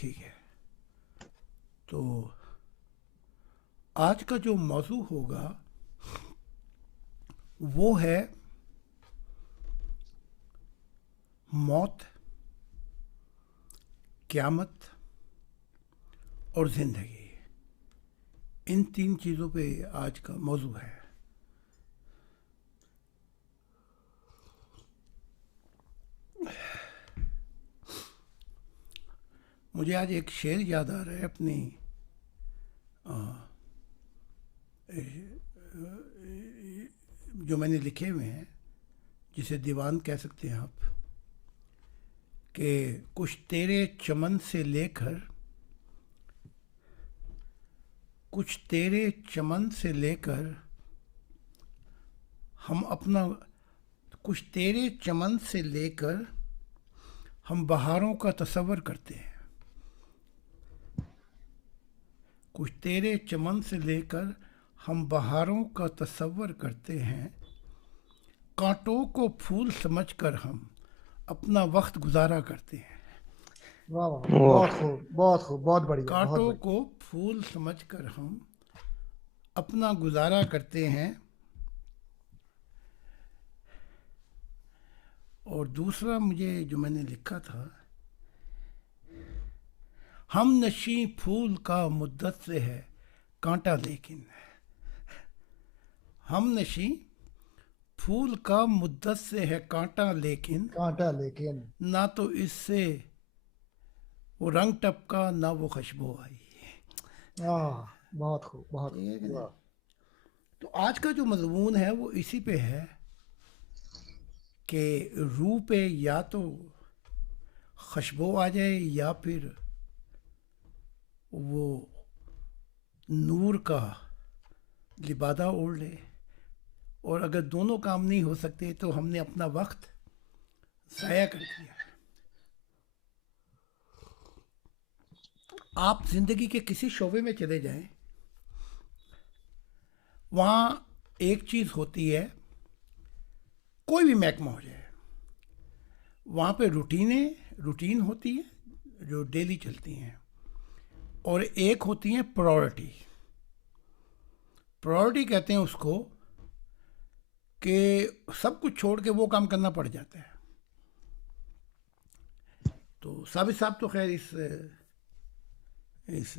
ٹھیک ہے، تو آج کا جو موضوع ہوگا وہ ہے موت، قیامت اور زندگی. ان تین چیزوں پہ آج کا موضوع ہے. مجھے آج ایک شعر یاد آ رہا ہے اپنی جو میں نے لکھے ہوئے ہیں، جسے دیوان کہہ سکتے ہیں آپ، کہ کچھ تیرے چمن سے لے کر، کچھ تیرے چمن سے لے کر ہم اپنا، کچھ تیرے چمن سے لے کر ہم بہاروں کا تصور کرتے ہیں. کچھ تیرے چمن سے لے کر ہم بہاروں کا تصور کرتے ہیں، کانٹوں کو پھول سمجھ کر ہم اپنا وقت گزارا کرتے ہیں. واہ واہ، واہ، بہت خوب، بہت خوب، بہت بڑھیا، بہت کانٹوں بڑھیا. کو پھول سمجھ کر ہم اپنا گزارا کرتے ہیں. اور دوسرا مجھے جو میں نے لکھا تھا، ہم نشیں پھول کا مدت سے ہے کانٹا لیکن، ہم نشیں پھول کا مدت سے ہے کانٹا لیکن، کانٹا لیکن. نہ تو اس سے وہ رنگ ٹپکا نہ وہ خوشبو آئی. بہت خوب، بہت ٹھیک ہے کہ خوب. نہیں؟ تو آج کا جو مضمون ہے وہ اسی پہ ہے کہ روح پہ یا تو خوشبو آ جائے یا پھر وہ نور کا لبادہ اوڑھ لے. اور اگر دونوں کام نہیں ہو سکتے تو ہم نے اپنا وقت ضائع کر دیا. آپ زندگی کے کسی شعبے میں چلے جائیں، وہاں ایک چیز ہوتی ہے، کوئی بھی محکمہ ہو جائے، وہاں پہ روٹین ہوتی ہے جو ڈیلی چلتی ہیں، اور ایک ہوتی ہیں پرائورٹی. پرائورٹی کہتے ہیں اس کو کہ سب کچھ چھوڑ کے وہ کام کرنا پڑ جاتا ہے. تو ثابت صاحب تو خیر اس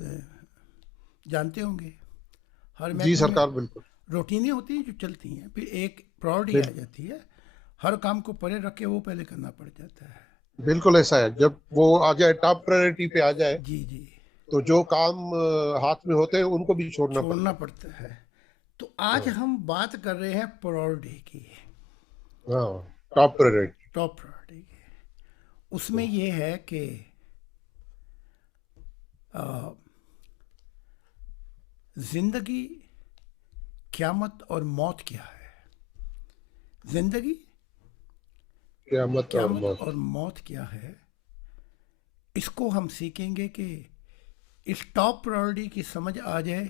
جانتے ہوں گے، ہر جی محکمے میں سرکار، بالکل روٹینیں ہوتی ہیں جو چلتی ہیں، پھر ایک پرائورٹی آ بالکل جاتی ہے، ہر کام کو پرے رکھ کے وہ پہلے کرنا پڑ جاتا ہے. بالکل ایسا ہے. جب وہ آ جائے، ٹاپ پرائرٹی پہ آ جائے، جی جی، تو جو کام ہاتھ میں ہوتے ہیں ان کو بھی چھوڑنا چھوڑنا پڑتا پڑتا ہے. تو ہے. آج ہم بات کر رہے ہیں پرائورٹی کی، ہاں، ٹاپ پرائرٹی. ٹاپ پرائورٹی کی. اس میں یہ ہے کہ زندگی، قیامت اور موت کیا ہے. زندگی، قیامت اور قیامت موت. اور موت کیا ہے، اس کو ہم سیکھیں گے کہ اس ٹاپ پرائورٹی کی سمجھ آ جائے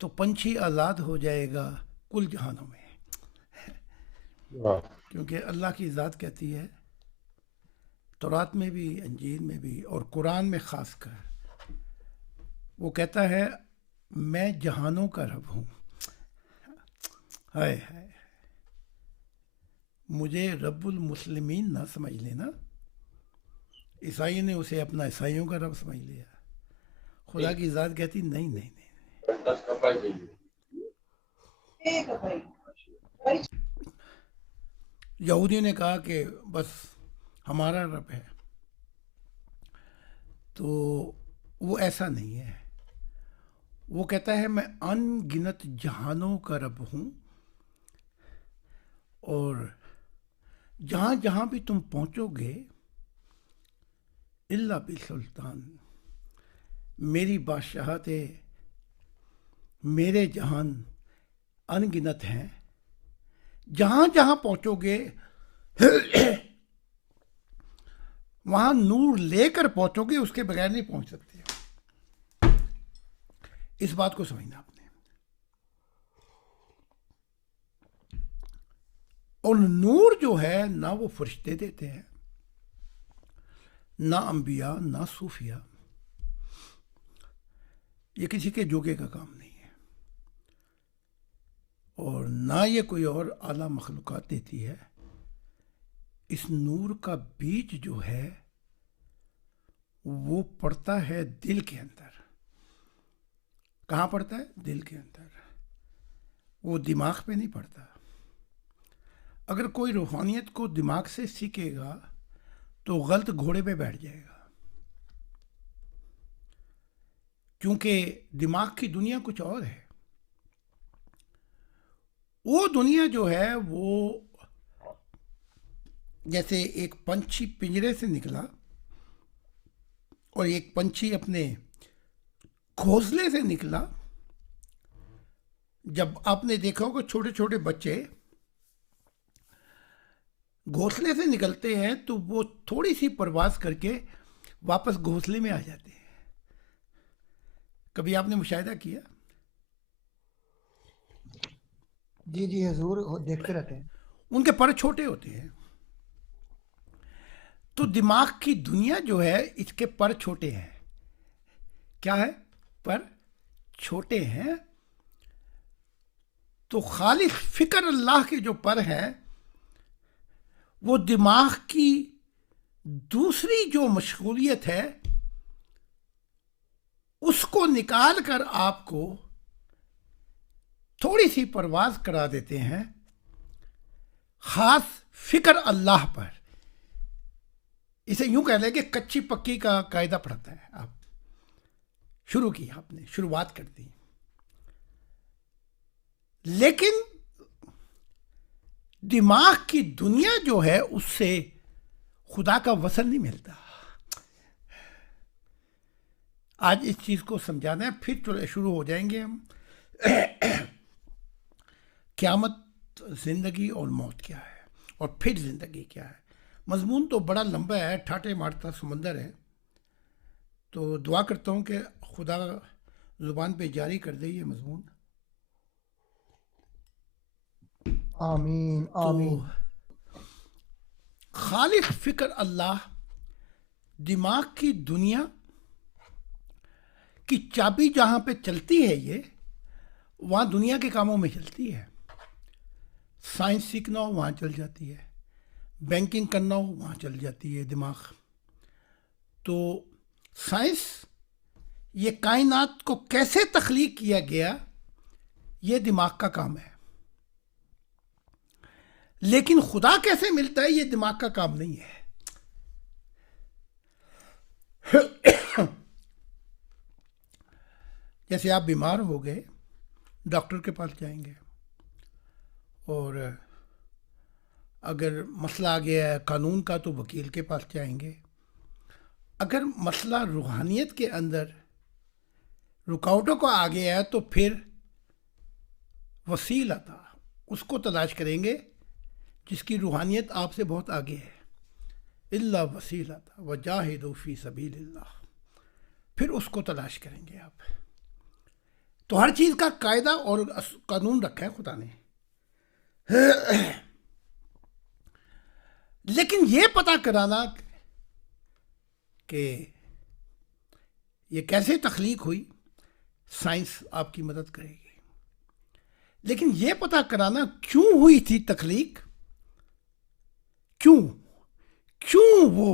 تو پنچھی آزاد ہو جائے گا کل جہانوں میں. واہ، کیونکہ اللہ کی ذات کہتی ہے، تورات میں بھی، انجیل میں بھی، اور قرآن میں خاص کر، وہ کہتا ہے میں جہانوں کا رب ہوں. ہائے ہائے، مجھے رب المسلمین نہ سمجھ لینا. عیسائی نے اسے اپنا عیسائیوں کا رب سمجھ لیا. خدا کی ذات کہتی نہیں نہیں نہیں. یہودیوں نے کہا کہ بس ہمارا رب ہے، تو وہ ایسا نہیں ہے. وہ کہتا ہے میں ان گنت جہانوں کا رب ہوں، اور جہاں جہاں بھی تم پہنچو گے اللہ بسلطان، میری بادشاہت، میرے جہان ان گنت ہیں. جہاں جہاں پہنچو گے وہاں نور لے کر پہنچو گے، اس کے بغیر نہیں پہنچ سکتے. اس بات کو سمجھنا آپ نے. اور نور جو ہے نہ وہ فرشتے دیتے ہیں، نہ انبیاء نہ صوفیاء، یہ کسی کے جوگے کا کام نہیں ہے، اور نہ یہ کوئی اور اعلیٰ مخلوقات دیتی ہے۔ اس نور کا بیج جو ہے وہ پڑتا ہے دل کے اندر۔ کہاں پڑتا ہے؟ دل کے اندر، وہ دماغ پہ نہیں پڑتا۔ اگر کوئی روحانیت کو دماغ سے سیکھے گا تو غلط گھوڑے پہ بیٹھ جائے گا، کیونکہ دماغ کی دنیا کچھ اور ہے۔ وہ دنیا جو ہے وہ جیسے ایک پنچھی پنجرے سے نکلا اور ایک پنچھی اپنے گھونسلے سے نکلا۔ جب آپ نے دیکھا ہوگا چھوٹے چھوٹے بچے گھونسلے سے نکلتے ہیں تو وہ تھوڑی سی پرواز کر کے واپس گھونسلے میں آ جاتے ہیں۔ کبھی آپ نے مشاہدہ کیا؟ جی جی حضور، دیکھتے رہتے ہیں۔ ان کے پر چھوٹے ہوتے ہیں۔ تو دماغ کی دنیا جو ہے اس کے پر چھوٹے ہیں۔ کیا ہے؟ پر چھوٹے ہیں۔ تو خالص فکر اللہ کے جو پر ہیں وہ دماغ کی دوسری جو مشغولیت ہے اس کو نکال کر آپ کو تھوڑی سی پرواز کرا دیتے ہیں خاص فکر اللہ پر۔ اسے یوں کہہ لیں کہ کچی پکی کا قاعدہ پڑھتا ہے۔ آپ شروع کی، آپ نے شروعات کر دی، لیکن دماغ کی دنیا جو ہے اس سے خدا کا وصل نہیں ملتا۔ آج اس چیز کو سمجھانا ہے، پھر شروع ہو جائیں گے ہم۔ قیامت، زندگی اور موت کیا ہے، اور پھر زندگی کیا ہے۔ مضمون تو بڑا لمبا ہے، ٹھاٹے مارتا سمندر ہے، تو دعا کرتا ہوں کہ خدا زبان پہ جاری کر دے یہ مضمون۔ آمین آمین۔ تو خالص فکر اللہ، دماغ کی دنیا کی چابی جہاں پہ چلتی ہے، یہ وہاں دنیا کے کاموں میں چلتی ہے۔ سائنس سیکھنا ہو وہاں چل جاتی ہے، بینکنگ کرنا ہو وہاں چل جاتی ہے دماغ۔ تو سائنس یہ کائنات کو کیسے تخلیق کیا گیا یہ دماغ کا کام ہے، لیکن خدا کیسے ملتا ہے یہ دماغ کا کام نہیں ہے۔ جیسے آپ بیمار ہو گئے، ڈاکٹر کے پاس جائیں گے، اور اگر مسئلہ آ گیا ہے قانون کا تو وکیل کے پاس جائیں گے۔ اگر مسئلہ روحانیت کے اندر رکاوٹوں کو آ گیا ہے تو پھر وسیل عطا، اس کو تلاش کریں گے جس کی روحانیت آپ سے بہت آگے ہے۔ اللہ وسیل عطا وجاہدوا فی سبیل اللہ، پھر اس کو تلاش کریں گے آپ۔ تو ہر چیز کا قاعدہ اور قانون رکھا ہے خدا نے، لیکن یہ پتہ کرانا کہ یہ کیسے تخلیق ہوئی، سائنس آپ کی مدد کرے گی۔ لیکن یہ پتہ کرانا کیوں ہوئی تھی تخلیق، کیوں وہ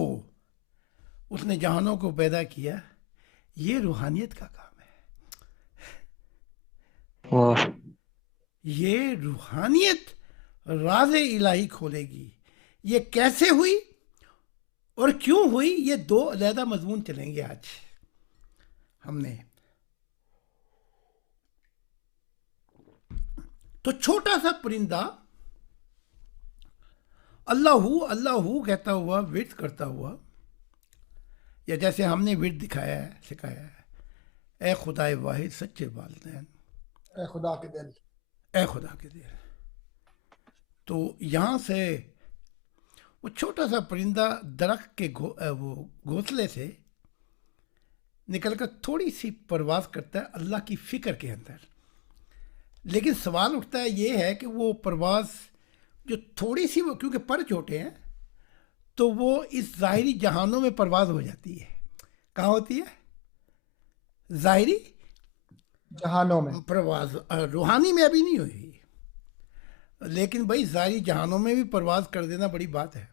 اس نے جہانوں کو پیدا کیا، یہ روحانیت کا کام ہے۔ یہ روحانیت راز الہی کھولے گی۔ یہ کیسے ہوئی اور کیوں ہوئی، یہ دو علیحدہ مضمون چلیں گے آج ہم نے۔ تو چھوٹا سا پرندہ اللہ کہتا ہوا، ورد کرتا ہوا، یا جیسے ہم نے ورد دکھایا ہے، سکھایا ہے، اے خدائے واحد سچے والدین، اے خدا کے دل، اے خدا کے دل۔ تو یہاں سے وہ چھوٹا سا پرندہ درخت کے وہ گھونسلے سے نکل کر تھوڑی سی پرواز کرتا ہے اللہ کی فکر کے اندر۔ لیکن سوال اٹھتا ہے یہ ہے کہ وہ پرواز جو تھوڑی سی، وہ کیونکہ پر چھوٹے ہیں تو وہ اس ظاہری جہانوں میں پرواز ہو جاتی ہے. کہاں ہوتی ہے؟ ظاہری جہانوں میں. پرواز. روحانی میں ابھی نہیں ہوئی، لیکن بھائی ظاہری جہانوں میں بھی پرواز کر دینا بڑی بات ہے،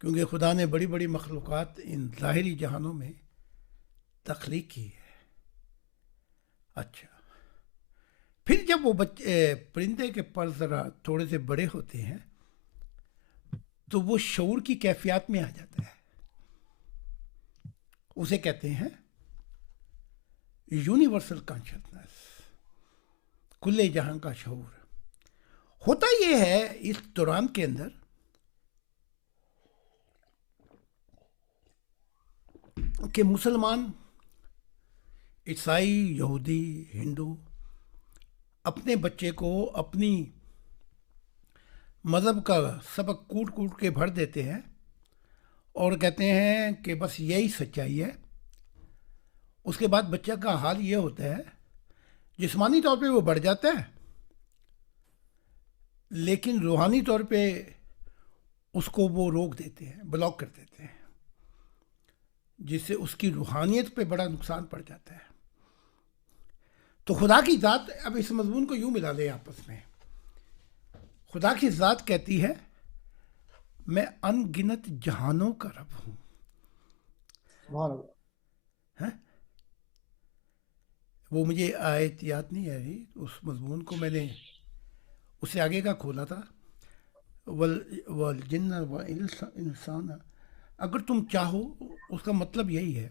کیونکہ خدا نے بڑی بڑی مخلوقات ان ظاہری جہانوں میں تخلیق کی ہے. اچھا، پھر جب وہ پرندے کے پر ذرا تھوڑے سے بڑے ہوتے ہیں تو وہ شعور کی کیفیات میں آ جاتا ہے. اسے کہتے ہیں یونیورسل کانشسنس، کھلے جہاں کا شعور. ہوتا یہ ہے اس دوران کے اندر کہ مسلمان، عیسائی، یہودی، ہندو اپنے بچے کو اپنی مذہب کا سبق کوٹ کوٹ کے بھر دیتے ہیں اور کہتے ہیں کہ بس یہی سچائی ہے. اس کے بعد بچہ کا حال یہ ہوتا ہے، جسمانی طور پہ وہ بڑھ جاتا ہے لیکن روحانی طور پہ اس کو وہ روک دیتے ہیں، بلاک کر دیتے ہیں، جس سے اس کی روحانیت پہ بڑا نقصان پڑ جاتا ہے. تو خدا کی ذات، اب اس مضمون کو یوں ملا لیں آپس میں. خدا کی ذات کہتی ہے میں ان گنت جہانوں کا رب ہوں. سبحان اللہ. وہ مجھے آیت یاد نہیں آ رہی، اس مضمون کو میں نے اس سے آگے کا کھولا تھا. والجن والانسان، اگر تم چاہو، اس کا مطلب یہی ہے،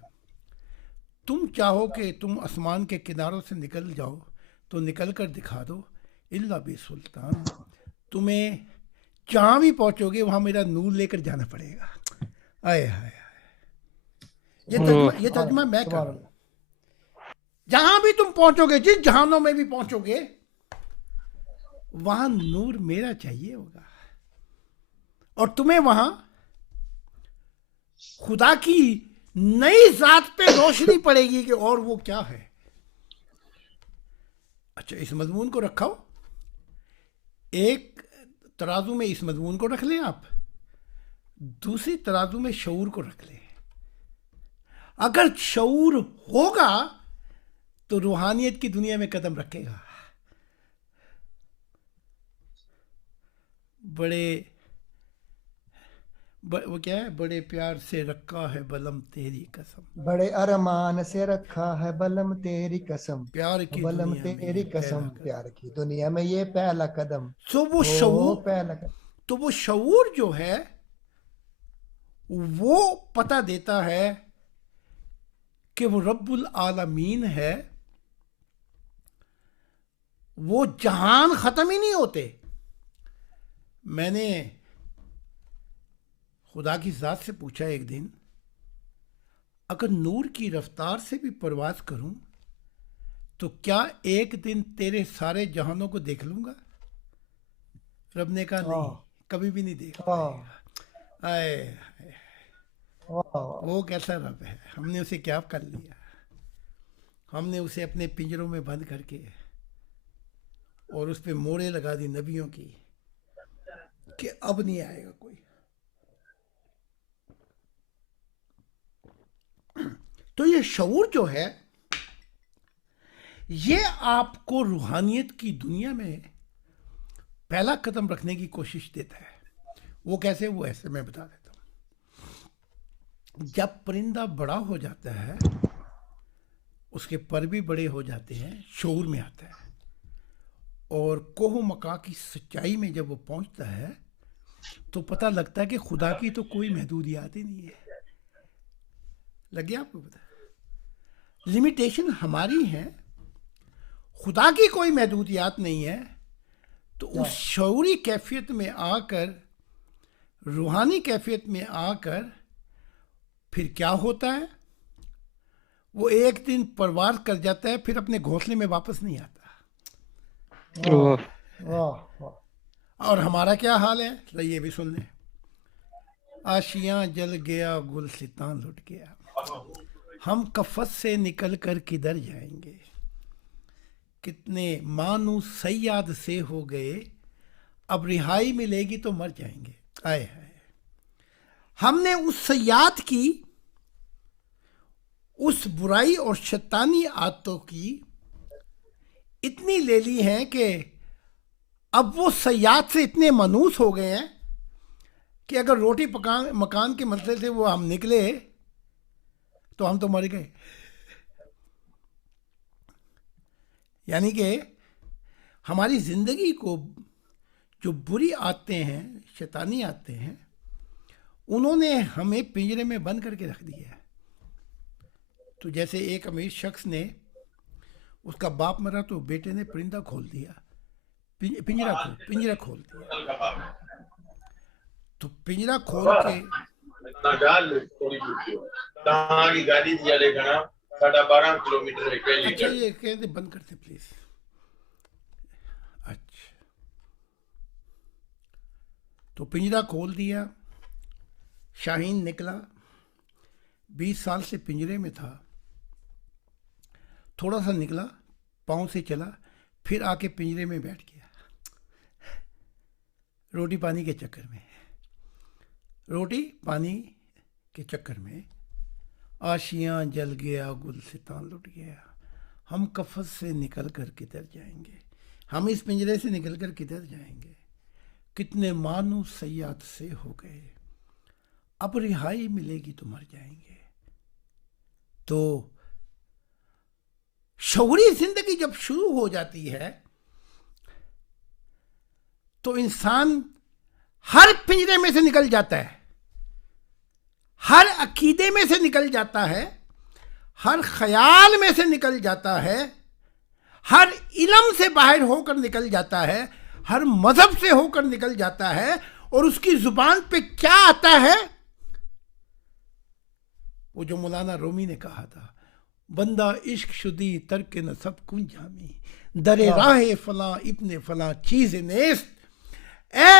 تم چاہو کہ تم آسمان کے کناروں سے نکل جاؤ تو نکل کر دکھا دو. الا بسلطان، تمہیں جہاں بھی پہنچو گے وہاں میرا نور لے کر جانا پڑے گا. آئے ہائے، یہ ترجمہ میں کر رہا ہوں. جہاں بھی تم پہنچو گے، جس جہانوں میں بھی پہنچو گے، وہاں نور میرا چاہیے ہوگا، اور تمہیں وہاں خدا کی نئی ذات پہ روشنی پڑے گی کہ اور وہ کیا ہے. اچھا، اس مضمون کو رکھو، ایک ترازو میں اس مضمون کو رکھ لیں آپ، دوسری ترازو میں شعور کو رکھ لیں. اگر شعور ہوگا تو روحانیت کی دنیا میں قدم رکھے گا. وہ کیا ہے، بڑے پیار سے رکھا ہے بلم تیری قسم، بڑے ارمان سے رکھا ہے بلم تیری قسم، پیار کی بلم دنیا میں تیری یہ قسم، پہلا قدم. پیار کی دنیا میں یہ پہلا قدم. تو وہ او شعور، پہلا قدم. تو وہ شعور جو ہے وہ پتہ دیتا ہے کہ وہ رب العالمین ہے. وہ جہان ختم ہی نہیں ہوتے. میں نے خدا کی ذات سے پوچھا ایک دن، اگر نور کی رفتار سے بھی پرواز کروں تو کیا ایک دن تیرے سارے جہانوں کو دیکھ لوں گا؟ رب نے کہا نہیں، کبھی بھی نہیں دیکھ پائے گا. آئے، وہ کیسا رب ہے! ہم نے اسے کیا کر لیا؟ ہم نے اسے اپنے پنجروں میں بند کر کے اور اس پہ موڑے لگا دی نبیوں کی کہ اب نہیں آئے گا کوئی. تو یہ شعور جو ہے یہ آپ کو روحانیت کی دنیا میں پہلا قدم رکھنے کی کوشش دیتا ہے. وہ کیسے؟ وہ ایسے میں بتا دیتا ہوں. جب پرندہ بڑا ہو جاتا ہے، اس کے پر بھی بڑے ہو جاتے ہیں، شعور میں آتا ہے، اور کوہ مکا کی سچائی میں جب وہ پہنچتا ہے تو پتہ لگتا ہے کہ خدا کی تو کوئی محدودیات ہی نہیں ہے. لگے آپ کو پتہ؟ لمیٹیشن ہماری ہیں، خدا کی کوئی محدودیات نہیں ہے. تو اس شعوری کیفیت میں آ کر، روحانی کیفیت میں آ کر پھر کیا ہوتا ہے؟ وہ ایک دن پرواز کر جاتا ہے، پھر اپنے گھونسلے میں واپس نہیں آتا. اور ہمارا کیا حال ہے؟ یہ بھی سن لیں. آشیاں جل گیا، گلستان لٹ گیا، ہم کفت سے نکل کر کدھر جائیں گے؟ کتنے مانو سیاد سے ہو گئے، اب رہائی ملے گی تو مر جائیں گے. آئے ہائے، ہم نے اس سیاحت کی، اس برائی اور شیطانی عادتوں کی اتنی لے لی ہیں کہ اب وہ سیاحت سے اتنے منوس ہو گئے ہیں کہ اگر روٹی مکان کے مسئلے سے وہ ہم نکلے تو ہم تو مر گئے. یعنی کہ ہماری زندگی کو جو بری عادتیں ہیں، شیطانی عادتیں ہیں، انہوں نے ہمیں پنجرے میں بند کر کے رکھ دیا ہے. تو جیسے ایک امیر شخص نے، اس کا باپ مرا تو بیٹے نے پرندہ کھول دیا، پنجرا کھول دیا. تو پنجرا کھول کے اچھا یہ کہتے بند کرتے پلیز. اچھا تو پنجرا کھول دیا، شاہین نکلا، 20 سال سے پنجرے میں تھا، تھوڑا سا نکلا، پاؤں سے چلا، پھر آ کے پنجرے میں بیٹھ گیا، روٹی پانی کے چکر میں. روٹی پانی کے چکر میں آشیاں جل گیا، گلستان لٹ گیا. ہم کفس سے نکل کر کدھر جائیں گے؟ ہم اس پنجرے سے نکل کر کدھر جائیں گے؟ کتنے مانو سیاحت سے ہو گئے، اب رہائی ملے گی تو مر جائیں گے. تو شعوری زندگی جب شروع ہو جاتی ہے تو انسان ہر پنجرے میں سے نکل جاتا ہے، ہر عقیدے میں سے نکل جاتا ہے، ہر خیال میں سے نکل جاتا ہے، ہر علم سے باہر ہو کر نکل جاتا ہے، ہر مذہب سے ہو کر نکل جاتا ہے. اور اس کی زبان پہ کیا آتا ہے؟ وہ جو مولانا رومی نے کہا تھا، بندہ عشق شدی ترک نسب کن جامی، در راہ فلاں ابن فلاں چیز نیست. اے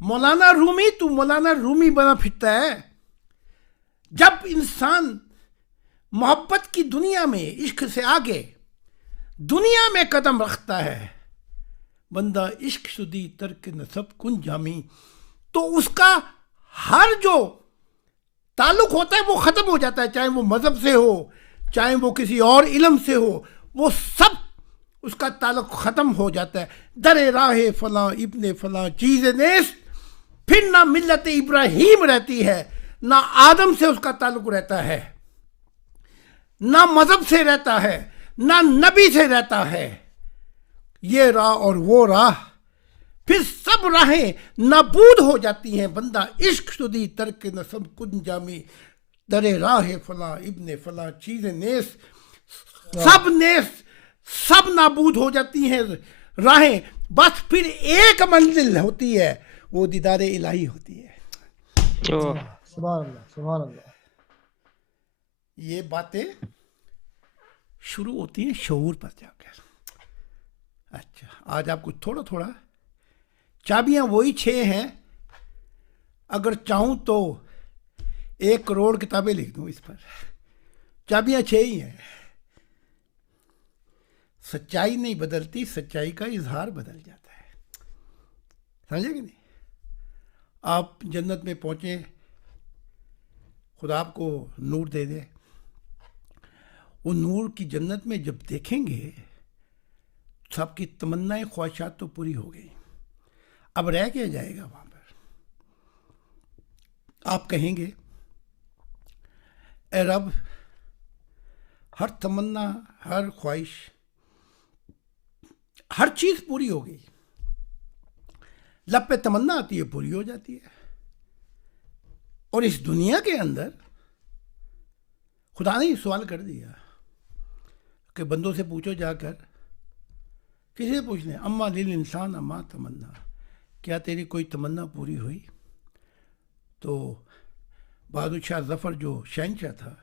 مولانا رومی، تو مولانا رومی بنا پھرتا ہے. جب انسان محبت کی دنیا میں، عشق سے آگے دنیا میں قدم رکھتا ہے، بندہ عشق شدی ترک نسب کن جامی، تو اس کا ہر جو تعلق ہوتا ہے وہ ختم ہو جاتا ہے، چاہے وہ مذہب سے ہو، چاہے وہ کسی اور علم سے ہو، وہ سب اس کا تعلق ختم ہو جاتا ہے. در راہ فلاں ابن فلاں چیز نیست. پھر نہ ملت ابراہیم رہتی ہے، نہ آدم سے اس کا تعلق رہتا ہے، نہ مذہب سے رہتا ہے، نہ نبی سے رہتا ہے. یہ راہ اور وہ راہ، پھر سب راہیں نابود ہو جاتی ہیں. بندہ عشق شدی ترک نسب کن جامی، در راہ فلاں ابن فلاں چیز نیست. سب نیست، سب نابود ہو جاتی ہیں راہیں، بس پھر ایک منزل ہوتی ہے، وہ دیدار الہی ہوتی ہے. سبحان اللہ، سبحان اللہ. یہ باتیں شروع ہوتی ہیں شعور پر جا کر. اچھا آج آپ کو تھوڑا تھوڑا، چابیاں وہی 6 ہیں، اگر چاہوں تو 1 کروڑ کتابیں لکھ دوں اس پر. چابیاں 6 ہی ہیں. سچائی نہیں بدلتی، سچائی کا اظہار بدل جاتا ہے. سمجھے کہ نہیں؟ آپ جنت میں پہنچے، خدا آپ کو نور دے دے، وہ نور کی جنت میں جب دیکھیں گے سب کی تمنائیں خواہشات تو پوری ہو گئی، اب رہ کیا جائے گا وہاں پر؟ آپ کہیں گے اے رب، ہر تمنا، ہر خواہش، ہر چیز پوری ہو گئی. لب پہ تمنا آتی ہے، پوری ہو جاتی ہے. اور اس دنیا کے اندر خدا نے یہ سوال کر دیا کہ بندوں سے پوچھو جا کر، کسی سے پوچھ لیں، اما للانسان اما تمنا، کیا تیری کوئی تمنا پوری ہوئی؟ تو بہادر شاہ ظفر جو شہنشاہ تھا،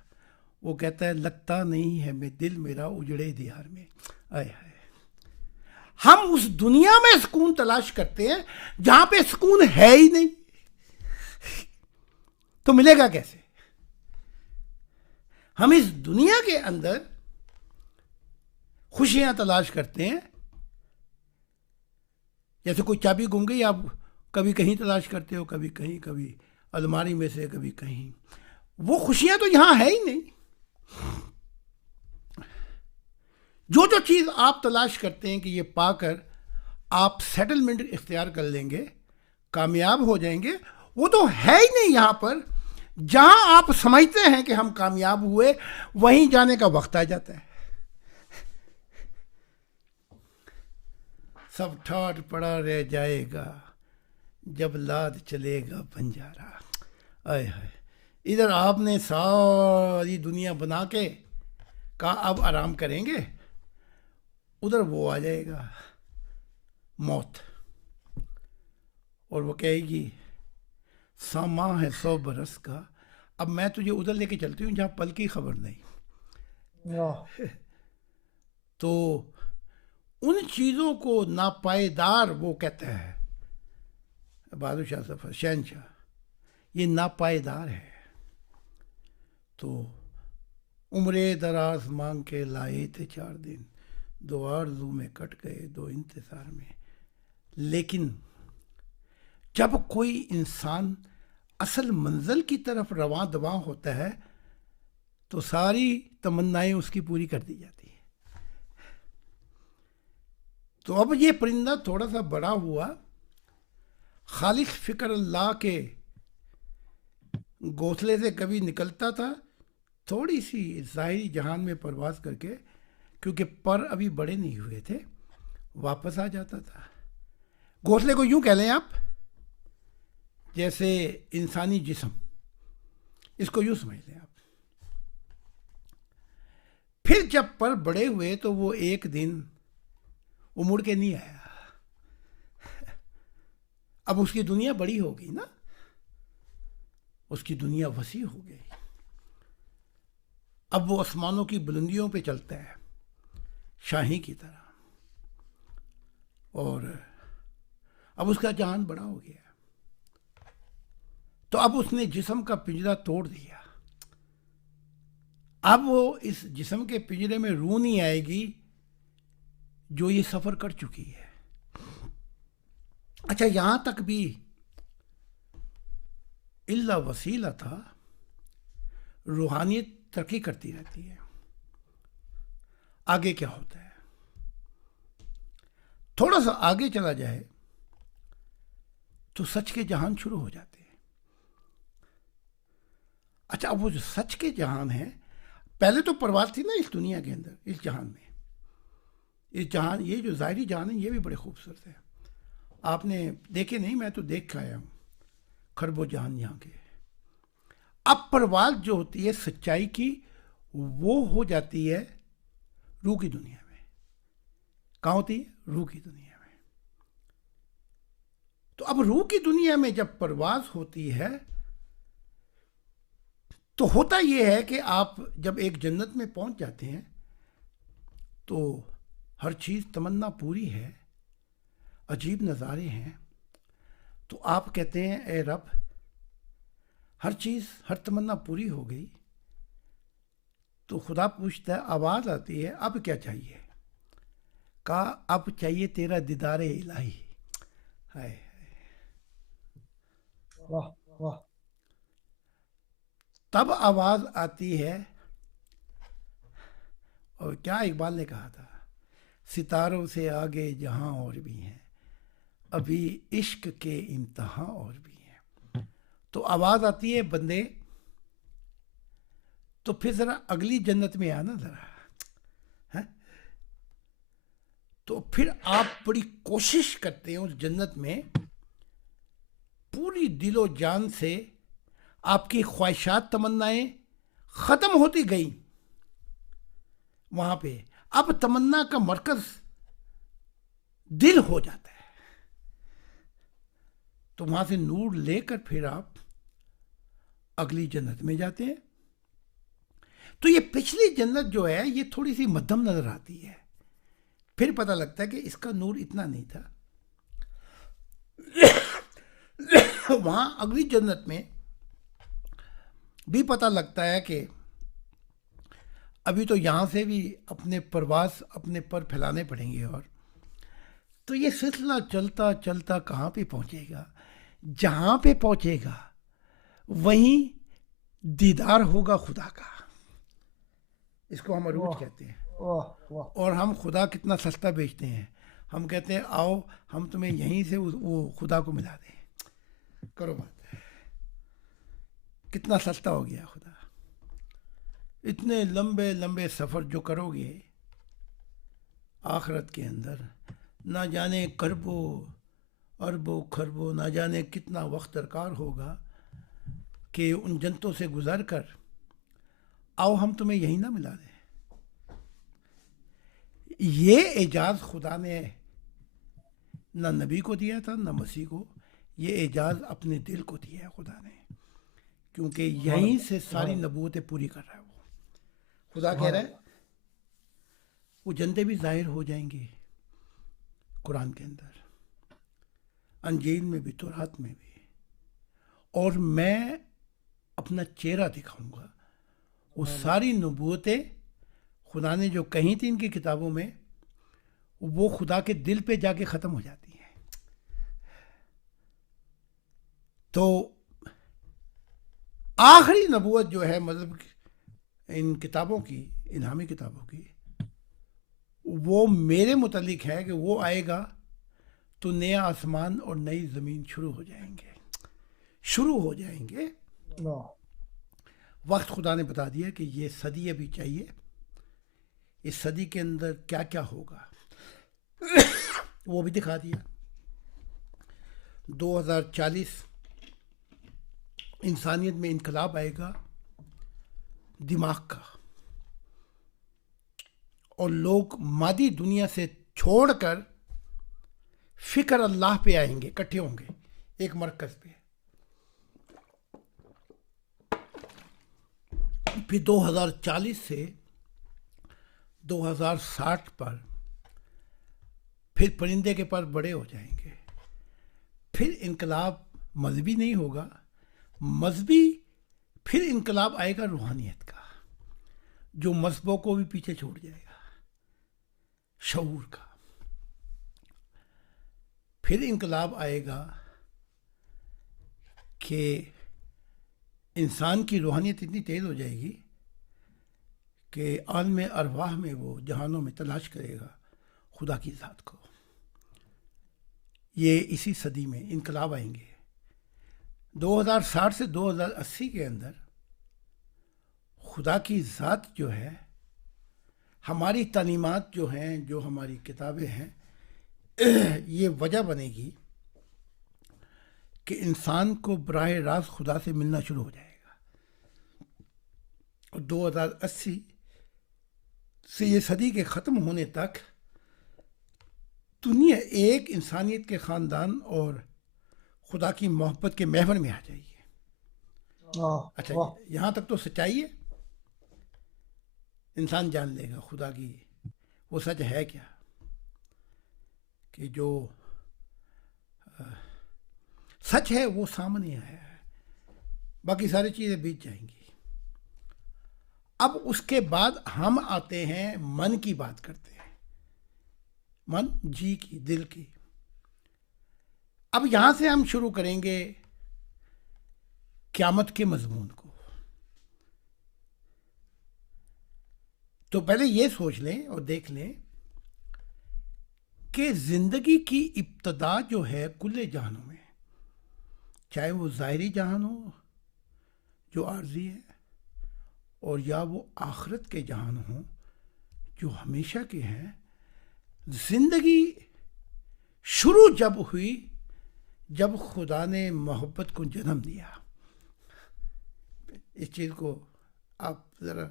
وہ کہتا ہے لگتا نہیں ہے میں دل میرا اجڑے دیار میں. آئے ہائے، ہم اس دنیا میں سکون تلاش کرتے ہیں جہاں پہ سکون ہے ہی نہیں، تو ملے گا کیسے؟ ہم اس دنیا کے اندر خوشیاں تلاش کرتے ہیں، جیسے کوئی چابی گم گئی، آپ کبھی کہیں تلاش کرتے ہو، کبھی کہیں، کبھی الماری میں سے کبھی کہیں. وہ خوشیاں تو یہاں ہے ہی نہیں. جو چیز آپ تلاش کرتے ہیں کہ یہ پا کر آپ سیٹلمنٹ اختیار کر لیں گے, کامیاب ہو جائیں گے, وہ تو ہے ہی نہیں یہاں پر. جہاں آپ سمجھتے ہیں کہ ہم کامیاب ہوئے, وہیں جانے کا وقت آ جاتا ہے. سب ٹھاٹ پڑا رہ جائے گا جب لاد چلے گا بنجارا. آئے ہائے, ادھر آپ نے ساری دنیا بنا کے کہا اب آرام کریں گے, ادھر وہ آ جائے گا موت, اور وہ کہے گی ساما ہے 100 برس کا, اب میں تجھے ادھر لے کے چلتی ہوں جہاں پل کی خبر نہیں. تو ان چیزوں کو ناپائیدار وہ کہتا ہے بہادر شاہ ظفر شہنشاہ, یہ ناپائیدار ہے. تو عمرے دراز مانگ کے لائے تھے 4 دن, 2 آرزو میں کٹ گئے 2 انتظار میں. لیکن جب کوئی انسان اصل منزل کی طرف رواں دواں ہوتا ہے تو ساری تمنائیں اس کی پوری کر دی جاتی ہیں. تو اب یہ پرندہ تھوڑا سا بڑا ہوا, خالص فکر اللہ کے گھونسلے سے کبھی نکلتا تھا, تھوڑی سی ظاہری جہان میں پرواز کر کے, کیونکہ پر ابھی بڑے نہیں ہوئے تھے, واپس آ جاتا تھا. گھونسلے کو یوں کہہ لیں آپ جیسے انسانی جسم, اس کو یوں سمجھ لیں آپ. پھر جب پر بڑے ہوئے تو وہ ایک دن وہ مڑ کے نہیں آیا. اب اس کی دنیا بڑی ہو گئی نا, اس کی دنیا وسیع ہو گئی. اب وہ آسمانوں کی بلندیوں پہ چلتا ہے شاہی کی طرح, اور اب اس کا جہان بڑا ہو گیا. تو اب اس نے جسم کا پنجرا توڑ دیا. اب وہ اس جسم کے پنجرے میں روح نہیں آئے گی جو یہ سفر کر چکی ہے. اچھا, یہاں تک بھی اللہ وسیلہ تھا, روحانیت ترقی کرتی رہتی ہے. آگے کیا ہوتا ہے, تھوڑا سا آگے چلا جائے تو سچ کے جہان شروع ہو جاتے ہیں. اچھا, اب وہ جو سچ کے جہان ہے, پہلے تو پرواز تھی نا اس دنیا کے اندر, اس جہان میں. اس جہان, یہ جو ظاہری جہان ہے, یہ بھی بڑے خوبصورت ہے. آپ نے دیکھے نہیں, میں تو دیکھ کے آیا ہوں خرب و جہان یہاں کے. اب پرواز جو ہوتی ہے سچائی کی, وہ ہو جاتی ہے روح کی دنیا میں. کہاں ہوتی ہے؟ روح کی دنیا میں. تو اب روح کی دنیا میں جب پرواز ہوتی ہے تو ہوتا یہ ہے کہ آپ جب ایک جنت میں پہنچ جاتے ہیں تو ہر چیز تمنا پوری ہے, عجیب نظارے ہیں. تو آپ کہتے ہیں اے رب, ہر چیز, ہر تمنا پوری ہو گئی. تو خدا پوچھتا ہے, آواز آتی ہے, اب کیا چاہیے؟ کہا اب چاہیے تیرا دیدار الہی. ہائے واہ واہ. تب آواز آتی ہے, اور کیا اقبال نے کہا تھا, ستاروں سے آگے جہاں اور بھی ہیں, ابھی عشق کے امتحان اور بھی ہیں. تو آواز آتی ہے, بندے تو پھر ذرا اگلی جنت میں آنا ذرا. تو پھر آپ بڑی کوشش کرتے ہیں اس جنت میں, پوری دل و جان سے آپ کی خواہشات تمنائیں ختم ہوتی گئیں وہاں پہ. اب تمنا کا مرکز دل ہو جاتا ہے. تو وہاں سے نور لے کر پھر آپ اگلی جنت میں جاتے ہیں. تو یہ پچھلی جنت جو ہے یہ تھوڑی سی مدھم نظر آتی ہے. پھر پتہ لگتا ہے کہ اس کا نور اتنا نہیں تھا. وہاں اگلی جنت میں بھی پتہ لگتا ہے کہ ابھی تو یہاں سے بھی اپنے پرواز اپنے پر پھیلانے پڑیں گے. اور تو یہ سلسلہ چلتا چلتا کہاں پہ پہنچے گا؟ جہاں پہ پہنچے گا وہیں دیدار ہوگا خدا کا. اس کو ہم عروج کہتے ہیں. اور ہم خدا کتنا سستا بیچتے ہیں. ہم کہتے ہیں آؤ ہم تمہیں یہیں سے وہ خدا کو ملا دیں. کرو بات. کتنا سستا ہو گیا خدا. اتنے لمبے لمبے سفر جو کرو گے آخرت کے اندر، نہ جانے کربوں اربوں خربوں، نہ جانے کتنا وقت درکار ہوگا کہ ان جنتوں سے گزر کر آؤ ہم تمہیں یہیں نہ ملا دیں. یہ اعجاز خدا نے نہ نبی کو دیا تھا نہ مسیح کو. یہ اعجاز اپنے دل کو دیا ہے خدا نے، کیونکہ یہیں سے ساری نبوتیں پوری کر رہا ہے. وہ خدا کہہ رہا ہے وہ جنتیں بھی ظاہر ہو جائیں گی قرآن کے اندر، انجیل میں بھی، تورات میں بھی، اور میں اپنا چہرہ دکھاؤں گا. وہ ساری نبوتیں خدا نے جو کہیں تھی ان کی کتابوں میں، وہ خدا کے دل پہ جا کے ختم ہو جاتی ہیں. تو آخری نبوت جو ہے مطلب ان کتابوں کی، الہامی کتابوں کی، وہ میرے متعلق ہے کہ وہ آئے گا تو نیا آسمان اور نئی زمین شروع ہو جائیں گے. وقت خدا نے بتا دیا کہ یہ صدی ابھی چاہیے. اس صدی کے اندر کیا کیا ہوگا وہ بھی دکھا دیا. 2040 انسانیت میں انقلاب آئے گا دماغ کا، اور لوگ مادی دنیا سے چھوڑ کر فکر اللہ پہ آئیں گے، اکٹھے ہوں گے ایک مرکز پہ. پھر 2040 سے 2060 پر پھر پرندے کے پر بڑے ہو جائیں گے. پھر انقلاب مذہبی نہیں ہوگا، مذہبی پھر انقلاب آئے گا روحانیت کا، جو مذہبوں کو بھی پیچھے چھوڑ جائے گا، شعور کا. پھر انقلاب آئے گا کہ انسان کی روحانیت اتنی تیز ہو جائے گی کہ عالم ارواح میں وہ جہانوں میں تلاش کرے گا خدا کی ذات کو. یہ اسی صدی میں انقلاب آئیں گے. 2060 سے 2080 کے اندر خدا کی ذات جو ہے، ہماری تعلیمات جو ہیں، جو ہماری کتابیں ہیں، یہ وجہ بنے گی کہ انسان کو براہ راست خدا سے ملنا شروع ہو جائے گا. اور 2080 سے یہ صدی کے ختم ہونے تک دنیا ایک انسانیت کے خاندان اور خدا کی محبت کے محور میں آ جائے گی. اچھا یہاں تک تو سچائی ہے. انسان جان لے گا خدا کی وہ سچ ہے کیا، کہ جو سچ ہے وہ سامنے آیا ہے، باقی ساری چیزیں بیت جائیں گی. اب اس کے بعد ہم آتے ہیں من کی بات کرتے ہیں، من جی کی، دل کی. اب یہاں سے ہم شروع کریں گے قیامت کے مضمون کو. تو پہلے یہ سوچ لیں اور دیکھ لیں کہ زندگی کی ابتدا جو ہے کل جہانوں میں، چاہے وہ ظاہری جہان ہو جو عارضی ہے، اور یا وہ آخرت کے جہان ہوں جو ہمیشہ کے ہیں، زندگی شروع جب ہوئی جب خدا نے محبت کو جنم دیا. اس چیز کو آپ ذرا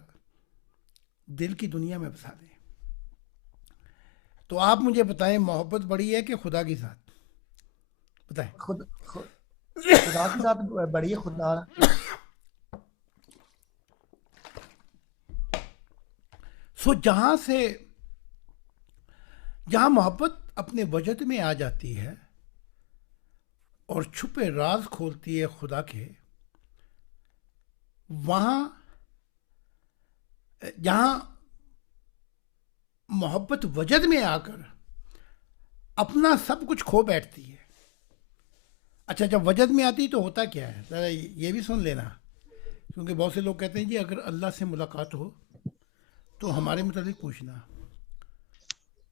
دل کی دنیا میں بسا دیں. تو آپ مجھے بتائیں محبت بڑی ہے کہ خدا کی ذات؟ بتائیں. خدا کی ذات بڑی ہے. خدا جہاں محبت اپنے وجد میں آ جاتی ہے اور چھپے راز کھولتی ہے خدا کے، وہاں جہاں محبت وجد میں آ کر اپنا سب کچھ کھو بیٹھتی ہے، اچھا جب وجد میں آتی تو ہوتا کیا ہے، ذرا یہ بھی سن لینا، کیونکہ بہت سے لوگ کہتے ہیں جی اگر اللہ سے ملاقات ہو تو ہمارے متعلق پوچھنا.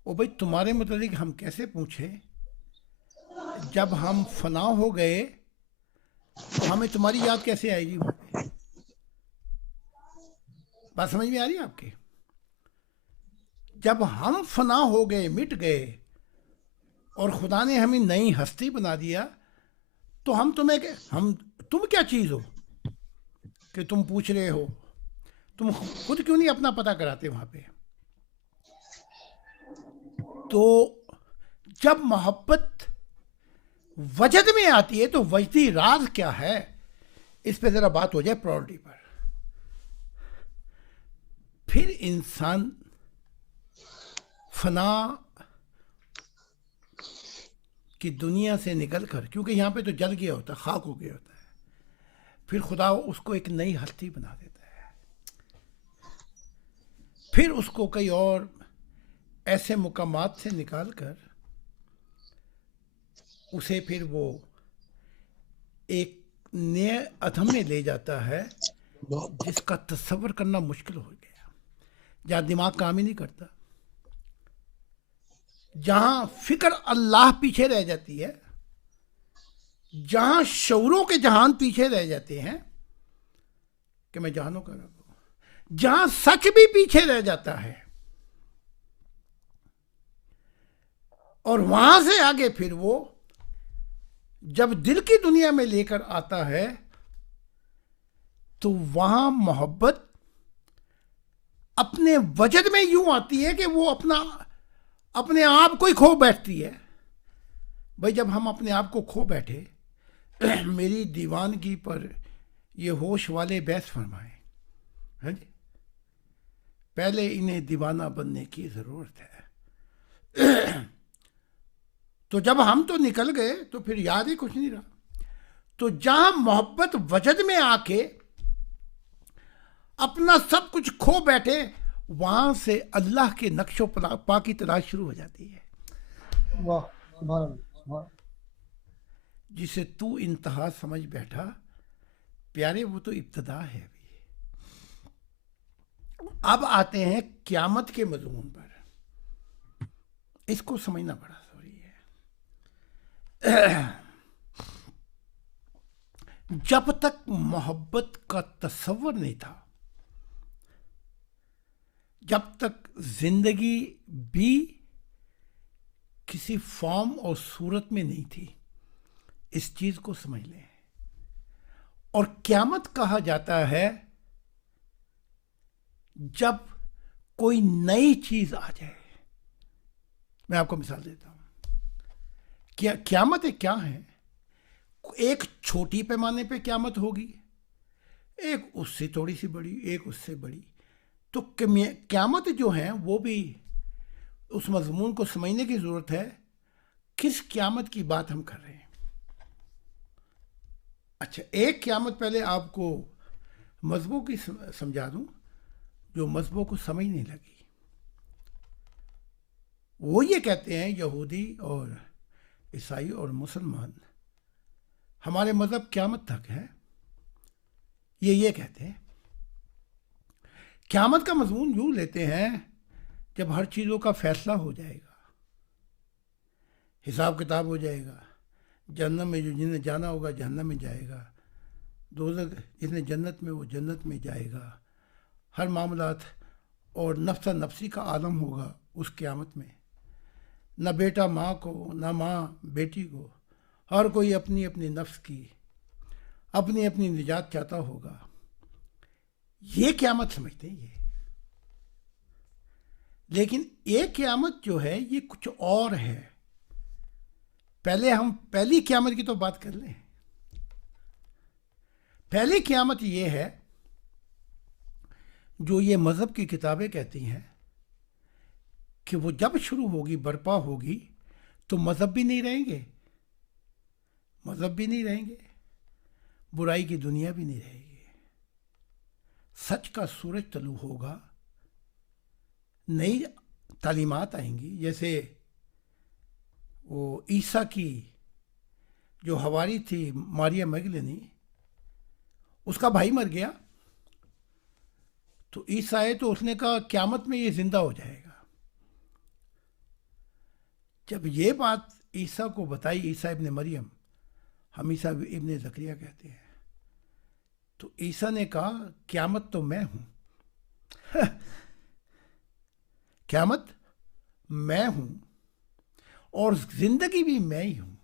او بھائی تمہارے متعلق ہم کیسے پوچھیں جب ہم فنا ہو گئے تو ہمیں تمہاری یاد کیسے آئے گی وہاں پہ؟ بات سمجھ میں آ رہی ہے آپ کے؟ جب ہم فنا ہو گئے، مٹ گئے، اور خدا نے ہمیں نئی ہستی بنا دیا تو ہم تم کیا چیز ہو کہ تم پوچھ رہے ہو؟ تم خود کیوں نہیں اپنا پتہ کراتے وہاں پہ؟ تو جب محبت وجد میں آتی ہے تو وجدی راز کیا ہے، اس پہ ذرا بات ہو جائے پراورٹی پر. پھر انسان فنا کی دنیا سے نکل کر، کیونکہ یہاں پہ تو جل گیا ہوتا ہے، خاک ہو گیا ہوتا ہے، پھر خدا اس کو ایک نئی ہستی بنا دیتا ہے. پھر اس کو کئی اور ایسے مقامات سے نکال کر اسے پھر وہ ایک نئے ادھم میں لے جاتا ہے جس کا تصور کرنا مشکل ہو گیا، جہاں دماغ کام ہی نہیں کرتا، جہاں فکر اللہ پیچھے رہ جاتی ہے، جہاں شعوروں کے جہان پیچھے رہ جاتے ہیں کہ میں جہانوں کا رب ہوں، جہاں سچ بھی پیچھے رہ جاتا ہے، اور وہاں سے آگے پھر وہ جب دل کی دنیا میں لے کر آتا ہے تو وہاں محبت اپنے وجد میں یوں آتی ہے کہ وہ اپنے آپ کو ہی کھو بیٹھتی ہے. بھائی جب ہم اپنے آپ کو کھو بیٹھے، میری دیوانگی پر یہ ہوش والے بحث فرمائیں، ہاں جی، پہلے انہیں دیوانہ بننے کی ضرورت ہے. تو جب ہم تو نکل گئے تو پھر یاد ہی کچھ نہیں رہا. تو جہاں محبت وجد میں آ کے اپنا سب کچھ کھو بیٹھے، وہاں سے اللہ کے نقش و پا کی تلاش شروع ہو جاتی ہے. واہ سبحان اللہ سبحان اللہ. جسے تو انتہا سمجھ بیٹھا پیارے، وہ تو ابتدا ہے ابھی. اب آتے ہیں قیامت کے مضمون پر. اس کو سمجھنا بڑا ضروری ہے. جب تک محبت کا تصور نہیں تھا، جب تک زندگی بھی کسی فارم اور صورت میں نہیں تھی، اس چیز کو سمجھ لیں. اور قیامت کہا جاتا ہے جب کوئی نئی چیز آ جائے. میں آپ کو مثال دیتا ہوں. قیامت کیا ہے؟ ایک چھوٹی پیمانے پہ قیامت ہوگی، ایک اس سے تھوڑی سی بڑی، ایک اس سے بڑی. تو قیامت جو ہیں وہ بھی اس مضمون کو سمجھنے کی ضرورت ہے، کس قیامت کی بات ہم کر رہے ہیں. اچھا ایک قیامت پہلے آپ کو مذہبوں کی سمجھا دوں جو مذہبوں کو سمجھ نہیں لگی. وہ یہ کہتے ہیں یہودی اور عیسائی اور مسلمان، ہمارے مذہب قیامت تک ہے. یہ کہتے ہیں قیامت کا مضمون یوں لیتے ہیں جب ہر چیزوں کا فیصلہ ہو جائے گا، حساب کتاب ہو جائے گا، جہنم میں جو جن نے جانا ہوگا جہنم میں جائے گا، دوزخ جس نے جنت میں وہ جنت میں جائے گا. ہر معاملات اور نفس نفسی کا عالم ہوگا اس قیامت میں. نہ بیٹا ماں کو، نہ ماں بیٹی کو، ہر کوئی اپنی اپنی نفس کی اپنی اپنی نجات چاہتا ہوگا. یہ قیامت سمجھتے ہیں یہ. لیکن ایک قیامت جو ہے یہ کچھ اور ہے. پہلے ہم پہلی قیامت کی تو بات کر لیں. پہلی قیامت یہ ہے جو یہ مذہب کی کتابیں کہتی ہیں کہ وہ جب شروع ہوگی، برپا ہوگی، تو مذہب بھی نہیں رہیں گے، مذہب بھی نہیں رہیں گے، برائی کی دنیا بھی نہیں رہے گی. سچ کا سورج طلوع ہوگا، نئی تعلیمات آئیں گی. جیسے وہ عیسیٰ کی جو ہواری تھی ماریا میگلینی، اس کا بھائی مر گیا، تو عیسیٰ آئے تو اس نے کہا قیامت میں یہ زندہ ہو جائے گا۔ جب یہ بات عیسیٰ کو بتائی، عیسیٰ ابن مریم، ہم عیسیٰ ابن زکریا کہتے ہیں، تو عیسیٰ نے کہا قیامت تو میں ہوں، قیامت میں ہوں اور زندگی بھی میں ہی ہوں۔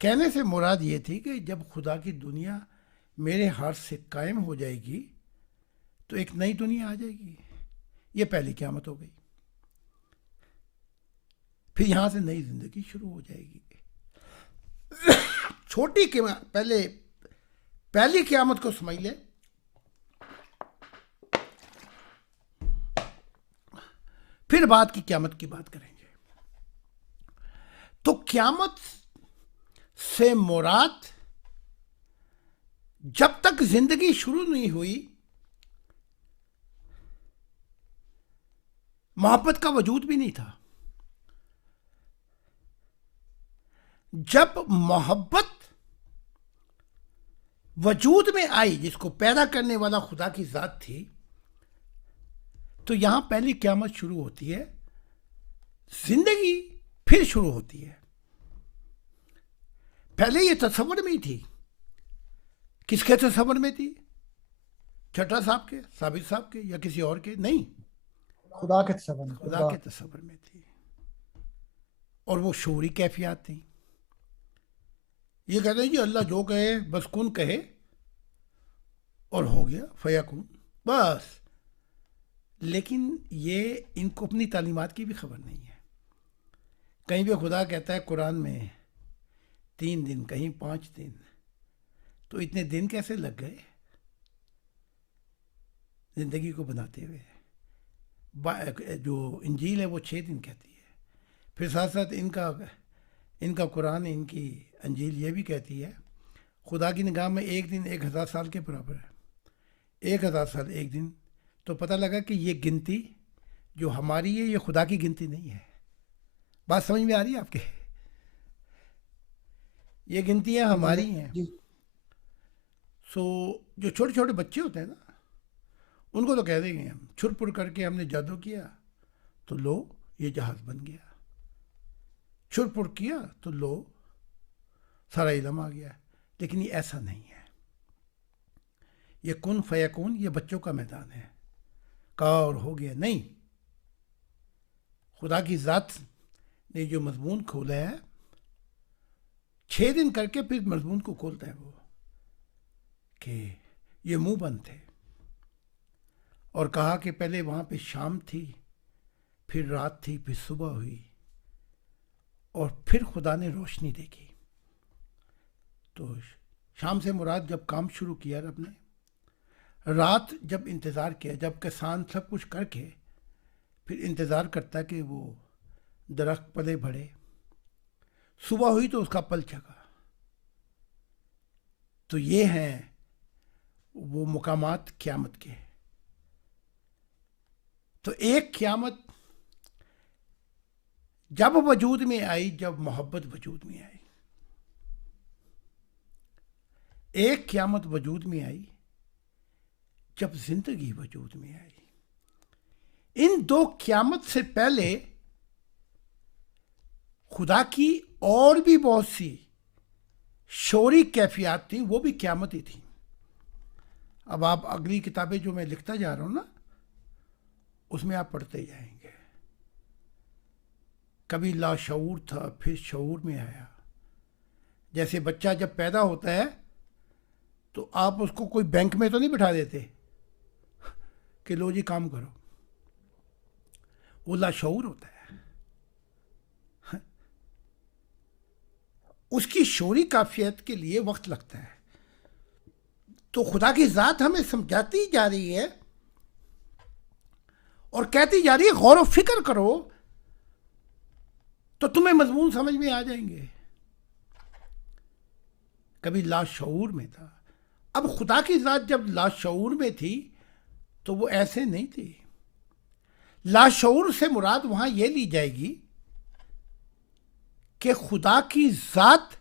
کہنے سے مراد یہ تھی کہ جب خدا کی دنیا میرے ہاتھ سے قائم ہو جائے گی تو ایک نئی دنیا آ جائے گی، یہ پہلی قیامت ہو گئی، پھر یہاں سے نئی زندگی شروع ہو جائے گی۔ چھوٹی پہلی قیامت کو سمجھ لے، پھر بعد کی قیامت کی بات کریں گے۔ تو قیامت سے مراد جب تک زندگی شروع نہیں ہوئی محبت کا وجود بھی نہیں تھا۔ جب محبت وجود میں آئی، جس کو پیدا کرنے والا خدا کی ذات تھی، تو یہاں پہلی قیامت شروع ہوتی ہے، زندگی پھر شروع ہوتی ہے۔ پہلے یہ تصور میں ہی تھی۔ کس کے تصور میں تھی؟ چھٹا صاحب کے، ثابت صاحب کے، یا کسی اور کے؟ نہیں، خدا کے تصور میں، خدا کے تصور میں تھی، اور وہ شعوری کیفیات تھیں۔ یہ کہتے ہیں جی اللہ جو کہے بس کن کہے اور ہو گیا، فیکون، بس۔ لیکن یہ ان کو اپنی تعلیمات کی بھی خبر نہیں ہے۔ کہیں پہ خدا کہتا ہے قرآن میں 3 دن، کہیں 5 دن، تو اتنے دن کیسے لگ گئے زندگی کو بناتے ہوئے؟ جو انجیل ہے وہ 6 دن کہتی ہے، پھر ساتھ ساتھ ان کا قرآن، ان کی انجیل یہ بھی کہتی ہے خدا کی نگاہ میں ایک دن 1000 سال کے برابر ہے۔ 1000 سال ایک دن، تو پتہ لگا کہ یہ گنتی جو ہماری ہے یہ خدا کی گنتی نہیں ہے۔ بات سمجھ میں آ رہی ہے آپ کے؟ یہ گنتیاں ہماری ہیں۔ سو جو چھوٹے چھوٹے بچے ہوتے ہیں نا، ان کو تو کہہ دیں گے ہم چھر پھر کر کے ہم نے جادو کیا تو لو یہ جہاز بن گیا، چھر پھر کیا تو لو سارا علم آ گیا۔ لیکن یہ ایسا نہیں ہے۔ یہ کن فیکون یہ بچوں کا میدان ہے، کہا اور ہو گیا نہیں۔ خدا کی ذات نے جو مضمون کھولا ہے 6 دن کر کے، پھر مضمون کو کھولتا ہے وہ کہ یہ منہ بند تھے، اور کہا کہ پہلے وہاں پہ شام تھی، پھر رات تھی، پھر صبح ہوئی، اور پھر خدا نے روشنی دیکھی۔ تو شام سے مراد جب کام شروع کیا رب نے، رات جب انتظار کیا، جب کسان سب کچھ کر کے پھر انتظار کرتا کہ وہ درخت پلے بڑھے، صبح ہوئی تو اس کا پل چگا۔ تو یہ ہیں وہ مقامات قیامت کے۔ تو ایک قیامت جب وجود میں آئی، جب محبت وجود میں آئی۔ ایک قیامت وجود میں آئی جب زندگی وجود میں آئی۔ ان 2 قیامت سے پہلے خدا کی اور بھی بہت سی شعوری کیفیات تھیں، وہ بھی قیامت ہی تھیں۔ اب آپ اگلی کتابیں جو میں لکھتا جا رہا ہوں نا، اس میں آپ پڑھتے جائیں گے۔ کبھی لاشعور تھا، پھر شعور میں آیا۔ جیسے بچہ جب پیدا ہوتا ہے تو آپ اس کو کوئی بینک میں تو نہیں بٹھا دیتے کہ لو جی کام کرو، وہ لاشعور ہوتا ہے۔ اس کی شعوری کیفیت کے لیے وقت لگتا ہے۔ تو خدا کی ذات ہمیں سمجھاتی جا رہی ہے اور کہتی جا رہی ہے غور و فکر کرو تو تمہیں مضمون سمجھ میں آ جائیں گے۔ کبھی لاشعور میں تھا۔ اب خدا کی ذات جب لاشعور میں تھی تو وہ ایسے نہیں تھی۔ لاشعور سے مراد وہاں یہ لی جائے گی کہ خدا کی ذات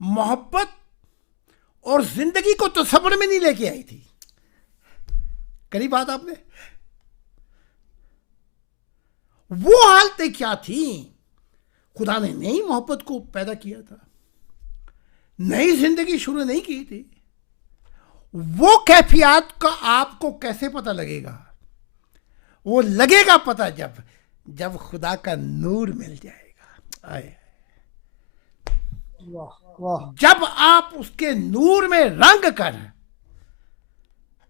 محبت اور زندگی کو تصور میں نہیں لے کے آئی تھی. کری بات آپ نے. وہ حالتیں کیا تھیں؟ خدا نے نئی محبت کو پیدا کیا تھا, نئی زندگی شروع نہیں کی تھی. وہ کیفیات کا آپ کو کیسے پتہ لگے گا؟ وہ لگے گا پتہ جب خدا کا نور مل جائے گا. آئے واہ واہ. جب آپ اس کے نور میں رنگ کر,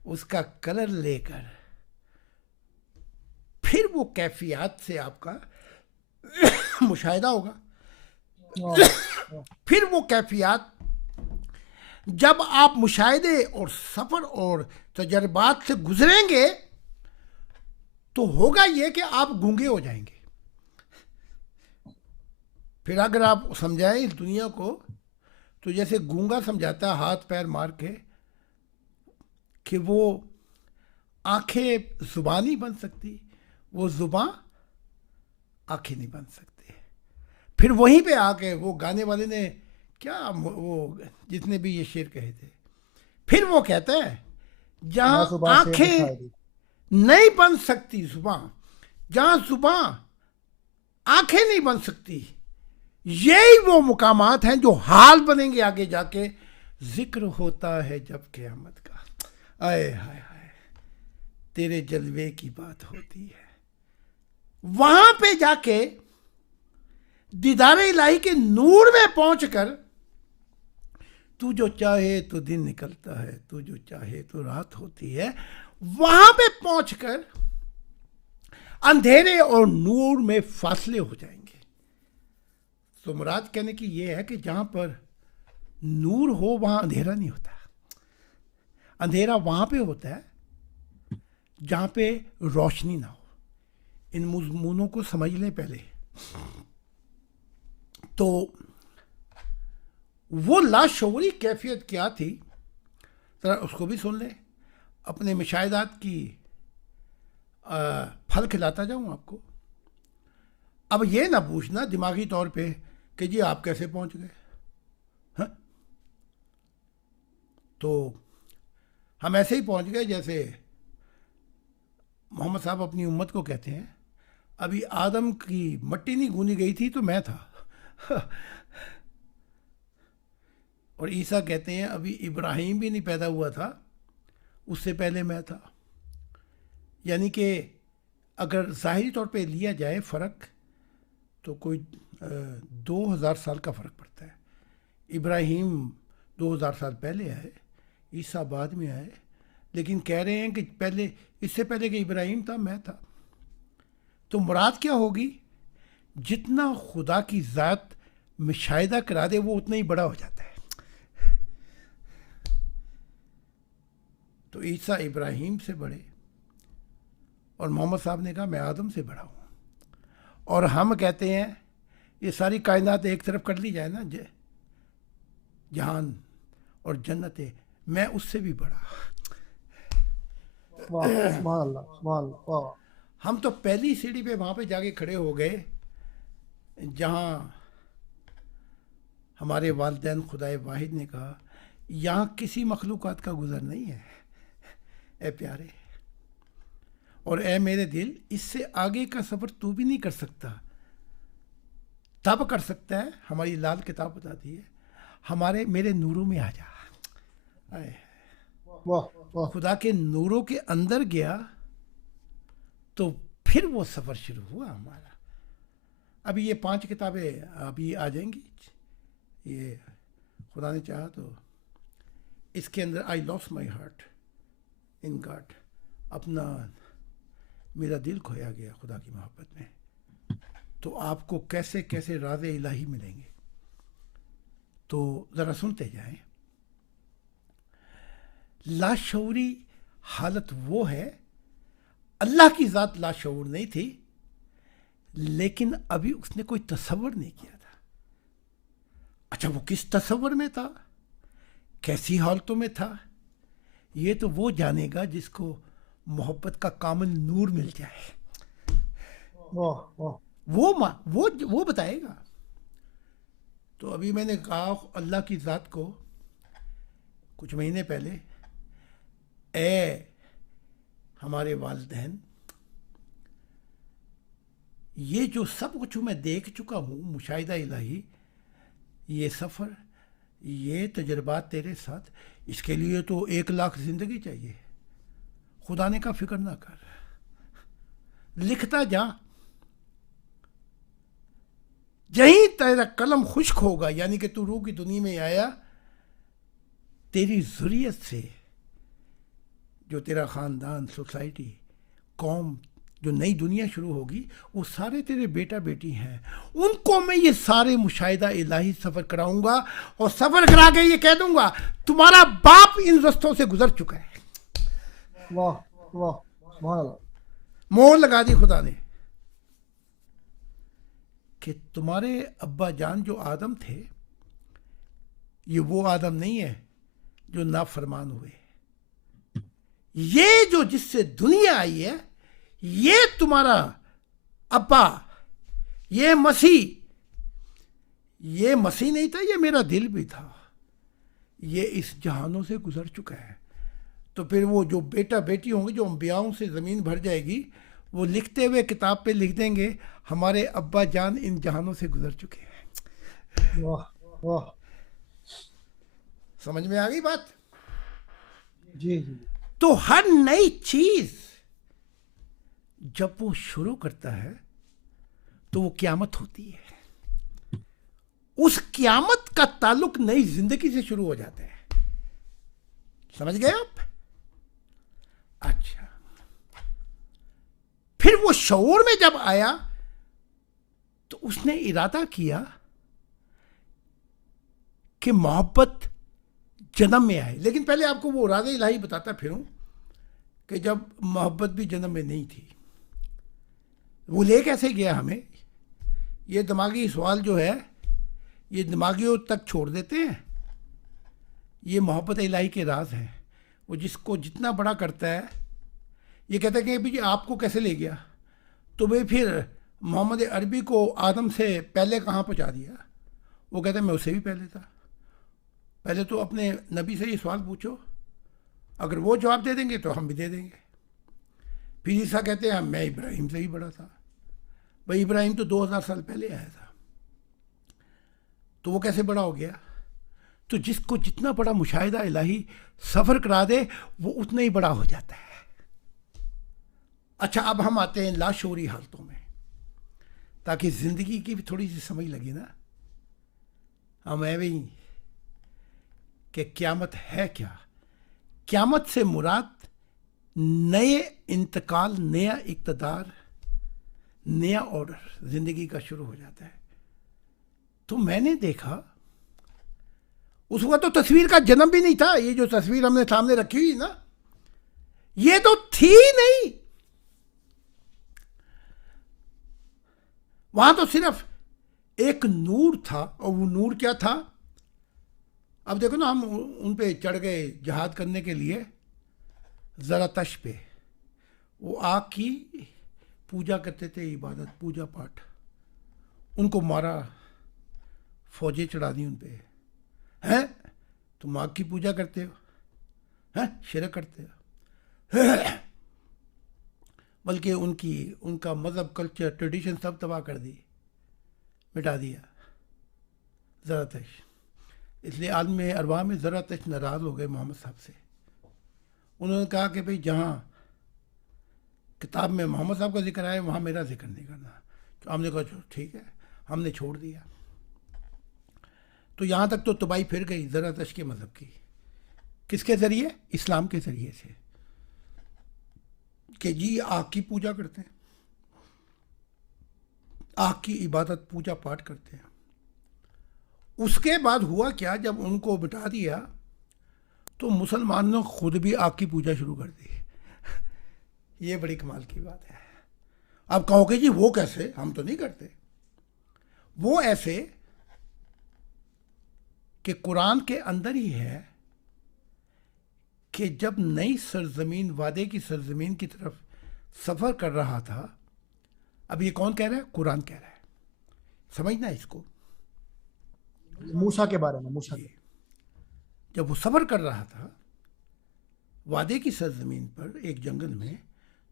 اس کا کلر لے کر, پھر وہ کیفیات سے آپ کا مشاہدہ ہوگا. پھر وہ کیفیات جب آپ مشاہدے اور سفر اور تجربات سے گزریں گے تو ہوگا یہ کہ آپ گونگے ہو جائیں گے. پھر اگر آپ سمجھائیں اس دنیا کو تو جیسے گونگا سمجھاتا ہے ہاتھ پیر مار کے کہ وہ آنکھیں زبان نہیں بن سکتی, وہ زباں آنکھیں نہیں بن سکتی. پھر وہیں پہ آ کے وہ گانے والے نے کیا, وہ جتنے بھی یہ شعر کہے تھے, پھر وہ کہتا ہے جہاں آنکھیں نہیں بن سکتی زباں, جہاں زباں آنکھیں نہیں بن سکتی, یہی وہ مقامات ہیں جو حال بنیں گے آگے جا کے. ذکر ہوتا ہے جب قیامت کا, آئے ہائے ہائے تیرے جلوے کی بات ہوتی ہے. وہاں پہ جا کے دیدار الہی کے نور میں پہنچ کر تو جو چاہے تو دن نکلتا ہے, تو جو چاہے تو رات ہوتی ہے. وہاں پہ پہنچ کر اندھیرے اور نور میں فاصلے ہو جائیں گے. تو مراد کہنے کی یہ ہے کہ جہاں پر نور ہو وہاں اندھیرا نہیں ہوتا. اندھیرا وہاں پہ ہوتا ہے جہاں پہ روشنی نہ ہو. ان مضمونوں کو سمجھ لیں پہلے. تو وہ لاشعوری کیفیت کیا تھی, ذرا اس کو بھی سن لیں. اپنے مشاہدات کی پھل کھلاتا جاؤں آپ کو. اب یہ نہ پوچھنا دماغی طور پہ کہ جی آپ کیسے پہنچ گئے. ہاں تو ہم ایسے ہی پہنچ گئے جیسے محمد صاحب اپنی امت کو کہتے ہیں ابھی آدم کی مٹی نہیں گوندی گئی تھی تو میں تھا. اور عیسیٰ کہتے ہیں ابھی ابراہیم بھی نہیں پیدا ہوا تھا, اس سے پہلے میں تھا. یعنی کہ اگر ظاہری طور پہ لیا جائے فرق تو کوئی 2000 سال کا فرق پڑتا ہے. ابراہیم 2000 سال پہلے آئے, عیسیٰ بعد میں آئے, لیکن کہہ رہے ہیں کہ پہلے, اس سے پہلے کہ ابراہیم تھا میں تھا. تو مراد کیا ہوگی؟ جتنا خدا کی ذات مشاہدہ کرا دے وہ اتنا ہی بڑا ہو جاتا ہے. تو عیسیٰ ابراہیم سے بڑے, اور محمد صاحب نے کہا میں آدم سے بڑا ہوں. اور ہم کہتے ہیں یہ ساری کائنات ایک طرف کر لی جائے نا, جہان اور جنت, میں اس سے بھی بڑا. سبحان اللہ سبحان اللہ. ہم تو پہلی سیڑھی پہ وہاں پہ جا کے کھڑے ہو گئے جہاں ہمارے والدین خدائے واحد نے کہا یہاں کسی مخلوقات کا گزر نہیں ہے اے پیارے, اور اے میرے دل اس سے آگے کا سفر تو بھی نہیں کر سکتا. تب کر سکتا ہے, ہماری لال کتاب بتاتی ہے, میرے نوروں میں آ جا. خدا کے نوروں کے اندر گیا تو پھر وہ سفر شروع ہوا ہمارا. ابھی یہ 5 کتابیں ابھی آ جائیں گی, یہ خدا نے چاہا تو. اس کے اندر I lost my heart in God, اپنا میرا دل کھویا گیا خدا کی محبت میں. تو آپ کو کیسے کیسے راز الہی ملیں گے, تو ذرا سنتے جائیں. لاشعوری حالت وہ ہے, اللہ کی ذات لاشعور نہیں تھی لیکن ابھی اس نے کوئی تصور نہیں کیا تھا. اچھا وہ کس تصور میں تھا, کیسی حالتوں میں تھا, یہ تو وہ جانے گا جس کو محبت کا کامل نور مل جائے. وہ بتائے گا. تو ابھی میں نے کہا اللہ کی ذات کو کچھ مہینے پہلے، اے ہمارے والدین، یہ جو سب کچھ میں دیکھ چکا ہوں، مشاہدہ الہی، یہ سفر، یہ تجربات تیرے ساتھ، اس کے لیے تو 1,00,000 زندگی چاہیے. خدا نے کہا فکر نہ کر، لکھتا جا، جہیں تیرا قلم خشک ہوگا، یعنی کہ تو روح کی دنیا میں آیا، تیری ذریت سے جو تیرا خاندان، سوسائٹی، قوم، جو نئی دنیا شروع ہوگی، وہ سارے تیرے بیٹا بیٹی ہیں. ان کو میں یہ سارے مشاہدہ الہی سفر کراؤں گا، اور سفر کرا کے یہ کہہ دوں گا تمہارا باپ ان رستوں سے گزر چکا ہے. واہ واہ، سبحان اللہ. مہر لگا دی خدا نے کہ تمہارے ابا جان جو آدم تھے، یہ وہ آدم نہیں ہے جو نافرمان ہوئے. یہ جو جس سے دنیا آئی ہے، یہ تمہارا ابا، یہ مسیح نہیں تھا، یہ میرا دل بھی تھا. یہ اس جہانوں سے گزر چکا ہے. تو پھر وہ جو بیٹا بیٹی ہوں گے، جو انبیاؤں سے زمین بھر جائے گی، وہ لکھتے ہوئے کتاب پہ لکھ دیں گے ہمارے ابا جان ان جہانوں سے گزر چکے ہیں. واہ واہ. سمجھ میں آ گئی بات؟ جی جی. تو ہر نئی چیز جب وہ شروع کرتا ہے تو وہ قیامت ہوتی ہے. اس قیامت کا تعلق نئی زندگی سے شروع ہو جاتا ہے. سمجھ گئے آپ؟ اچھا، پھر وہ شعور میں جب آیا تو اس نے ارادہ کیا کہ محبت جنم میں آئے. لیکن پہلے آپ کو وہ ارادہ الہی بتاتا پھروں کہ جب محبت بھی جنم میں نہیں تھی، وہ لے کیسے گیا ہمیں. یہ دماغی سوال جو ہے، یہ دماغیوں تک چھوڑ دیتے ہیں. یہ محبت الہی کے راز ہیں. وہ جس کو جتنا بڑا کرتا ہے، یہ کہتا ہے کہ بھی آپ کو کیسے لے گیا، تو وہ پھر محمد عربی کو آدم سے پہلے کہاں پہنچا دیا. وہ کہتا ہے میں اسے بھی پہلے تھا. پہلے تو اپنے نبی سے یہ سوال پوچھو، اگر وہ جواب دے دیں گے تو ہم بھی دے دیں گے. پھر عیسیٰ کہتے ہیں میں ابراہیم سے ہی بڑا تھا. بھائی ابراہیم تو 2000 سال پہلے آیا تھا، تو وہ کیسے بڑا ہو گیا. تو جس کو جتنا بڑا مشاہدہ الہی سفر کرا دے، وہ اتنا ہی بڑا ہو جاتا ہے. اچھا، اب ہم آتے ہیں لاشعوری حالتوں میں، تاکہ زندگی کی بھی تھوڑی سی سمجھ لگے نا. ہم ایویں کہ قیامت ہے کیا. قیامت سے مراد نئے انتقال، نیا اقتدار، نیا آرڈر زندگی کا شروع ہو جاتا ہے. تو میں نے دیکھا اس وقت تو تصویر کا جنم بھی نہیں تھا. یہ جو تصویر ہم نے سامنے رکھی ہوئی نا، یہ تو تھی نہیں. وہاں تو صرف ایک نور تھا، اور وہ نور کیا تھا. اب دیکھو نا، ہم ان پہ چڑھ گئے جہاد کرنے کے لیے زراتشت پہ. وہ آگ کی پوجا کرتے تھے، عبادت، پوجا پاٹ. ان کو مارا، فوجیں چڑھا دی ان پہ. ہیں تم آگ کی پوجا کرتے ہو، ہیں شرک کرتے ہو. بلکہ ان کا مذہب، کلچر، ٹریڈیشن سب تباہ کر دی، مٹا دیا. زراتشت. اس لیے عالم ارواح میں زراتشت ناراض ہو گئے محمد صاحب سے. انہوں نے کہا کہ بھئی جہاں کتاب میں محمد صاحب کا ذکر آئے، وہاں میرا ذکر نہیں کرنا. تو ہم نے کہا ٹھیک ہے، ہم نے چھوڑ دیا. تو یہاں تک تو تباہی پھر گئی زراتشت کے مذہب کی. کس کے ذریعے؟ اسلام کے ذریعے سے، کہ جی آگ کی پوجا کرتے ہیں، آگ کی عبادت، پوجا پاٹ کرتے ہیں. اس کے بعد ہوا کیا، جب ان کو بٹا دیا تو مسلمانوں نے خود بھی آگ کی پوجا شروع کر دی. یہ بڑی کمال کی بات ہے. اب کہو کہ جی وہ کیسے، ہم تو نہیں کرتے. وہ ایسے کہ قرآن کے اندر ہی ہے کہ جب نئی سرزمین، وعدے کی سرزمین کی طرف سفر کر رہا تھا. اب یہ کون کہہ رہا ہے؟ قرآن کہہ رہا ہے. سمجھنا اس کو. موسیٰ کے بارے میں، موسیٰ کے جب وہ سفر کر رہا تھا وادی کی سرزمین پر ایک جنگل میں،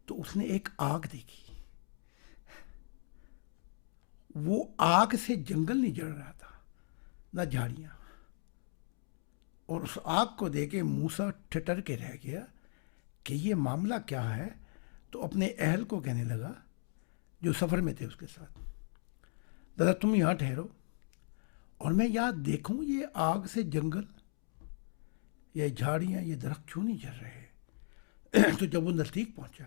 تو اس نے ایک آگ دیکھی. وہ آگ سے جنگل نہیں جل رہا تھا، نہ جھاڑیاں. اور اس آگ کو دیکھ کے موسیٰ ٹھٹر کے رہ گیا کہ یہ معاملہ کیا ہے. تو اپنے اہل کو کہنے لگا جو سفر میں تھے اس کے ساتھ، دادا تم یہاں ٹھہرو اور میں یہاں دیکھوں یہ آگ سے جنگل، یہ جھاڑیاں، یہ درخت کیوں نہیں جل رہے. تو جب وہ نزدیک پہنچا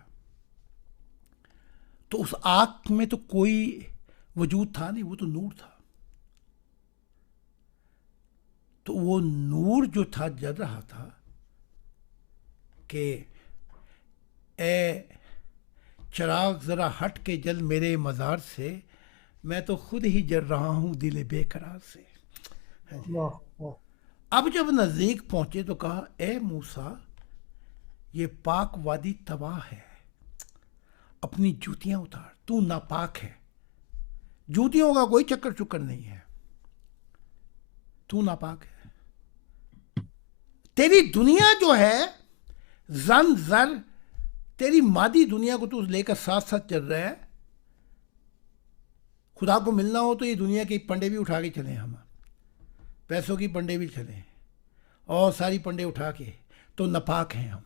تو اس آگ میں تو کوئی وجود تھا نہیں، وہ تو نور تھا. تو وہ نور جو تھا جل رہا تھا کہ اے چراغ ذرا ہٹ کے جل میرے مزار سے، میں تو خود ہی جل رہا ہوں دل بے قرار سے. واہ واہ اب جب نزدیک پہنچے تو کہا اے موسیٰ یہ پاک وادی تباہ ہے، اپنی جوتیاں اتار، تو ناپاک ہے. جوتیوں کا کوئی چکر چکر نہیں ہے، تو ناپاک ہے. تیری دنیا جو ہے زن زر، تیری مادی دنیا کو تو لے کر ساتھ ساتھ چل رہا ہے. خدا کو ملنا ہو تو یہ دنیا کے پنڈے بھی اٹھا کے چلیں، ہم پیسوں کی پنڈے بھی چلیں اور ساری پنڈے اٹھا کے، تو ناپاک ہیں ہم.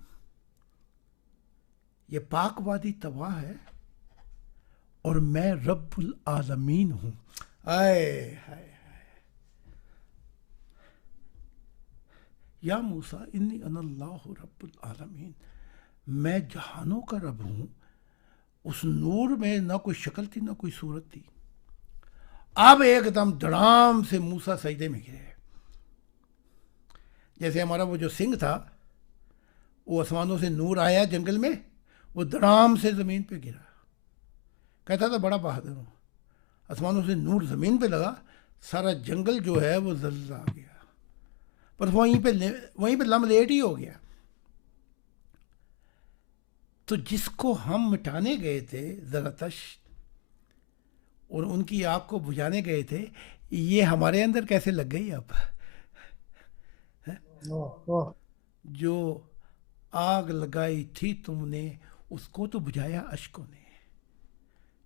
یہ پاک وادی تباہ ہے اور میں رب العالمین ہوں. آئے ہائے یا موسیٰ انی انا اللہ رب العالمین، میں جہانوں کا رب ہوں. اس نور میں نہ کوئی شکل تھی نہ کوئی صورت تھی. اب ایک دم دڑام سے موسیٰ سجدے میں گرے، جیسے ہمارا وہ جو سنگھ تھا، وہ آسمانوں سے نور آیا جنگل میں، وہ دڑام سے زمین پہ گرا. کہتا تھا بڑا بہادر ہوں. آسمانوں سے نور زمین پہ لگا، سارا جنگل جو ہے وہ زلزلہ آ گیا، پر وہیں پہ لم لیٹ ہی ہو گیا. تو جس کو ہم مٹانے گئے تھے زراتش اور ان کی آگ کو بجھانے گئے تھے، یہ ہمارے اندر کیسے لگ گئی اب. واہ واہ جو آگ لگائی تھی تم نے اس کو تو بجھایا اشکوں نے،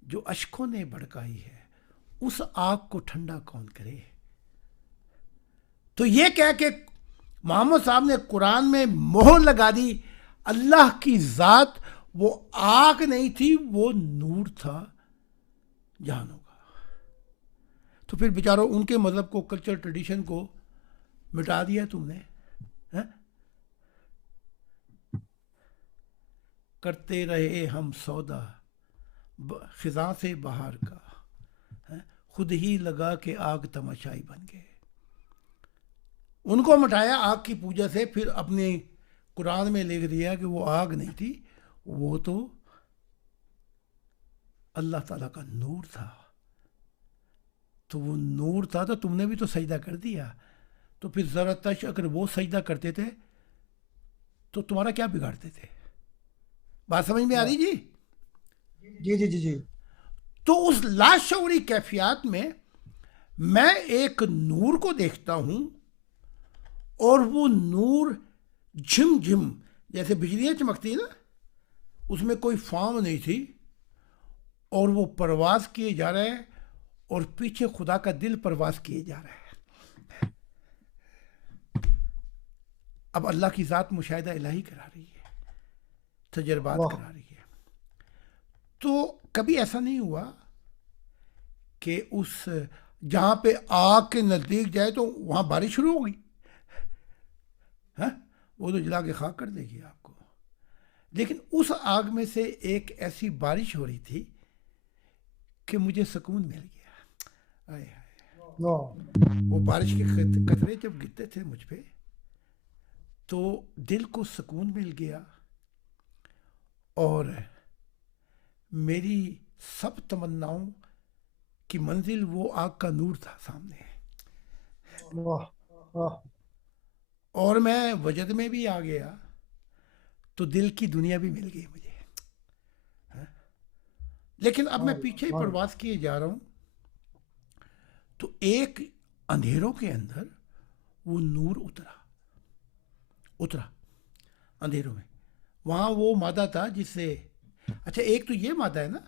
جو اشکوں نے بھڑکائی ہے اس آگ کو ٹھنڈا کون کرے. تو یہ کہہ کہ محمد صاحب نے قرآن میں مہر لگا دی، اللہ کی ذات وہ آگ نہیں تھی، وہ نور تھا جہانوں کا. تو پھر بیچاروں ان کے مذہب کو، کلچر ٹریڈیشن کو مٹا دیا تم نے. کرتے رہے ہم سودا خزاں سے بہار کا، خود ہی لگا کہ آگ تماشائی بن گئے. ان کو مٹایا آگ کی پوجا سے، پھر اپنے قرآن میں لکھ دیا کہ وہ آگ نہیں تھی، وہ تو اللہ تعالیٰ کا نور تھا. تو وہ نور تھا تو تم نے بھی تو سجدہ کر دیا. تو پھر زراتش اگر وہ سجدہ کرتے تھے تو تمہارا کیا بگاڑتے تھے؟ بات سمجھ میں آ رہی جی؟ جی جی جی جی تو اس لاشعوری کیفیات میں ایک نور کو دیکھتا ہوں، اور وہ نور جھم جھم جیسے بجلیاں چمکتی ہیں نا، اس میں کوئی فارم نہیں تھی، اور وہ پرواز کیے جا رہے ہیں، اور پیچھے خدا کا دل پرواز کیے جا رہا ہے. اب اللہ کی ذات مشاہدہ الہی کرا رہی ہے، تجربات واہ کرا رہی ہے. تو کبھی ایسا نہیں ہوا کہ اس جہاں پہ آگ کے نزدیک جائے تو وہاں بارش شروع ہوگی؟ وہ تو جلا کے خاک کر دے گی آپ کو. لیکن اس آگ میں سے ایک ایسی بارش ہو رہی تھی کہ مجھے سکون مل گیا. آئے ہائے، واہ وہ بارش کے قطرے جب گرتے تھے مجھ پہ تو دل کو سکون مل گیا، اور میری سب تمناؤں کی منزل وہ آگ کا نور تھا سامنے. واہ واہ اور میں وجد میں بھی آ گیا تو دل کی دنیا بھی مل گئی مجھے. لیکن اب میں پیچھے پرواز کیے جا رہا ہوں، تو ایک اندھیروں کے اندر وہ نور اترا اندھیروں میں. وہاں وہ مادہ تھا جس سے, اچھا ایک تو یہ مادہ ہے نا,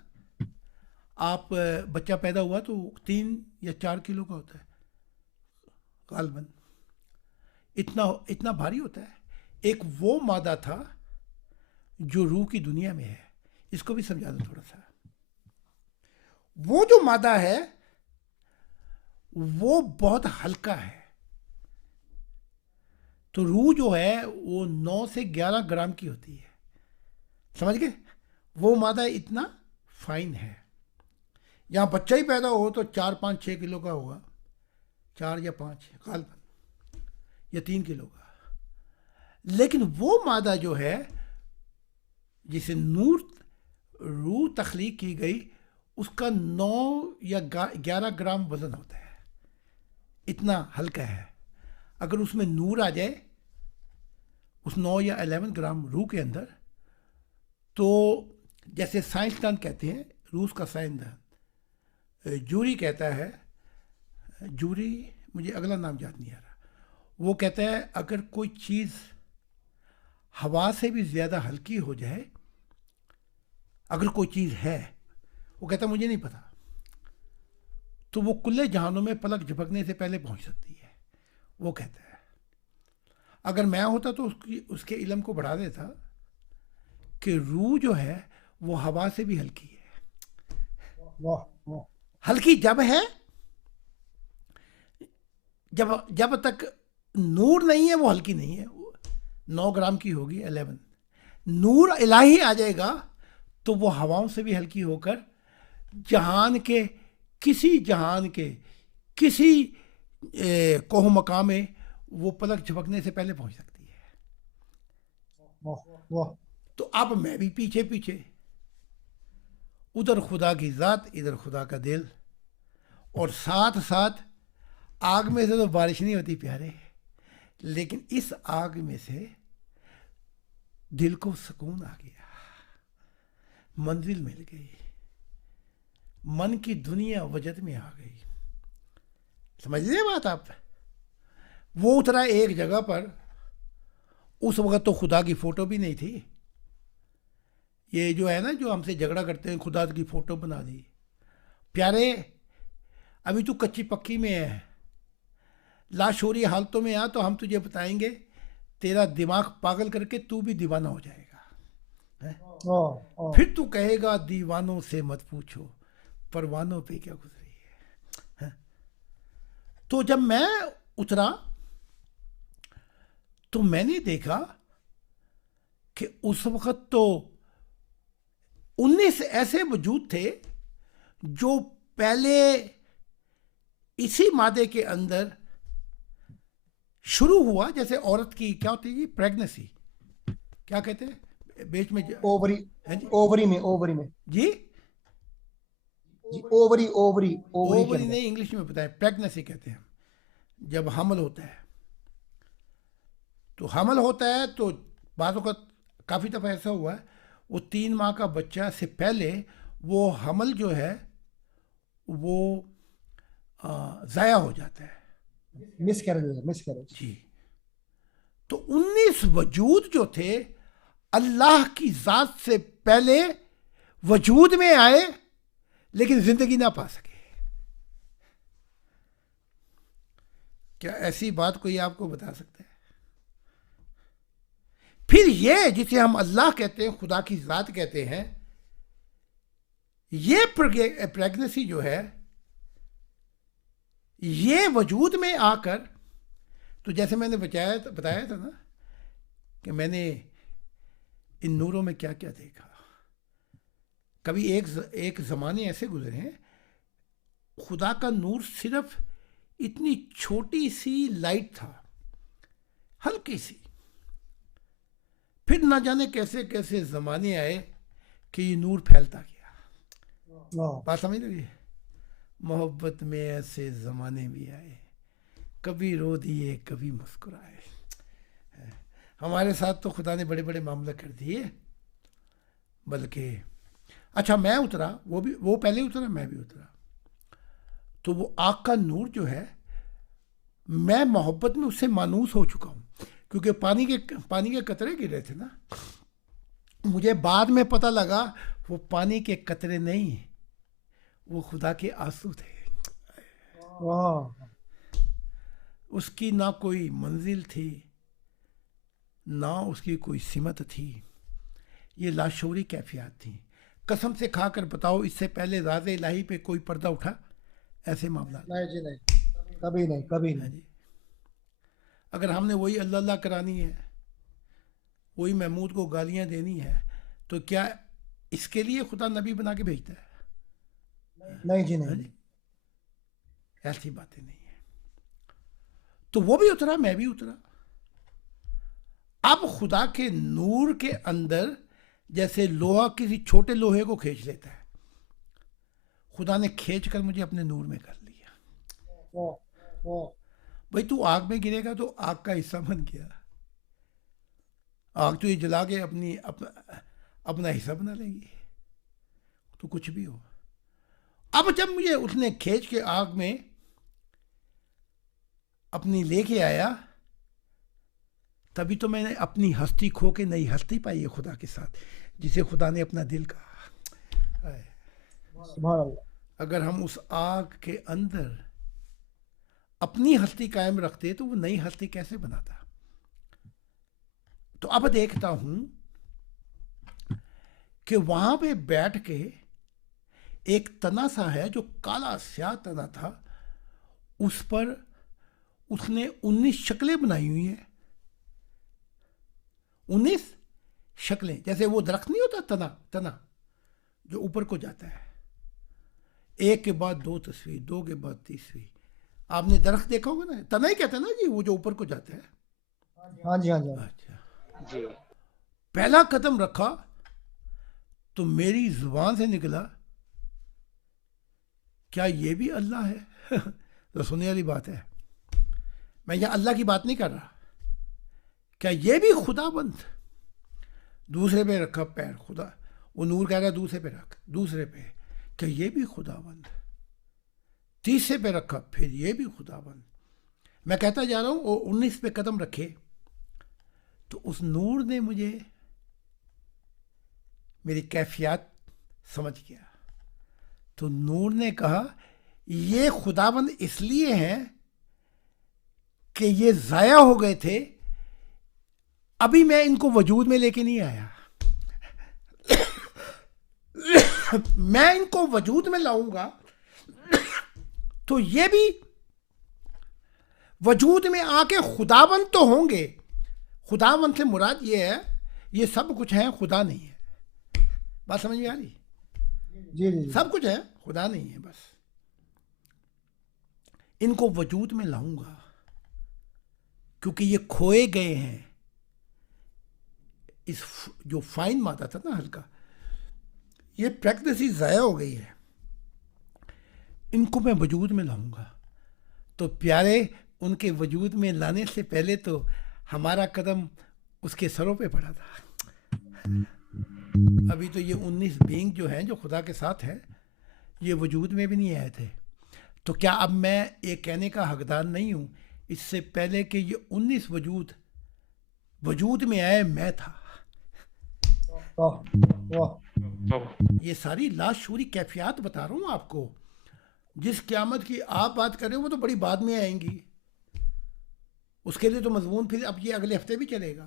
آپ بچہ پیدا ہوا تو 3 یا 4 کلو کا ہوتا ہے غالباً, اتنا بھاری ہوتا ہے. ایک وہ مادہ تھا جو روح کی دنیا میں ہے. اس کو بھی سمجھا دو تھوڑا سا. وہ جو مادہ ہے وہ بہت ہلکا ہے. تو روح جو ہے وہ 9 سے 11 گرام کی ہوتی ہے, سمجھ گئے. وہ مادہ اتنا فائن ہے. یہاں بچہ ہی پیدا ہو تو 4 5 6 کلو کا ہوگا, 4 یا 5 غالباً, یا 3 کلو کا. لیکن وہ مادہ جو ہے جسے روح تخلیق کی گئی, اس کا 9 یا 11 گرام وزن ہوتا ہے. اتنا ہلکا ہے. اگر اس میں نور آ جائے اس 9 یا 11 گرام روح کے اندر, تو جیسے سائنسدان کہتے ہیں, روس کا سائنسدان جوری کہتا ہے, جوری مجھے اگلا نام یاد نہیں آ رہا, وہ کہتا ہے اگر کوئی چیز ہوا سے بھی زیادہ ہلکی ہو جائے, اگر کوئی چیز ہے, وہ کہتا ہے مجھے نہیں پتا, تو وہ کلے جہانوں میں پلک جھپکنے سے پہلے پہنچ سکتی ہے. وہ کہتا ہے اگر میں ہوتا تو اس کے علم کو بڑھا دیتا کہ روح جو ہے وہ ہوا سے بھی ہلکی ہے. ہلکی جب ہے جب تک نور نہیں ہے وہ ہلکی نہیں ہے. 9 گرام کی ہوگی 11. نور الہی آ جائے گا تو وہ ہواؤں سے بھی ہلکی ہو کر جہان کے کسی کوہ مقام میں وہ پلک جھپکنے سے پہلے پہنچ سکتی ہے. تو اب میں بھی پیچھے ادھر خدا کی ذات ادھر خدا کا دل, اور ساتھ آگ میں سے تو بارش نہیں ہوتی پیارے, لیکن اس آگ میں سے دل کو سکون آ گیا, منزل مل گئی, من کی دنیا وجد میں آ گئی. سمجھ لیں بات آپ. وہ اترا ایک جگہ پر, اس وقت تو خدا کی فوٹو بھی نہیں تھی. یہ جو ہے نا جو ہم سے جھگڑا کرتے ہیں خدا کی فوٹو بنا دی. پیارے ابھی تو کچی پکی میں ہے, لاشعوری حالتوں میں آ تو ہم تجھے بتائیں گے, تیرا دماغ پاگل کر کے تو بھی دیوانہ ہو جائے گا. پھر تو کہے گا دیوانوں سے مت پوچھو پروانوں پہ کیا گزری ہے. تو جب میں اترا تو میں نے دیکھا کہ اس وقت تو 19 ایسے وجود تھے جو پہلے اسی مادے کے اندر شروع ہوا. جیسے عورت کی کیا ہوتی ہے پریگنسی, کیا کہتے ہیں بیچ میں اووری میں جی اووری نہیں, انگلش میں بتائیں, پریگنسی کہتے ہیں جب حمل ہوتا ہے. تو حمل ہوتا ہے تو بعض اوقات کافی دفعہ ایسا ہوا ہے وہ 3 ماہ کا بچہ سے پہلے وہ حمل جو ہے وہ ضائع ہو جاتا ہے, مس کیریج. جی. تو 19 وجود جو تھے اللہ کی ذات سے پہلے وجود میں آئے لیکن زندگی نہ پا سکے. کیا ایسی بات کوئی آپ کو بتا سکتا ہے؟ پھر یہ جسے ہم اللہ کہتے ہیں, خدا کی ذات کہتے ہیں, یہ پریگنسی جو ہے یہ وجود میں آ کر, تو جیسے میں نے بتایا تھا نا کہ میں نے ان نوروں میں کیا کیا دیکھا. کبھی ایک زمانے ایسے گزرے ہیں خدا کا نور صرف اتنی چھوٹی سی لائٹ تھا, ہلکی سی. پھر نہ جانے کیسے کیسے زمانے آئے کہ یہ نور پھیلتا گیا. بات سمجھ لگی. محبت میں ایسے زمانے بھی آئے, کبھی رو دیے کبھی مسکرائے. ہمارے ساتھ تو خدا نے بڑے بڑے معاملہ کر دیے. بلکہ اچھا میں اترا, وہ پہلے اترا, میں بھی اترا. تو وہ آگ کا نور جو ہے میں محبت میں اس سے مانوس ہو چکا ہوں، کیونکہ پانی کے قطرے گر رہے تھے نا. مجھے بعد میں پتہ لگا وہ پانی کے قطرے نہیں، وہ خدا کے آنسو تھے. واہ، اس کی نہ کوئی منزل تھی، نہ اس کی کوئی سمت تھی. یہ لاشعوری کیفیات تھیں. قسم سے کھا کر بتاؤ، اس سے پہلے راز الہی پہ کوئی پردہ اٹھا؟ ایسے معاملات نہیں جی نہیں، کبھی نہیں، کبھی ہیں نہیں. جی. اگر ہم نے وہی اللہ اللہ کرانی ہے، وہی محمود کو گالیاں دینی ہے، تو کیا اس کے لیے خدا نبی بنا کے بھیجتا ہے؟ نہیں جی ہاں نہیں. جی، ایسی باتیں نہیں ہیں. تو وہ بھی اترا، میں بھی اترا. اب خدا کے نور کے اندر جیسے لوہا کسی چھوٹے لوہے کو کھینچ لیتا ہے، خدا نے کھینچ کر مجھے اپنے نور میں کر لیا. واہ، واہ. بھائی تو آگ میں گرے گا تو آگ کا حصہ بن گیا. آگ تو یہ جلا کے اپنا حصہ بنا لیں گی، تو کچھ بھی ہو. اب جب مجھے اس نے کھینچ کے آگ میں اپنی لے کے آیا، تبھی تو میں نے اپنی ہستی کھو کے نئی ہستی پائی ہے خدا کے ساتھ، جسے خدا نے اپنا دل کہا. سبحان اللہ. اگر ہم اس آگ کے اندر اپنی ہستی قائم رکھتے تو وہ نئی ہستی کیسے بناتا؟ تو اب دیکھتا ہوں کہ وہاں پہ بیٹھ کے ایک تنا سا ہے جو کالا سیاہ تنا تھا، اس پر اس نے 19 شکلیں بنائی ہوئی ہیں. 19 شکلیں، جیسے وہ درخت نہیں ہوتا تنا جو اوپر کو جاتا ہے، ایک کے بعد 2 تصویر، 2 کے بعد تیسری. آپ نے درخت دیکھا ہوگا نا، تنا ہی کہتے ہیں نا جی وہ جو اوپر کو جاتا ہے. ہاں جی، ہاں جی. اچھا، پہلا قدم رکھا تو میری زبان سے نکلا، کیا یہ بھی اللہ ہے؟ تو سننے والی بات ہے. میں یہاں اللہ کی بات نہیں کر رہا. کیا یہ بھی خدا بند؟ دوسرے پہ رکھا پیر، خدا، وہ نور کہہ رہا دوسرے پہ رکھ، دوسرے پہ، کیا یہ بھی خدا بند؟ تیسرے پہ رکھا، پھر یہ بھی خدا بند. میں کہتا جا رہا ہوں، وہ 19 پہ قدم رکھے تو اس نور نے مجھے میری کیفیات سمجھ گیا. تو نور نے کہا یہ خداوند اس لیے ہیں کہ یہ ضائع ہو گئے تھے، ابھی میں ان کو وجود میں لے کے نہیں آیا. میں ان کو وجود میں لاؤں گا تو یہ بھی وجود میں آ کے خداوند تو ہوں گے. خداوند سے مراد یہ ہے یہ سب کچھ ہے، خدا نہیں ہے. بات سمجھ میں آ رہی؟ جی جی. سب کچھ ہے، خدا نہیں ہے. بس ان کو وجود میں لاؤں گا کیونکہ یہ کھوئے گئے ہیں. اس جو فائن مادہ تھا نا، ہلکا، یہ پریکٹس ہی ضائع ہو گئی ہے. ان کو میں وجود میں لاؤں گا. تو پیارے، ان کے وجود میں لانے سے پہلے تو ہمارا قدم اس کے سروں پہ پڑا تھا. ابھی تو یہ 19 بینگ جو ہیں جو خدا کے ساتھ ہیں، یہ وجود میں بھی نہیں آئے تھے. تو کیا اب میں یہ کہنے کا حقدار نہیں ہوں اس سے پہلے کہ یہ 19 وجود میں آئے میں تھا؟ واہ، واہ. یہ ساری لاشعوری کیفیات بتا رہا ہوں آپ کو. جس قیامت کی آپ بات کر رہے ہو وہ تو بڑی بعد میں آئیں گی. اس کے لیے تو مضمون پھر اب یہ اگلے ہفتے بھی چلے گا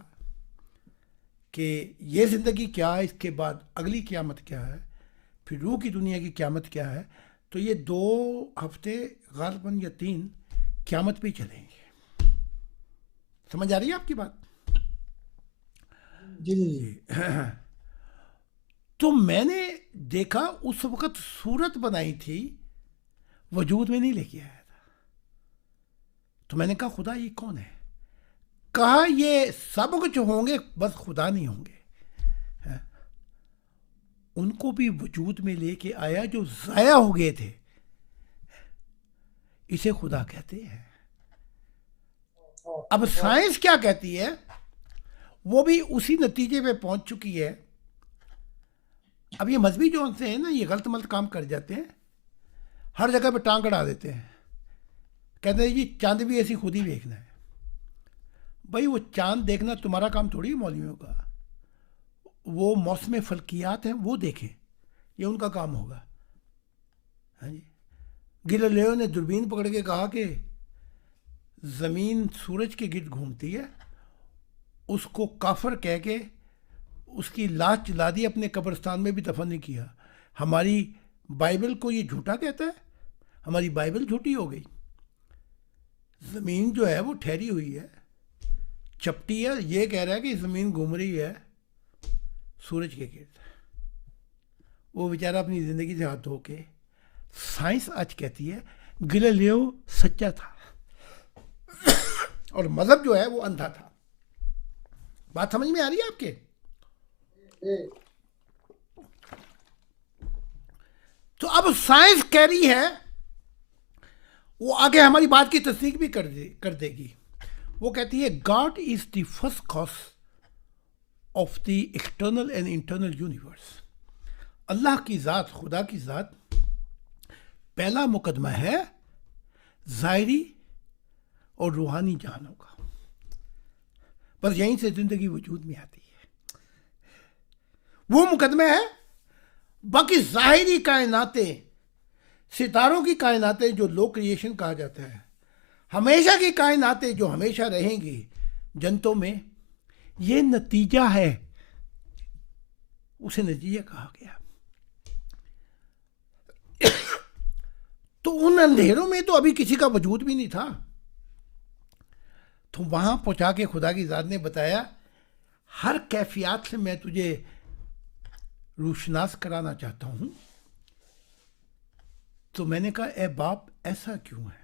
کہ یہ زندگی کیا ہے، اس کے بعد اگلی قیامت کیا ہے، پھر روح کی دنیا کی قیامت کیا ہے. تو یہ 2 ہفتے غالباً یا 3 قیامت پہ ہی چلیں گے. سمجھ آ رہی ہے آپ کی بات؟ جی جی جی. تو میں نے دیکھا اس وقت صورت بنائی تھی، وجود میں نہیں لے کے آیا تھا. تو میں نے کہا خدا یہ کون ہے؟ کہا یہ سب کچھ ہوں گے، بس خدا نہیں ہوں گے. ان کو بھی وجود میں لے کے آیا جو ضائع ہو گئے تھے. اسے خدا کہتے ہیں. اب سائنس کیا کہتی ہے؟ وہ بھی اسی نتیجے پہ پہنچ چکی ہے. اب یہ مذہبی جو سے ہیں نا، یہ غلط ملت کام کر جاتے ہیں، ہر جگہ پہ ٹانگ اڑا دیتے ہیں کہتے ہیں جی چاند بھی ایسی خود ہی دیکھنا ہے. بھائی وہ چاند دیکھنا تمہارا کام تھوڑی ہے مولویوں کا. وہ موسم فلکیات ہیں وہ دیکھیں, یہ ان کا کام ہوگا. ہاں جی, گیلیلیو نے دوربین پکڑ کے کہا کہ زمین سورج کے گرد گھومتی ہے, اس کو کافر کہہ کے اس کی لاش جلا دی, اپنے قبرستان میں بھی دفن نہیں کیا. ہماری بائبل کو یہ جھوٹا کہتا ہے, ہماری بائبل جھوٹی ہو گئی. زمین جو ہے وہ ٹھہری ہوئی ہے, چپٹی ہے, یہ کہہ رہا ہے کہ زمین گھوم رہی ہے سورج کے گرد. وہ بیچارہ اپنی زندگی سے ہاتھ دھو کے, سائنس آج کہتی ہے گلیلیو سچا تھا اور مذہب جو ہے وہ اندھا تھا. بات سمجھ میں آ رہی ہے آپ کے؟ تو اب سائنس کہہ رہی ہے, وہ آگے ہماری بات کی تصدیق بھی کر دے گی. وہ کہتی ہے God is the first cause of the external and internal universe. اللہ کی ذات, خدا کی ذات پہلا مقدمہ ہے ظاہری اور روحانی جہانوں کا. بس یہیں سے زندگی وجود میں آتی ہے, وہ مقدمہ ہے. باقی ظاہری کائناتیں, ستاروں کی کائناتیں جو لو کریشن کہا جاتا ہے, ہمیشہ کی کائناتیں جو ہمیشہ رہیں گی جنتوں میں, یہ نتیجہ ہے, اسے نتیجہ کہا گیا. تو ان اندھیروں میں تو ابھی کسی کا وجود بھی نہیں تھا. تو وہاں پہنچا کے خدا کی ذات نے بتایا ہر کیفیات سے میں تجھے روشناس کرانا چاہتا ہوں. تو میں نے کہا اے باپ ایسا کیوں ہے,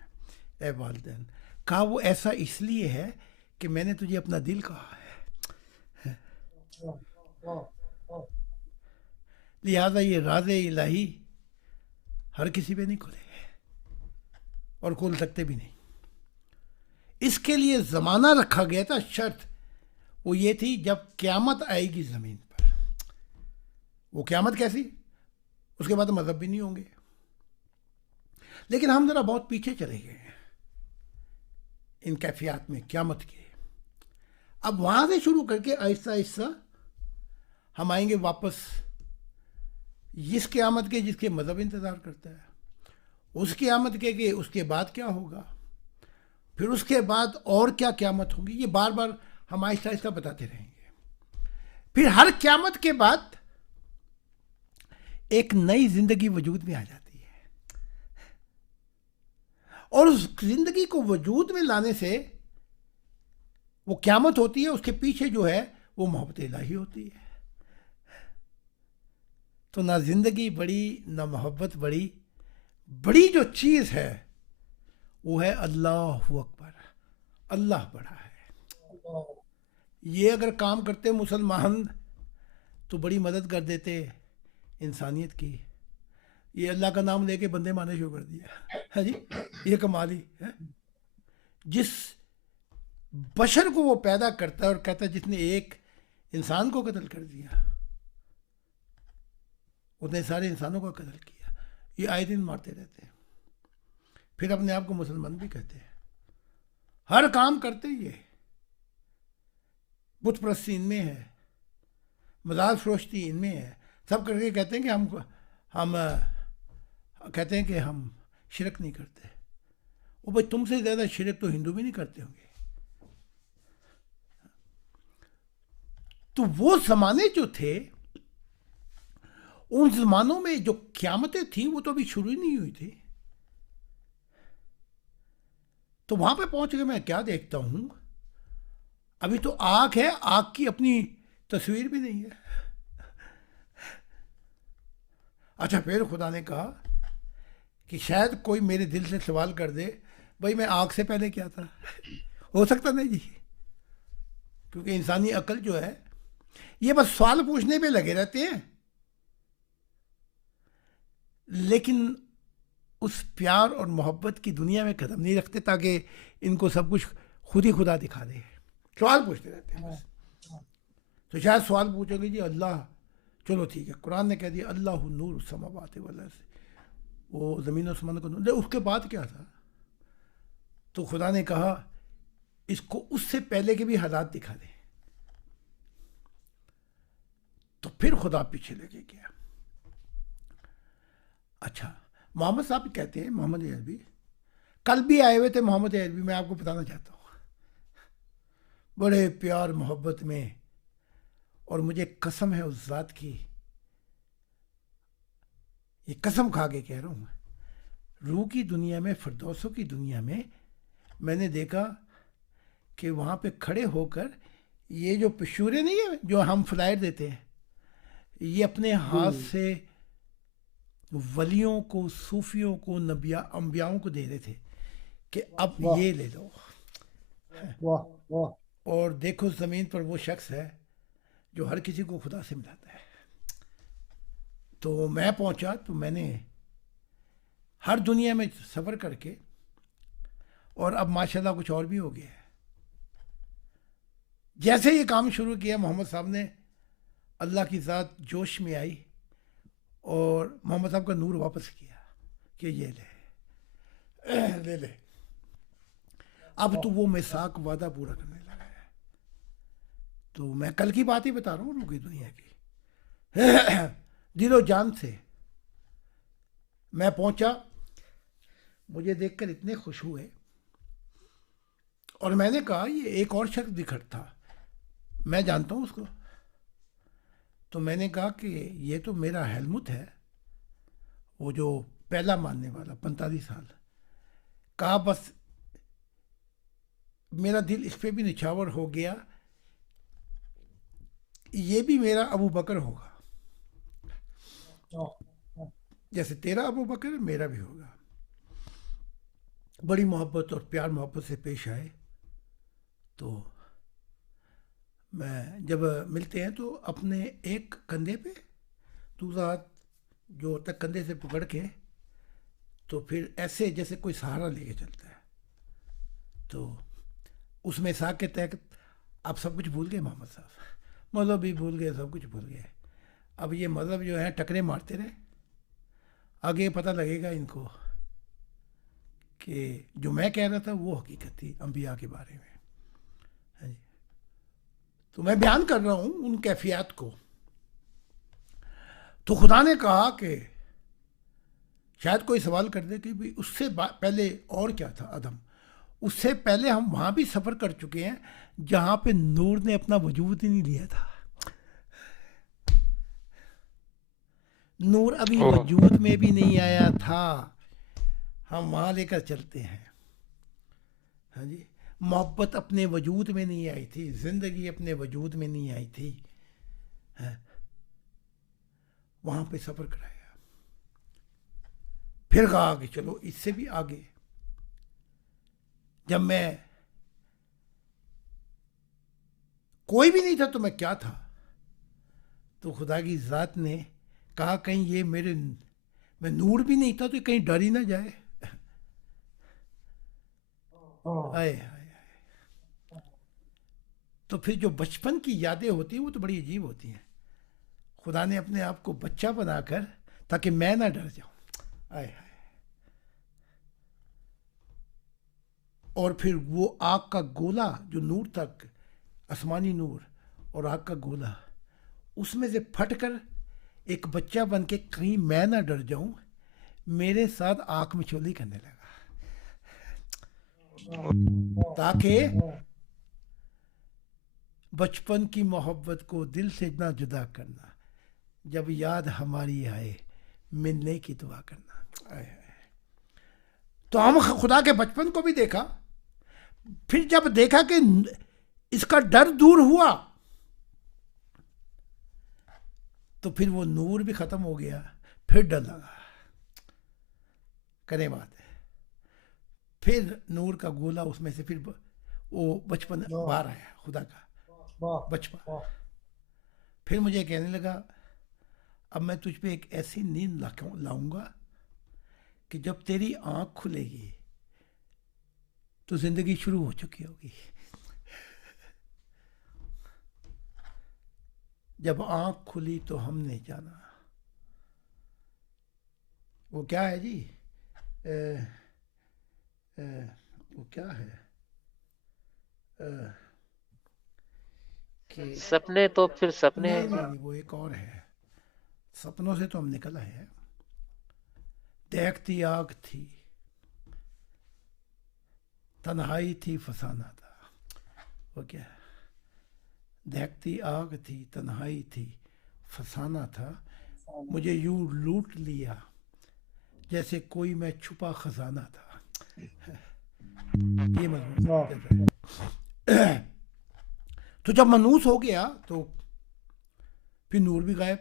اے والدین. کہا وہ ایسا اس لیے ہے کہ میں نے تجھے اپنا دل کہا ہے, لہذا یہ راز الہی ہر کسی پہ نہیں کھلے اور کھول سکتے بھی نہیں. اس کے لیے زمانہ رکھا گیا تھا, شرط وہ یہ تھی جب قیامت آئے گی زمین پر. وہ قیامت کیسی, اس کے بعد مذہب بھی نہیں ہوں گے. لیکن ہم ذرا بہت پیچھے چلے گئے ہیں ان کیفیات میں قیامت کے. اب وہاں سے شروع کر کے آہستہ آہستہ ہم آئیں گے واپس اس قیامت کے جس کے مذہب انتظار کرتا ہے, اس قیامت کے کہ اس کے بعد کیا ہوگا, پھر اس کے بعد اور کیا قیامت ہوگی. یہ بار بار ہم آہستہ آہستہ بتاتے رہیں گے. پھر ہر قیامت کے بعد ایک نئی زندگی وجود میں آ جاتی ہے, اور اس زندگی کو وجود میں لانے سے وہ قیامت ہوتی ہے, اس کے پیچھے جو ہے وہ محبت الہی ہوتی ہے. تو نہ زندگی بڑی نہ محبت بڑی, بڑی جو چیز ہے وہ ہے اللہ اکبر, اللہ بڑا ہے. یہ اگر کام کرتے مسلمان تو بڑی مدد کر دیتے انسانیت کی. یہ اللہ کا نام لے کے بندے مانے شروع کر دیا ہے جی, یہ کمال ہی ہے. جس بشر کو وہ پیدا کرتا ہے اور کہتا ہے جس نے ایک انسان کو قتل کر دیا اتنے سارے انسانوں کو قتل کیا. یہ آئے دن مارتے رہتے ہیں, پھر اپنے آپ کو مسلمان بھی کہتے ہیں. ہر کام کرتے یہ, بت پرستی ان میں ہے, مزار فروشتی ان میں ہے, سب کر کے کہتے ہیں کہ ہم کہتے ہیں کہ ہم شرک نہیں کرتے. وہ بھائی تم سے زیادہ شرک تو ہندو بھی نہیں کرتے ہوں گے. تو وہ زمانے جو تھے, ان زمانوں میں جو قیامتیں تھیں وہ تو ابھی شروع ہی نہیں ہوئی تھی. تو وہاں پہ پہنچ کے میں کیا دیکھتا ہوں, ابھی تو آگ ہے, آگ کی اپنی تصویر بھی نہیں ہے. اچھا پھر خدا نے کہا کہ شاید کوئی میرے دل سے سوال کر دے, بھائی میں آگ سے پہلے کیا تھا. ہو سکتا نہیں جی, کیونکہ انسانی عقل جو ہے یہ بس سوال پوچھنے پہ لگے رہتے ہیں, لیکن اس پیار اور محبت کی دنیا میں قدم نہیں رکھتے تاکہ ان کو سب کچھ خود ہی خدا دکھا دے. سوال پوچھتے رہتے ہیں بس. تو شاید سوال پوچھو گے جی اللہ, چلو ٹھیک ہے, قرآن نے کہہ دیا اللہ نور السماوات والارض, وہ زمین و آسمان کو نور. اس کے بعد کیا تھا, تو خدا نے کہا اس کو اس سے پہلے کے بھی حالات دکھا دیں. تو پھر خدا پیچھے لگے گیا. اچھا محمد صاحب کہتے ہیں, محمد عربی کل بھی آئے ہوئے تھے. محمد عربی میں آپ کو بتانا چاہتا ہوں, بڑے پیار محبت میں, اور مجھے قسم ہے اس ذات کی, یہ قسم کھا کے کہہ رہا ہوں, روح کی دنیا میں, فردوسوں کی دنیا میں نے دیکھا کہ وہاں پہ کھڑے ہو کر یہ جو پشورے نہیں ہیں جو ہم فلائر دیتے ہیں, یہ اپنے ہاتھ سے ولیوں کو, صوفیوں کو, انبیاؤں کو دے رہے تھے کہ اب یہ لے لو. واہ واہ. اور دیکھو زمین پر وہ شخص ہے جو ہر کسی کو خدا سے ملاتا ہے. تو میں پہنچا تو میں نے ہر دنیا میں سفر کر کے, اور اب ماشاءاللہ کچھ اور بھی ہو گیا ہے. جیسے یہ کام شروع کیا محمد صاحب نے, اللہ کی ذات جوش میں آئی اور محمد صاحب کا نور واپس کیا کہ یہ لے لے. اب تو وہ میثاق وعدہ پورا کرنے لگا ہے. تو میں کل کی بات ہی بتا رہا ہوں روح کی دنیا کی. دل و جان سے میں پہنچا, مجھے دیکھ کر اتنے خوش ہوئے, اور میں نے کہا یہ ایک اور شخص دکھٹ تھا, میں جانتا ہوں اس کو. تو میں نے کہا کہ یہ تو میرا ہیلمٹ ہے, وہ جو پہلا ماننے والا 45 سال. کہا بس میرا دل اس پہ بھی نچھاور ہو گیا, یہ بھی میرا ابو بکر ہوگا, جیسے تیرا ابو بکر میرا بھی ہوگا. بڑی محبت اور پیار محبت سے پیش آئے. تو میں جب ملتے ہیں تو اپنے ایک کندھے پہ دوسرا ہاتھ جو ہوتا ہے کندھے سے پکڑ کے, تو پھر ایسے جیسے کوئی سہارا لے کے چلتا ہے. تو اس میں ساتھ کے تحت آپ سب کچھ بھول گئے محمد صاحب, مذہب بھی بھول گئے, سب کچھ بھول گئے. اب یہ مذہب جو ہے ٹکرے مارتے رہے, آگے پتہ لگے گا ان کو کہ جو میں کہہ رہا تھا وہ حقیقت تھی انبیاء کے بارے میں. تو میں بیان کر رہا ہوں ان کیفیات کو. تو خدا نے کہا کہ شاید کوئی سوال کر دے کہ بھی اس سے پہلے اور کیا تھا آدم. اس سے پہلے ہم وہاں بھی سفر کر چکے ہیں جہاں پہ نور نے اپنا وجود ہی نہیں لیا تھا. نور ابھی وجود میں بھی نہیں آیا تھا, ہم وہاں لے کر چلتے ہیں. ہاں جی, محبت اپنے وجود میں نہیں آئی تھی, زندگی اپنے وجود میں نہیں آئی تھی, وہاں پہ سفر کرایا. پھر کہا کہ چلو اس سے بھی آگے. جب میں کوئی بھی نہیں تھا تو میں کیا تھا, تو خدا کی ذات نے کہا کہیں یہ میں نور بھی نہیں تھا تو کہیں ڈر ہی نہ جائے. آئے. تو پھر جو بچپن کی یادیں ہوتی ہیں وہ تو بڑی عجیب ہوتی ہیں. خدا نے اپنے آپ کو بچہ بنا کر تاکہ میں نہ ڈر جاؤں. آئے. اور پھر وہ آگ کا گولا جو نور تک, آسمانی نور اور آگ کا گولا, اس میں سے پھٹ کر ایک بچہ بن کے کہیں میں نہ ڈر جاؤں, میرے ساتھ آنکھ میں چولی کرنے لگا تاکہ بچپن کی محبت کو دل سے نہ جدا کرنا, جب یاد ہماری آئے ملنے کی دعا کرنا. تو ہم خدا کے بچپن کو بھی دیکھا, پھر جب دیکھا کہ اس کا ڈر دور ہوا تو پھر وہ نور بھی ختم ہو گیا, پھر ڈر لگا. کرے بات ہے, پھر نور کا گولا اس میں سے پھر وہ بچپن باہر آیا, خدا کا بچپن. پھر مجھے کہنے لگا اب میں تجھ پہ ایک ایسی نیند لاؤں گا کہ جب تیری آنکھ کھلے گی تو زندگی شروع ہو چکی ہوگی. جب آنکھ کھلی تو ہم نے جانا. وہ کیا ہے جی, وہ کیا ہے کہ سپنے تو پھر سپنے ہیں نہیں جی. نہیں نہیں، وہ ایک اور ہے. سپنوں سے تو ہم نکل آئے ہیں. دیکھتی آگ تھی، تنہائی تھی، فسانہ تھا. وہ کیا ہے؟ دیکھتی آگ تھی، تنہائی تھی، فسانہ تھا. مجھے یوں لوٹ لیا جیسے کوئی میں چھپا خزانہ تھا. یہ مضمون واہ، چل رہا ہے. تو جب منوس ہو گیا تو پھر نور بھی غائب،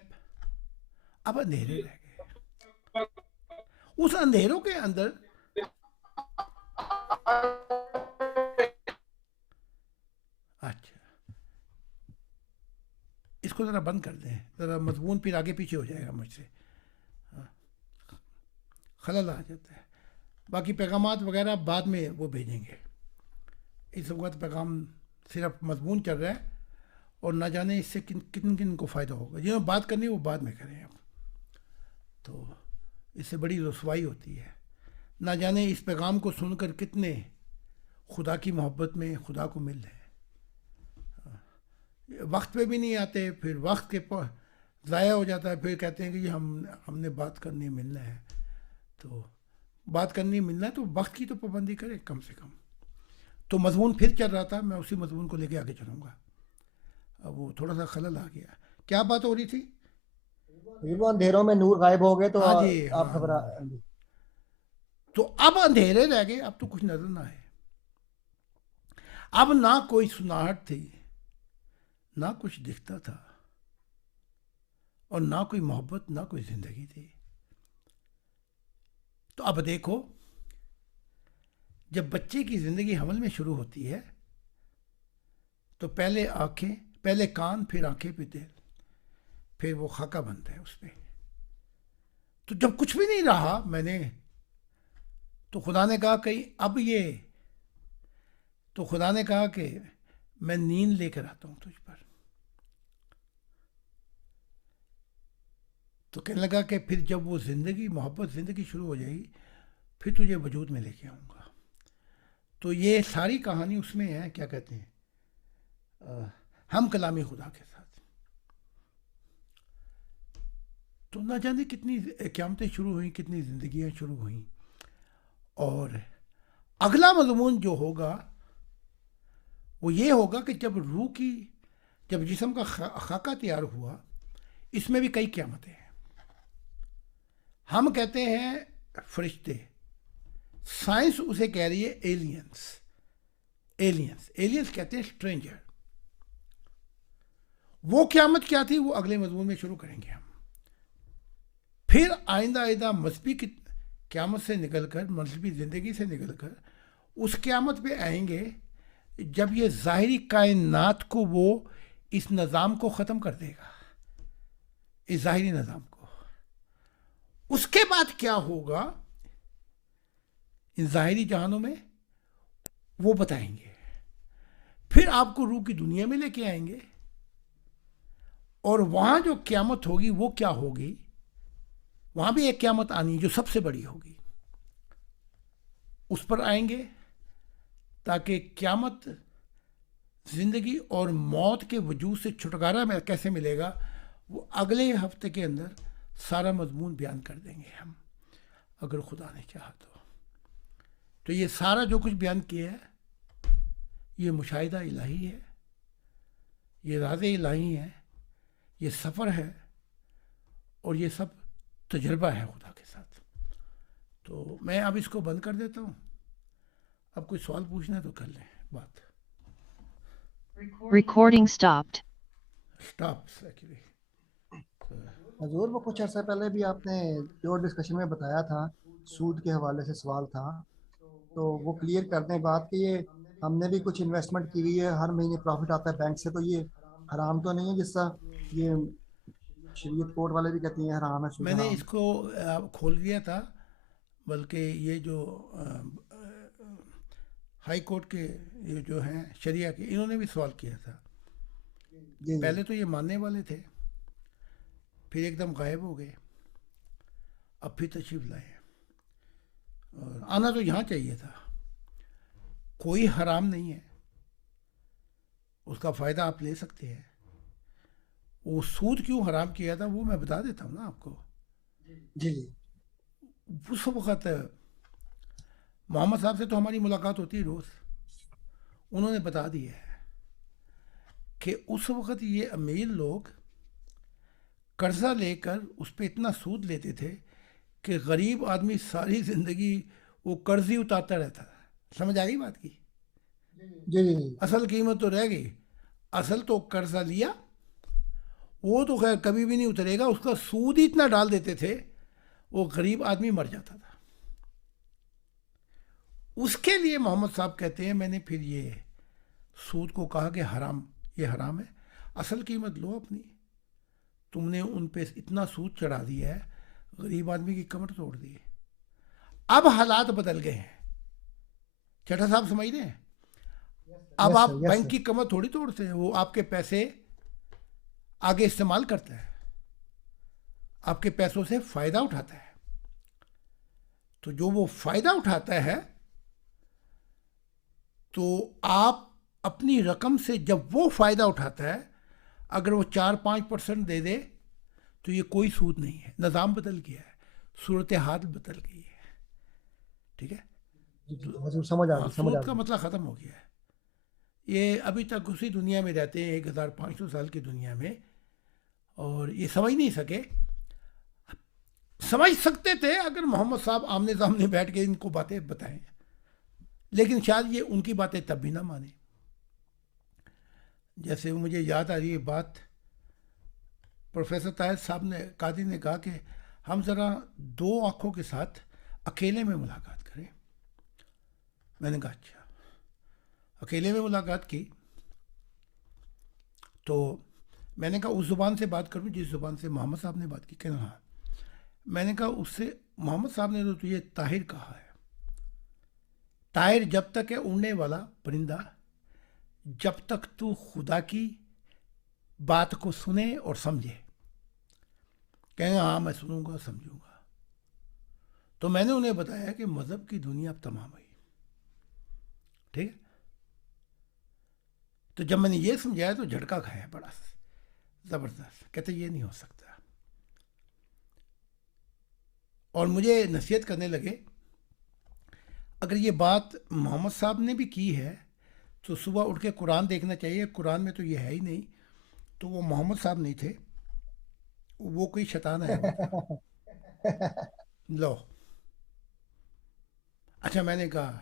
اب اندھیرے رہ گئے. اس اندھیروں کے اندر اچھا اس کو ذرا بند کر دیں، ذرا مضمون پھر آگے پیچھے ہو جائے گا مجھ سے، خلل آ جاتا ہے. باقی پیغامات وغیرہ بعد میں وہ بھیجیں گے. اس وقت پیغام صرف مضمون چل رہا ہے اور نہ جانے اس سے کن کن کو فائدہ ہوگا. جنہوں نے بات کرنی ہے وہ بعد میں کریں. اب تو اس سے بڑی رسوائی ہوتی ہے. نہ جانے اس پیغام کو سن کر کتنے خدا کی محبت میں خدا کو مل رہے ہیں. وقت پہ بھی نہیں آتے، پھر وقت کے ضائع ہو جاتا ہے. پھر کہتے ہیں کہ ہم نے بات کرنی ملنا ہے. تو بات کرنی ملنا ہے تو وقت کی تو پابندی کریں کم سے کم. تو مضمون پھر چل رہا تھا، میں اسی مضمون کو لے کے آگے چلوں گا. اب وہ تھوڑا سا خلل آ گیا. کیا بات ہو رہی تھی؟ وہ اندھیروں میں نور غائب ہو گئے تو ہاں جی، آپ ہاں گھبرا. تو اب اندھیرے رہ گئے، اب تو کچھ نظر نہ آئے. اب نہ کوئی سناہٹ تھی، نہ کچھ دکھتا تھا، اور نہ کوئی محبت، نہ کوئی زندگی تھی. تو اب دیکھو، جب بچے کی زندگی حمل میں شروع ہوتی ہے تو پہلے آنکھیں، پہلے کان، پھر آنکھیں، پھر دل، پھر وہ خاکہ بنتا ہے اس پہ. تو جب کچھ بھی نہیں رہا میں نے، تو خدا نے کہا کہ اب یہ، تو خدا نے کہا کہ میں نیند لے کر آتا ہوں تجھ پر. تو کہنے لگا کہ پھر جب وہ زندگی، محبت زندگی شروع ہو جائے گی پھر تجھے وجود میں لے کے آؤں گا. تو یہ ساری کہانی اس میں ہے، کیا کہتے ہیں، ہم کلامی خدا کے ساتھ. تو نہ جانے کتنی قیامتیں شروع ہوئیں، کتنی زندگیاں شروع ہوئیں. اور اگلا مضمون جو ہوگا وہ یہ ہوگا کہ جب روح کی، جب جسم کا خاکہ تیار ہوا، اس میں بھی کئی قیامتیں ہیں. ہم کہتے ہیں فرشتے، سائنس اسے کہہ رہی ہے ایلینز. ایلینز کہتے ہیں اسٹرینجر. وہ قیامت کیا تھی وہ اگلے مضمون میں شروع کریں گے ہم. پھر آئندہ مذہبی کی قیامت سے نکل کر، مذہبی زندگی سے نکل کر اس قیامت پہ آئیں گے جب یہ ظاہری کائنات کو وہ اس نظام کو ختم کر دے گا، اس ظاہری نظام کو. اس کے بعد کیا ہوگا ان ظاہری جہانوں میں وہ بتائیں گے. پھر آپ کو روح کی دنیا میں لے کے آئیں گے، اور وہاں جو قیامت ہوگی وہ کیا ہوگی. وہاں بھی ایک قیامت آنی جو سب سے بڑی ہوگی. اس پر آئیں گے تاکہ قیامت، زندگی اور موت کے وجود سے چھٹکارا میں کیسے ملے گا، وہ اگلے ہفتے کے اندر سارا مضمون بیان کر دیں گے ہم، اگر خدا نے چاہا تو. تو یہ سارا جو کچھ بیان کیا ہے یہ مشاہدہ الہی ہے، یہ راز الہی ہے، یہ سفر ہے، اور یہ سب تجربہ ہے خدا کے ساتھ. تو میں اب اس کو بند کر دیتا ہوں. اب کوئی سوال پوچھنا ہے تو کر لیں بات. Recording stopped. Stop actually. حضور وہ کچھ عرصہ پہلے بھی آپ نے جو ڈسکشن میں بتایا تھا، سود کے حوالے سے سوال تھا، تو وہ کلیئر کر دیں بات کہ یہ ہم نے بھی کچھ انویسٹمنٹ کی ہوئی ہے، ہر مہینے پروفٹ آتا ہے بینک سے، تو یہ حرام تو نہیں ہے جس طرح یہ شریعت کورٹ والے بھی کہتی ہیں حرام ہے سود میں نے حرام اس کو کھول دیا تھا، بلکہ یہ جو ہائی کورٹ کے یہ جو ہیں شریعہ کے، انہوں نے بھی سوال کیا تھا. جی پہلے تو یہ ماننے والے تھے، پھر ایک دم غائب ہو گئے، اب پھر تشریف لائے. اور آنا تو یہاں چاہیے تھا، کوئی حرام نہیں ہے، اس کا فائدہ آپ لے سکتے ہیں. وہ سود کیوں حرام کیا تھا وہ میں بتا دیتا ہوں نا آپ کو. جی جی اس وقت محمد صاحب سے تو ہماری ملاقات ہوتی ہے روز. انہوں نے بتا دیا ہے کہ اس وقت یہ امیر لوگ قرضہ لے کر اس پہ اتنا سود لیتے تھے کہ غریب آدمی ساری زندگی وہ قرض ہی اتارتا رہتا تھا. سمجھ آ گئی بات کی؟ جی جی اصل قیمت تو رہ گئی، اصل تو قرضہ لیا وہ تو خیر کبھی بھی نہیں اترے گا، اس کا سود ہی اتنا ڈال دیتے تھے وہ غریب آدمی مر جاتا تھا. اس کے لیے محمد صاحب کہتے ہیں میں نے پھر یہ سود کو کہا کہ حرام، یہ حرام ہے. اصل قیمت لو اپنی، تم نے ان پہ اتنا سود چڑھا دیا ہے، غریب آدمی کی کمر توڑ دی ہے. اب حالات بدل گئے ہیں، چٹھا صاحب سمجھ رہے ہیں؟ اب یس آپ سر، یس بینک سر. کی کمر تھوڑی توڑتے ہیں، وہ آپ کے پیسے آگے استعمال کرتا ہے، آپ کے پیسوں سے فائدہ اٹھاتا ہے. تو جو وہ فائدہ اٹھاتا ہے تو آپ اپنی رقم سے جب وہ فائدہ اٹھاتا ہے اگر وہ 4-5% دے دے تو یہ کوئی سود نہیں ہے. نظام بدل گیا ہے، صورتحال بدل گئی ہے. ٹھیک ہے، جی جی حضور سمجھ آ ہاں گئی، سمجھ آ سود کا گئی. مسئلہ ختم ہو گیا ہے. یہ ابھی تک اسی دنیا میں رہتے ہیں 1500 سال کی دنیا میں، اور یہ سمجھ نہیں سکے. سمجھ سکتے تھے اگر محمد صاحب آمنے سامنے بیٹھ کے ان کو باتیں بتائیں، لیکن شاید یہ ان کی باتیں تب بھی نہ مانیں. جیسے مجھے یاد آ رہی ہے بات، پروفیسر طاہر صاحب نے قاضی نے کہا کہ ہم ذرا 2 آنکھوں کے ساتھ اکیلے میں ملاقات کریں. میں نے کہا اچھا. اکیلے میں ملاقات کی تو میں نے کہا اس زبان سے بات کروں جس زبان سے محمد صاحب نے بات کی. کہ ہاں. میں نے کہا اس سے محمد صاحب نے تو تجھے طاہر کہا ہے. طاہر جب تک ہے اڑنے والا پرندہ، جب تک تو خدا کی بات کو سنے اور سمجھے. کہیں ہاں میں سنوں گا سمجھوں گا. تو میں نے انہیں بتایا کہ مذہب کی دنیا اب تمام ہوئی. ٹھیک ہے. تو جب میں نے یہ سمجھایا تو جھٹکا کھایا بڑا زبردست. کہتے یہ نہیں ہو سکتا. اور مجھے نصیحت کرنے لگے اگر یہ بات محمد صاحب نے بھی کی ہے تو صبح اٹھ کے قرآن دیکھنا چاہیے. قرآن میں تو یہ ہے ہی نہیں، تو وہ محمد صاحب نہیں تھے، وہ کوئی شیطان ہے لو. اچھا میں نے کہا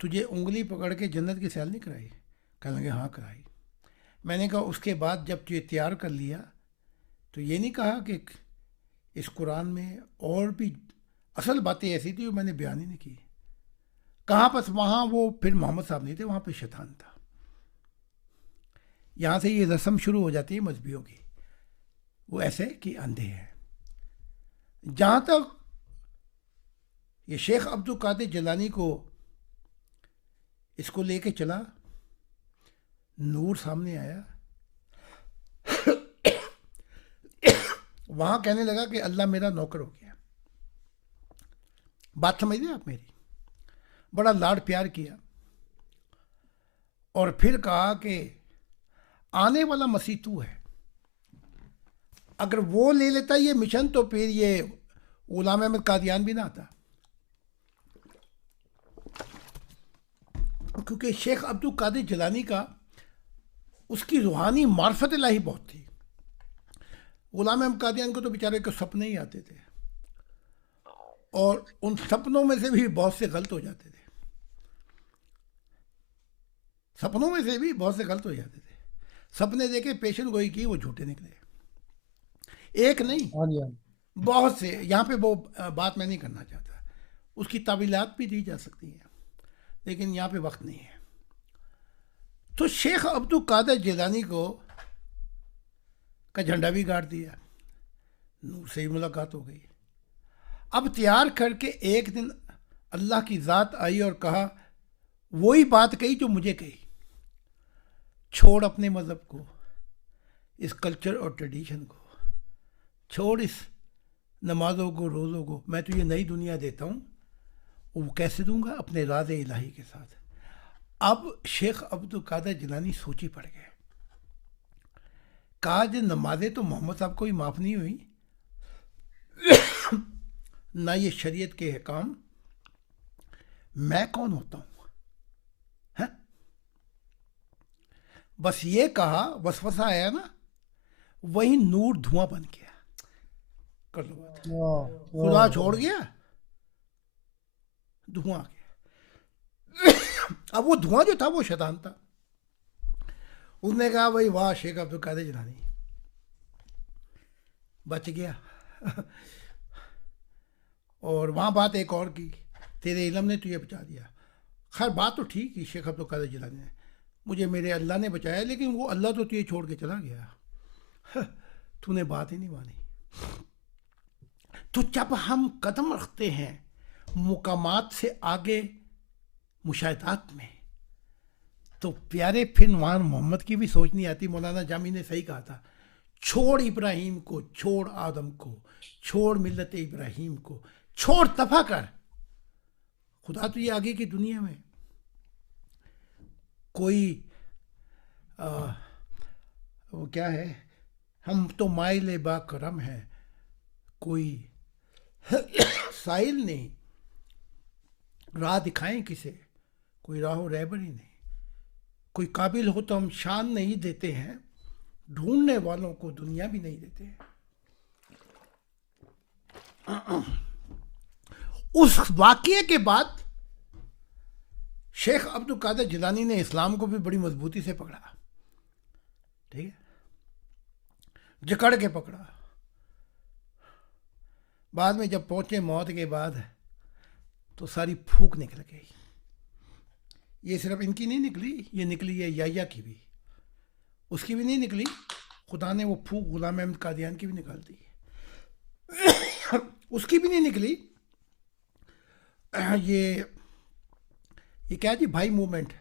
تجھے انگلی پکڑ کے جنت کی سیل نہیں کرائی؟ کہنے لگے ہاں کرائی. میں نے کہا اس کے بعد جب تجھے تیار کر لیا تو یہ نہیں کہا کہ اس قرآن میں اور بھی اصل باتیں ایسی تھی جو میں نے بیان ہی نہیں کی؟ کہاں پس وہاں وہ پھر محمد صاحب نہیں تھے، وہاں پہ شیطان تھا. یہاں سے یہ رسم شروع ہو جاتی ہے مذہبیوں کی، وہ ایسے کہ اندھے ہیں. جہاں تک یہ شیخ عبد القادر جیلانی کو اس کو لے کے چلا، نور سامنے آیا، وہاں کہنے لگا کہ اللہ میرا نوکر ہو گیا. بات سمجھ رہے آپ میری؟ بڑا لاڈ پیار کیا اور پھر کہا کہ آنے والا مسیح تو ہے. اگر وہ لے لیتا یہ مشن تو پھر یہ غلام احمد قادیان بھی نہ آتا. کیونکہ شیخ عبد القادر جیلانی کا اس کی روحانی معرفت الہی بہت تھی. غلام احمد قادیان کو تو بیچارے کو سپنے ہی آتے تھے، اور ان سپنوں میں سے بھی بہت سے غلط ہو جاتے تھے. سپنوں میں سے بھی بہت سے غلط ہو جاتے تھے. سپنے دیکھے پیشن گوئی کی، وہ جھوٹے نکلے. ایک نہیں، ہاں جی ہاں جی. بہت سے. یہاں پہ وہ بات میں نہیں کرنا چاہتا، اس کی تعویلات بھی دی جا سکتی ہیں لیکن یہاں پہ وقت نہیں ہے. تو شیخ عبد القادر جیلانی کو کا جھنڈا بھی گاڑ دیا، نور سے ہی ملاقات ہو گئی. اب تیار کر کے ایک دن اللہ کی ذات آئی اور کہا وہی بات کہی جو مجھے کہی، چھوڑ اپنے مذہب کو، اس کلچر اور ٹریڈیشن کو چھوڑ، اس نمازوں کو روزوں کو. میں تجھے نئی دنیا دیتا ہوں. وہ کیسے دوں گا؟ اپنے راز الہی کے ساتھ. اب شیخ عبد القادر جیلانی سوچی پڑ گئے، کہا جو نمازیں تو محمد صاحب کو بھی معاف نہیں ہوئی، نہ یہ شریعت کے احکام، میں کون ہوتا ہوں؟ ہاں؟ بس یہ کہا، وسوسہ آیا نا، وہی نور دھواں بن گیا، کر لو بات، خدا چھوڑ گیا، دھواں آ گیا۔ اب وہ دھواں جو تھا وہ شیطان تھا، اس نے کہا بھائی واہ شیخ عبد القادر جیلانی بچ گیا۔ اور وہاں بات ایک اور کی، تیرے علم نے تجھے بچا دیا۔ خیر بات تو ٹھیک ہی، شیخ عبد القادر جیلانی نے، مجھے میرے اللہ نے بچایا، لیکن وہ اللہ تو تجھے چھوڑ کے چلا گیا، تو نے بات ہی نہیں مانی۔ تو جب ہم قدم رکھتے ہیں مقامات سے آگے مشاہدات میں، تو پیارے پھر نوان محمد کی بھی سوچ نہیں آتی۔ مولانا جامی نے صحیح کہا تھا، چھوڑ ابراہیم کو، چھوڑ آدم کو، چھوڑ ملت ابراہیم کو، چھوڑ دفع کر، خدا تو یہ آگے کی دنیا میں کوئی وہ کیا ہے، ہم تو مائل با کرم ہیں، کوئی سائل نہیں، راہ دکھائیں کسے، کوئی راہ و رہبر ہی نہیں، کوئی قابل ہو تو ہم شان نہیں دیتے ہیں، ڈھونڈنے والوں کو دنیا بھی نہیں دیتے ہیں۔ اس واقعے کے بعد شیخ عبد القادر جیلانی نے اسلام کو بھی بڑی مضبوطی سے پکڑا، ٹھیک ہے، جکڑ کے پکڑا۔ بعد میں جب پہنچے موت کے بعد تو ساری پھوک نکل گئی۔ یہ صرف ان کی نہیں نکلی، یہ نکلی ہے یحییٰ کی بھی، اس کی بھی نہیں نکلی، خدا نے وہ پھوک غلام احمد قادیان کی بھی نکال دی، اس کی بھی نہیں نکلی۔ یہ کیا جی بھائی موومنٹ،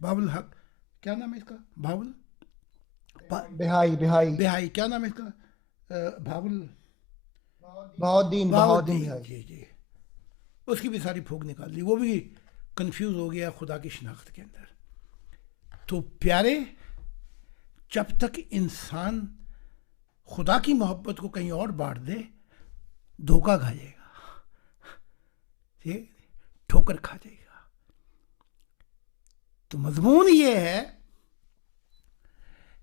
باب الحق، کیا نام ہے اس کا، بہائی، کیا نام ہے اس کا، بہاؤدین، جی، اس کی بھی ساری پھوک نکال دی، وہ بھی کنفیوز ہو گیا خدا کی شناخت کے اندر۔ تو پیارے، جب تک انسان خدا کی محبت کو کہیں اور بانٹ دے، دھوکہ کھا جائے گا، ٹھوکر کھا جائے گا۔ تو مضمون یہ ہے،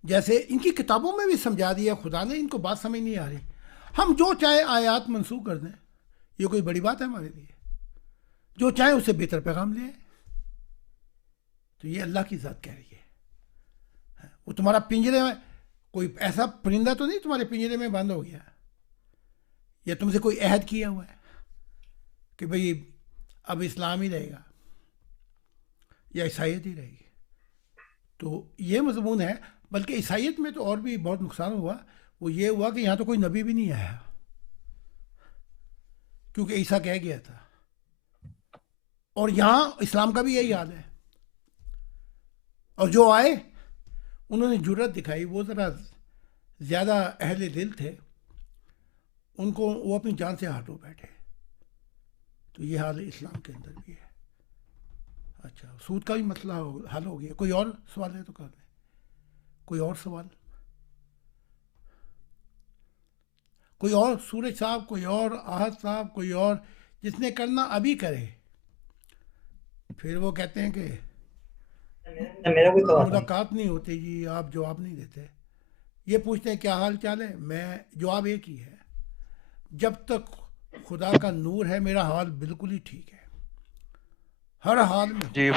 جیسے ان کی کتابوں میں بھی سمجھا دیا خدا نے، ان کو بات سمجھ نہیں آ رہی، ہم جو چاہے آیات منسوخ کر دیں، یہ کوئی بڑی بات ہے ہمارے لیے، جو چاہے اسے بہتر پیغام لے۔ تو یہ اللہ کی ذات کہہ رہی ہے، وہ تمہارا پنجرے میں کوئی ایسا پرندہ تو نہیں تمہارے پنجرے میں بند ہو گیا، یا تم سے کوئی عہد کیا ہوا ہے کہ بھئی اب اسلام ہی رہے گا یا عیسائیت ہی رہے گی۔ تو یہ مضمون ہے، بلکہ عیسائیت میں تو اور بھی بہت نقصان ہوا، وہ یہ ہوا کہ یہاں تو کوئی نبی بھی نہیں آیا، کیونکہ عیسیٰ کہہ گیا تھا، اور یہاں اسلام کا بھی یہی حال ہے، اور جو آئے انہوں نے جرت دکھائی، وہ ذرا زیادہ اہل دل تھے، ان کو وہ اپنی جان سے ہاتھوں بیٹھے۔ تو یہ حال اسلام کے اندر بھی ہے۔ اچھا، سود کا بھی مسئلہ حل ہو گیا۔ کوئی اور سوال ہے تو کر دیں، کوئی اور سوال، کوئی اور، سورج صاحب، کوئی اور، احد صاحب، کوئی اور، جس نے کرنا ابھی کرے۔ پھر وہ کہتے ہیں کہ ملاقات نہیں ہوتی جی، آپ جواب نہیں دیتے، یہ پوچھتے ہیں کیا حال چال ہے، میں جواب ایک ہی ہے، جب تک خدا کا نور ہے میرا حال بالکل ہی ٹھیک ہے، ہر حال میں جی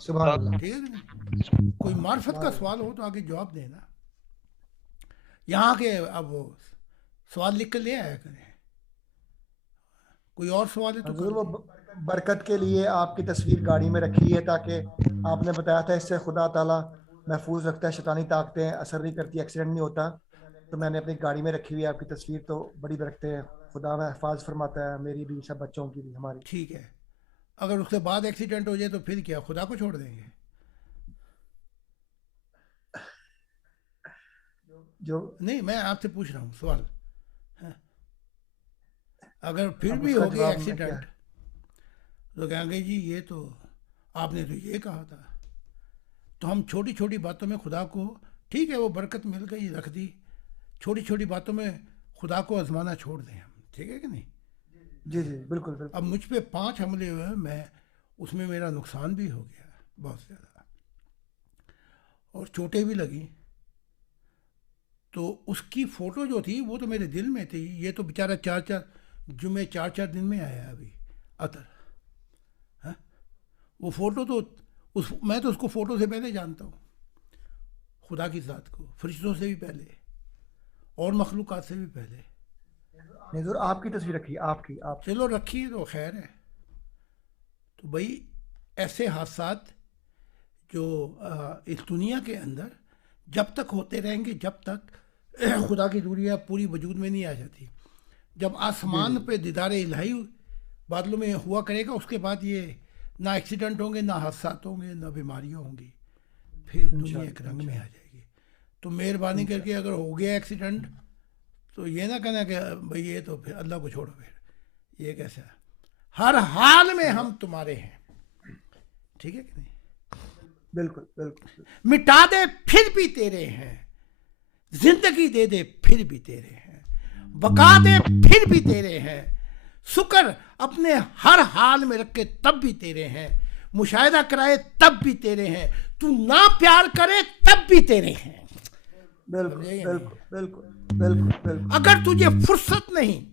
سبحان اللہ۔ ٹھیک ہے کہ نہیں؟ کوئی معرفت کا سوال ہو تو آگے جواب دینا، یہاں کے اب وہ سوال لکھ کر لے آیا کریں۔ کوئی اور سوال ہے تو حضور، کر وہ دیں۔ برکت کے لیے آپ کی تصویر گاڑی میں رکھی ہے، تاکہ آپ نے بتایا تھا اس سے خدا تعالیٰ محفوظ رکھتا ہے، شیطانی طاقتیں اثر نہیں کرتی، ایکسیڈنٹ نہیں ہوتا، تو میں نے اپنی گاڑی میں رکھی ہوئی ہے آپ کی تصویر، تو بڑی برکتیں ہیں، خدا میں حفاظ فرماتا ہے، میری بھی، سب بچوں کی بھی، ہماری۔ ٹھیک ہے، اگر اس کے بعد ایکسیڈنٹ ہو جائے تو پھر کیا، خدا کو چھوڑ دیں گے؟ جو نہیں، میں آپ سے پوچھ رہا ہوں سوال، اگر پھر اب بھی اس کا ہو گیا جواب میں کیا ایکسیڈنٹ تو کہیں گے جی یہ تو آپ نے تو یہ کہا تھا، تو ہم چھوٹی چھوٹی باتوں میں خدا کو، ٹھیک ہے وہ برکت مل گئی رکھ دی، چھوٹی چھوٹی باتوں میں خدا کو آزمانا چھوڑ دیں ہم، ٹھیک ہے کہ نہیں؟ جی جی بالکل بالکل. اب مجھ پہ 5 حملے ہوئے، میں اس میں میرا نقصان بھی ہو گیا بہت زیادہ اور چوٹیں بھی لگیں. تو اس کی فوٹو جو تھی وہ تو میرے دل میں تھی. یہ تو بیچارہ 4 دن میں آیا ابھی عطر. ہاں وہ فوٹو تو میں تو اس کو فوٹو سے پہلے جانتا ہوں، خدا کی ذات کو، فرشتوں سے بھی پہلے اور مخلوقات سے بھی پہلے. حضور آپ کی تصویر رکھی، آپ کی، آپ چلو رکھیے تو خیر ہے. تو بھائی ایسے حادثات جو اس دنیا کے اندر جب تک ہوتے رہیں گے جب تک خدا کی دوریاں پوری وجود میں نہیں آ جاتی. جب آسمان پہ دیدار الہی بادلوں میں ہوا کرے گا، اس کے بعد یہ نہ ایکسیڈنٹ ہوں گے، نہ حادثات ہوں گے، نہ بیماریاں ہوں گی، پھر دنیا ایک رنگ میں آ جائے گی. تو مہربانی کر کے اگر ہو گیا ایکسیڈنٹ تو یہ نہ کہنا کہ بھئی یہ تو پھر اللہ کو چھوڑو، پھر یہ کیسا ہے. ہر حال میں ہم تمہارے ہیں، ٹھیک ہے کہ نہیں؟ بالکل بالکل. مٹا دے پھر بھی تیرے ہیں، زندگی دے دے پھر بھی تیرے ہیں، بقا دے پھر بھی تیرے ہیں، شکر اپنے ہر حال میں رکھے تب بھی تیرے ہیں، مشاہدہ کرائے تب بھی تیرے ہیں، تو نہ پیار کرے تب بھی تیرے ہیں. بالکل بالکل بالکل بالکل بالکل. اگر تجھے فرصت نہیں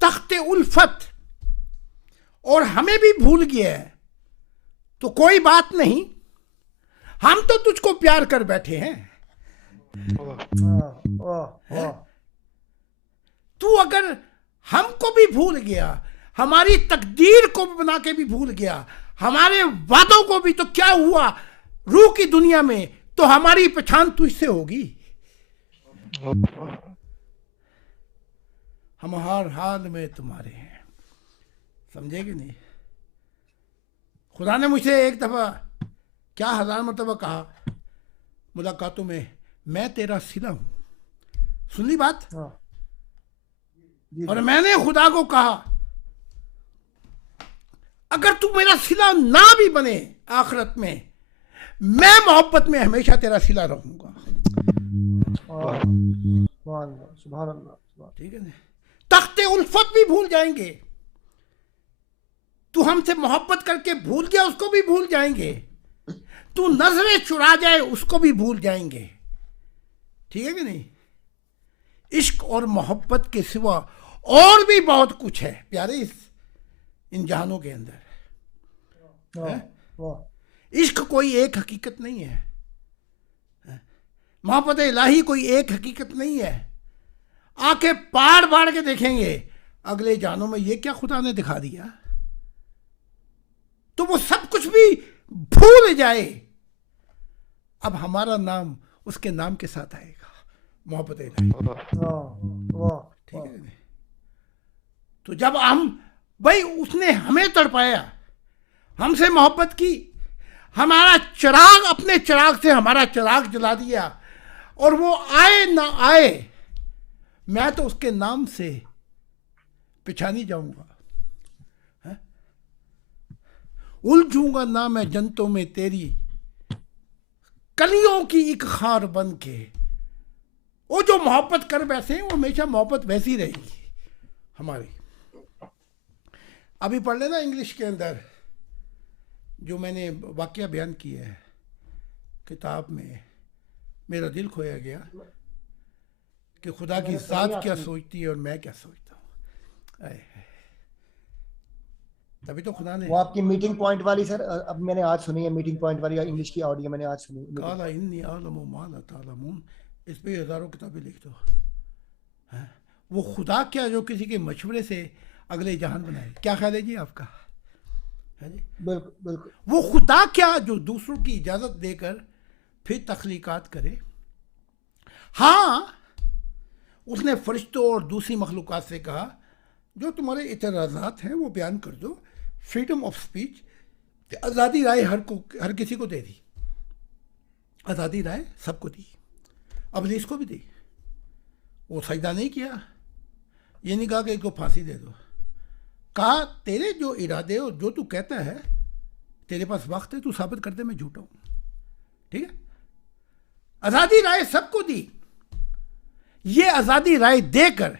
تخت الفت اور ہمیں بھی بھول گیا ہے تو کوئی بات نہیں، ہم تو تجھ کو پیار کر بیٹھے ہیں. تو اگر ہم کو بھی بھول گیا، ہماری تقدیر کو بنا کے بھی بھول گیا، ہمارے وعدوں کو بھی، تو کیا ہوا روح کی دنیا میں، تو ہماری پہچان تجھ سے ہوگی. ہم ہر حال میں تمہارے ہیں، سمجھے کہ نہیں؟ خدا نے مجھ سے ایک دفعہ کیا 1000 مرتبہ کہا ملاقاتوں میں تیرا صلہ ہوں. سن لی بات؟ اور میں نے خدا کو کہا اگر تو میرا صلہ نہ بھی بنے آخرت میں محبت میں ہمیشہ تیرا صلہ رہوں گا. سبحان اللہ. ٹھیک ہے نا؟ تخت الفت بھی بھول جائیں گے، تو ہم سے محبت کر کے بھول گیا، اس کو بھی بھول جائیں گے. تو نظریں چرا جائے، اس کو بھی بھول جائیں گے. ٹھیک ہے کہ نہیں؟ عشق اور محبت کے سوا اور بھی بہت کچھ ہے پیارے ان جہانوں کے اندر. عشق کوئی ایک حقیقت نہیں ہے، محبت الہی کوئی ایک حقیقت نہیں ہے. آنکھیں پاڑ کے دیکھیں گے اگلے جہانوں میں یہ کیا خدا نے دکھا دیا، تو وہ سب کچھ بھی بھول جائے. اب ہمارا نام اس کے نام کے ساتھ آئے گا، محبت الہی. ٹھیک ہے. تو جب ہم بھائی اس نے ہمیں تڑپایا، ہم سے محبت کی، ہمارا چراغ، اپنے چراغ سے ہمارا چراغ جلا دیا، اور وہ آئے نہ آئے میں تو اس کے نام سے پچھانی جاؤں گا، الجھوں گا نہ میں جنتوں میں تیری کلیوں کی ایک خار بن کے. وہ جو محبت کر بیٹھے ہیں وہ ہمیشہ محبت ویسی رہے گی ہماری. ابھی پڑھ لینا انگلش کے اندر جو میں نے واقعہ بیان کیا ہے کتاب میں، میرا دل کھویا گیا کہ خدا کی ذات کیا سوچتی ہے اور میں کیا سوچتا ہوں. تبھی تو خدا نے وہ آپ کی میٹنگ پوائنٹ والی، سر اب میں نے آج سنی ہے میٹنگ پوائنٹ والی انگلش کی آڈیو میں نے آج سنی. قال انی اعلم ما لا تعلمون، اس پہ ہزاروں کتابیں لکھ دو. وہ خدا کیا جو کسی کے مشورے سے اگلے جہان بنائے. کیا خیال ہے جی آپ کا؟ بالکل بالکل. وہ خدا کیا جو دوسروں کی اجازت دے کر پھر تخلیقات کرے. ہاں اس نے فرشتوں اور دوسری مخلوقات سے کہا جو تمہارے اعتراضات ہیں وہ بیان کر دو. فریڈم آف سپیچ، آزادی رائے ہر کسی کو دے دی، آزادی رائے سب کو دی، ابلیس کو بھی دی. وہ سجدہ نہیں کیا، یہ نہیں کہا کہ اس کو پھانسی دے دو. کہا تیرے جو ارادے اور جو تو کہتا ہے تیرے پاس وقت ہے، تو ثابت کر دے میں جھوٹا ہوں. ٹھیک ہے. آزادی رائے سب کو دی. یہ آزادی رائے دے کر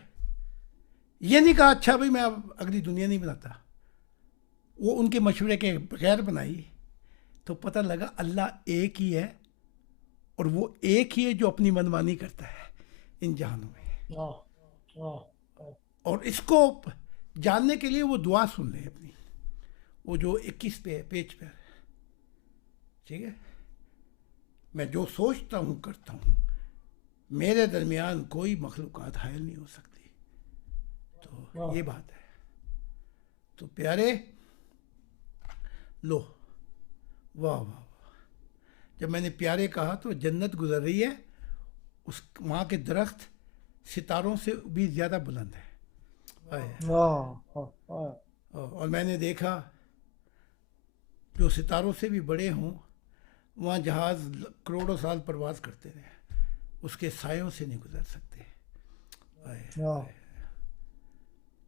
یہ نہیں کہا اچھا بھائی میں اب اگلی دنیا نہیں بناتا. وہ ان کے مشورے کے بغیر بنائی تو پتہ لگا اللہ ایک ہی ہے اور وہ ایک ہی ہے جو اپنی منمانی کرتا ہے ان جہانوں میں. اور اس کو جاننے کے لیے وہ دعا سن لیں اپنی, وہ جو 21 پیج پہ, ٹھیک ہے. میں جو سوچتا ہوں کرتا ہوں, میرے درمیان کوئی مخلوقات حائل نہیں ہو سکتی. تو یہ بات ہے. تو پیارے لو, واہ واہ واہ. جب میں نے پیارے کہا تو جنت گزر رہی ہے, اس وہاں کے درخت ستاروں سے بھی زیادہ بلند ہے. اور میں نے دیکھا جو ستاروں سے بھی بڑے ہوں وہاں جہاز کروڑوں سال پرواز کرتے رہے, اس کے سایوں سے نہیں گزر سکتے.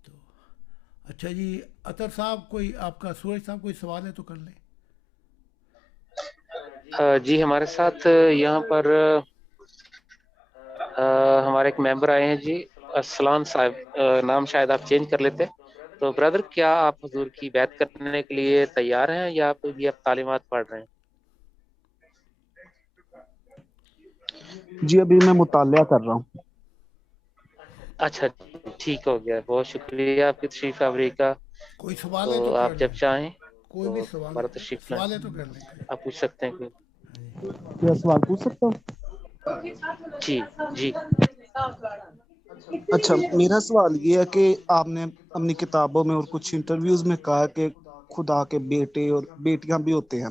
تو اچھا جی, عطر صاحب کوئی آپ کا, سورج صاحب کوئی سوال ہے تو کر لیں. جی ہمارے ساتھ یہاں پر ہمارے ایک ممبر آئے ہیں جی, اسلان صاحب, نام شاید آپ چینج کر لیتے. تو برادر کیا آپ حضور کی بیعت کرنے کے لیے تیار ہیں یا آپ بھی اب تعلیمات پڑھ رہے ہیں؟ جی ابھی میں مطالعہ کر رہا ہوں. اچھا ٹھیک ہو گیا, بہت شکریہ آپ کی تشریف آوری کا. کوئی سوال ہے تو تو کر آپ لیں, جب چاہیں کوئی تو بھی سوال ہمارا ہے, تشریف لائیں, سوال ہے تو کر لیں. آپ پوچھ سکتے ہیں کہ کیا سوال پوچھ سکتا ہوں؟ جی جی. اچھا, میرا سوال یہ ہے کہ آپ نے اپنی کتابوں میں اور کچھ انٹرویوز میں کہا کہ خدا کے بیٹے اور بیٹیاں بھی ہوتے ہیں,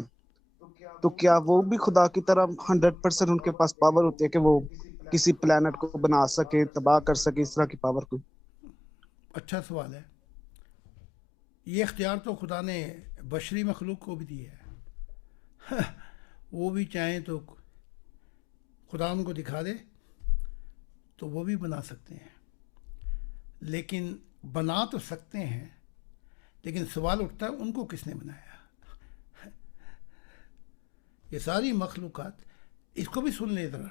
تو کیا وہ بھی خدا کی طرح 100% ان کے پاس پاور ہوتی ہے کہ وہ کسی پلانٹ کو بنا سکے, تباہ کر سکے, اس طرح کی پاور کو؟ اچھا سوال ہے. یہ اختیار تو خدا نے بشری مخلوق کو بھی دیا ہے. وہ بھی چاہیں تو خدا ان کو دکھا دے تو وہ بھی بنا سکتے ہیں. لیکن بنا تو سکتے ہیں, لیکن سوال اٹھتا ہے ان کو کس نے بنایا. یہ ساری مخلوقات, اس کو بھی سن لیں ذرا.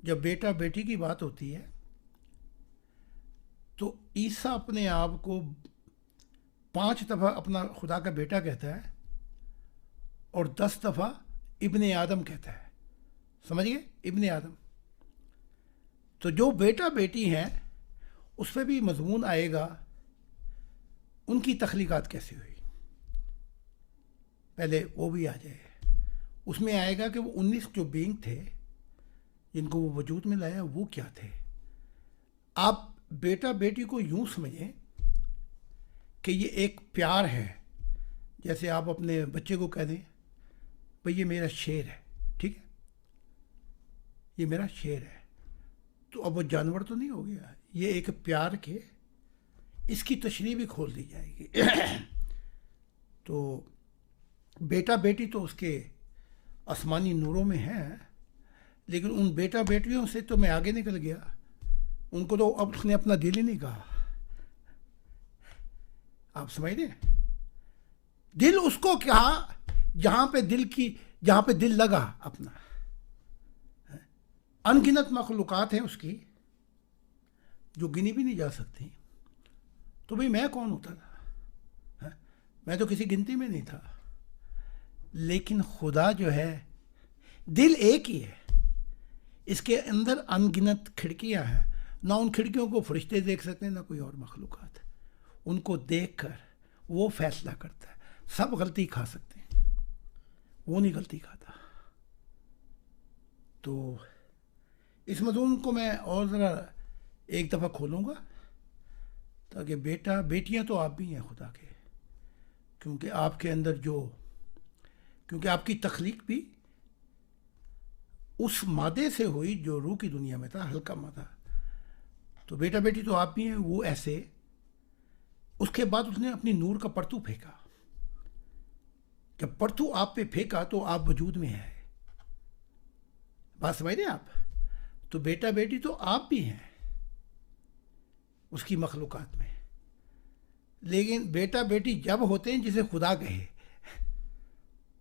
جب بیٹا بیٹی کی بات ہوتی ہے تو عیسیٰ اپنے آپ کو 5 دفعہ اپنا خدا کا بیٹا کہتا ہے اور 10 دفعہ ابن آدم کہتا ہے. سمجھ گئے, ابن آدم. تو جو بیٹا بیٹی ہیں اس پہ بھی مضمون آئے گا ان کی تخلیقات کیسے ہوئی, پہلے وہ بھی آ جائے. اس میں آئے گا کہ وہ 19 جو بینگ تھے جن کو وہ وجود میں لایا وہ کیا تھے. آپ بیٹا بیٹی کو یوں سمجھیں کہ یہ ایک پیار ہے, جیسے آپ اپنے بچے کو کہہ دیں بھئی یہ میرا شیر ہے, ٹھیک ہے, یہ میرا شیر ہے. تو اب وہ جانور تو نہیں ہو گیا, یہ ایک پیار کے, اس کی تشریح بھی کھول دی جائے گی. تو بیٹا بیٹی تو اس کے آسمانی نوروں میں ہیں, لیکن ان بیٹا بیٹیوں سے تو میں آگے نکل گیا. ان کو تو اب اس نے اپنا دل ہی نہیں کہا. آپ سمجھ رہے ہیں, دل اس کو کہا جہاں پہ دل لگا اپنا. ان گنت مخلوقات ہیں اس کی جو گنی بھی نہیں جا سکتی. تو بھئی میں کون ہوتا تھا, میں تو کسی گنتی میں نہیں تھا. لیکن خدا جو ہے, دل ایک ہی ہے, اس کے اندر ان گنت کھڑکیاں ہیں. نہ ان کھڑکیوں کو فرشتے دیکھ سکتے ہیں نہ کوئی اور مخلوقات. ان کو دیکھ کر وہ فیصلہ کرتا ہے. سب غلطی کھا سکتے ہیں, وہ نہیں غلطی کھاتا. تو اس مضمون کو میں اور ذرا ایک دفعہ کھولوں گا تاکہ بیٹا بیٹیاں تو آپ بھی ہیں خدا کے, کیونکہ آپ کے اندر کیونکہ آپ کی تخلیق بھی اس مادے سے ہوئی جو روح کی دنیا میں تھا, ہلکا مادہ. تو بیٹا بیٹی تو آپ بھی ہیں. وہ ایسے, اس کے بعد اس نے اپنی نور کا پرتو پھینکا. جب پرتو آپ پہ پھینکا تو آپ وجود میں ہیں. بات سمجھ رہے ہیں آپ؟ تو بیٹا بیٹی تو آپ بھی ہیں اس کی مخلوقات میں. لیکن بیٹا بیٹی جب ہوتے ہیں جسے خدا کہے,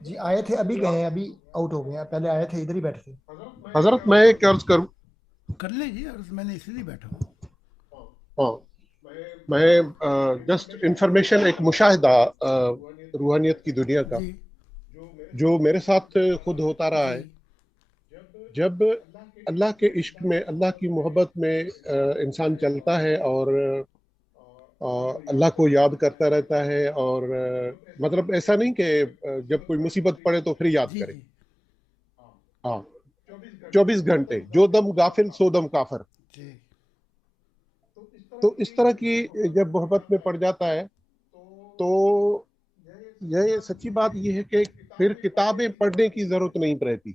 جی آئے تھے ابھی گئے ہیں, ابھی آؤٹ ہو گئے ہیں, پہلے آئے تھے ادھر ہی بیٹھے تھے. حضرت میں ایک عرض کروں. کر لیجیے عرض, میں نے اسی لیے بیٹھا ہوں. ہاں, میں جسٹ انفارمیشن, ایک مشاہدہ روحانیت کی دنیا کا جی جو میرے ساتھ خود ہوتا رہا ہے. جی جب اللہ کے عشق میں, اللہ کی محبت میں انسان چلتا ہے اور اللہ کو یاد کرتا رہتا ہے, اور مطلب ایسا نہیں کہ جب کوئی مصیبت پڑے تو پھر یاد جی کرے. جی ہاں, 24 گھنٹے جو دم غافل سو دم کافر. جی. تو اس طرح کی جب محبت میں پڑ جاتا ہے تو یہ سچی بات یہ ہے کہ پھر کتابیں پڑھنے کی ضرورت نہیں رہتی,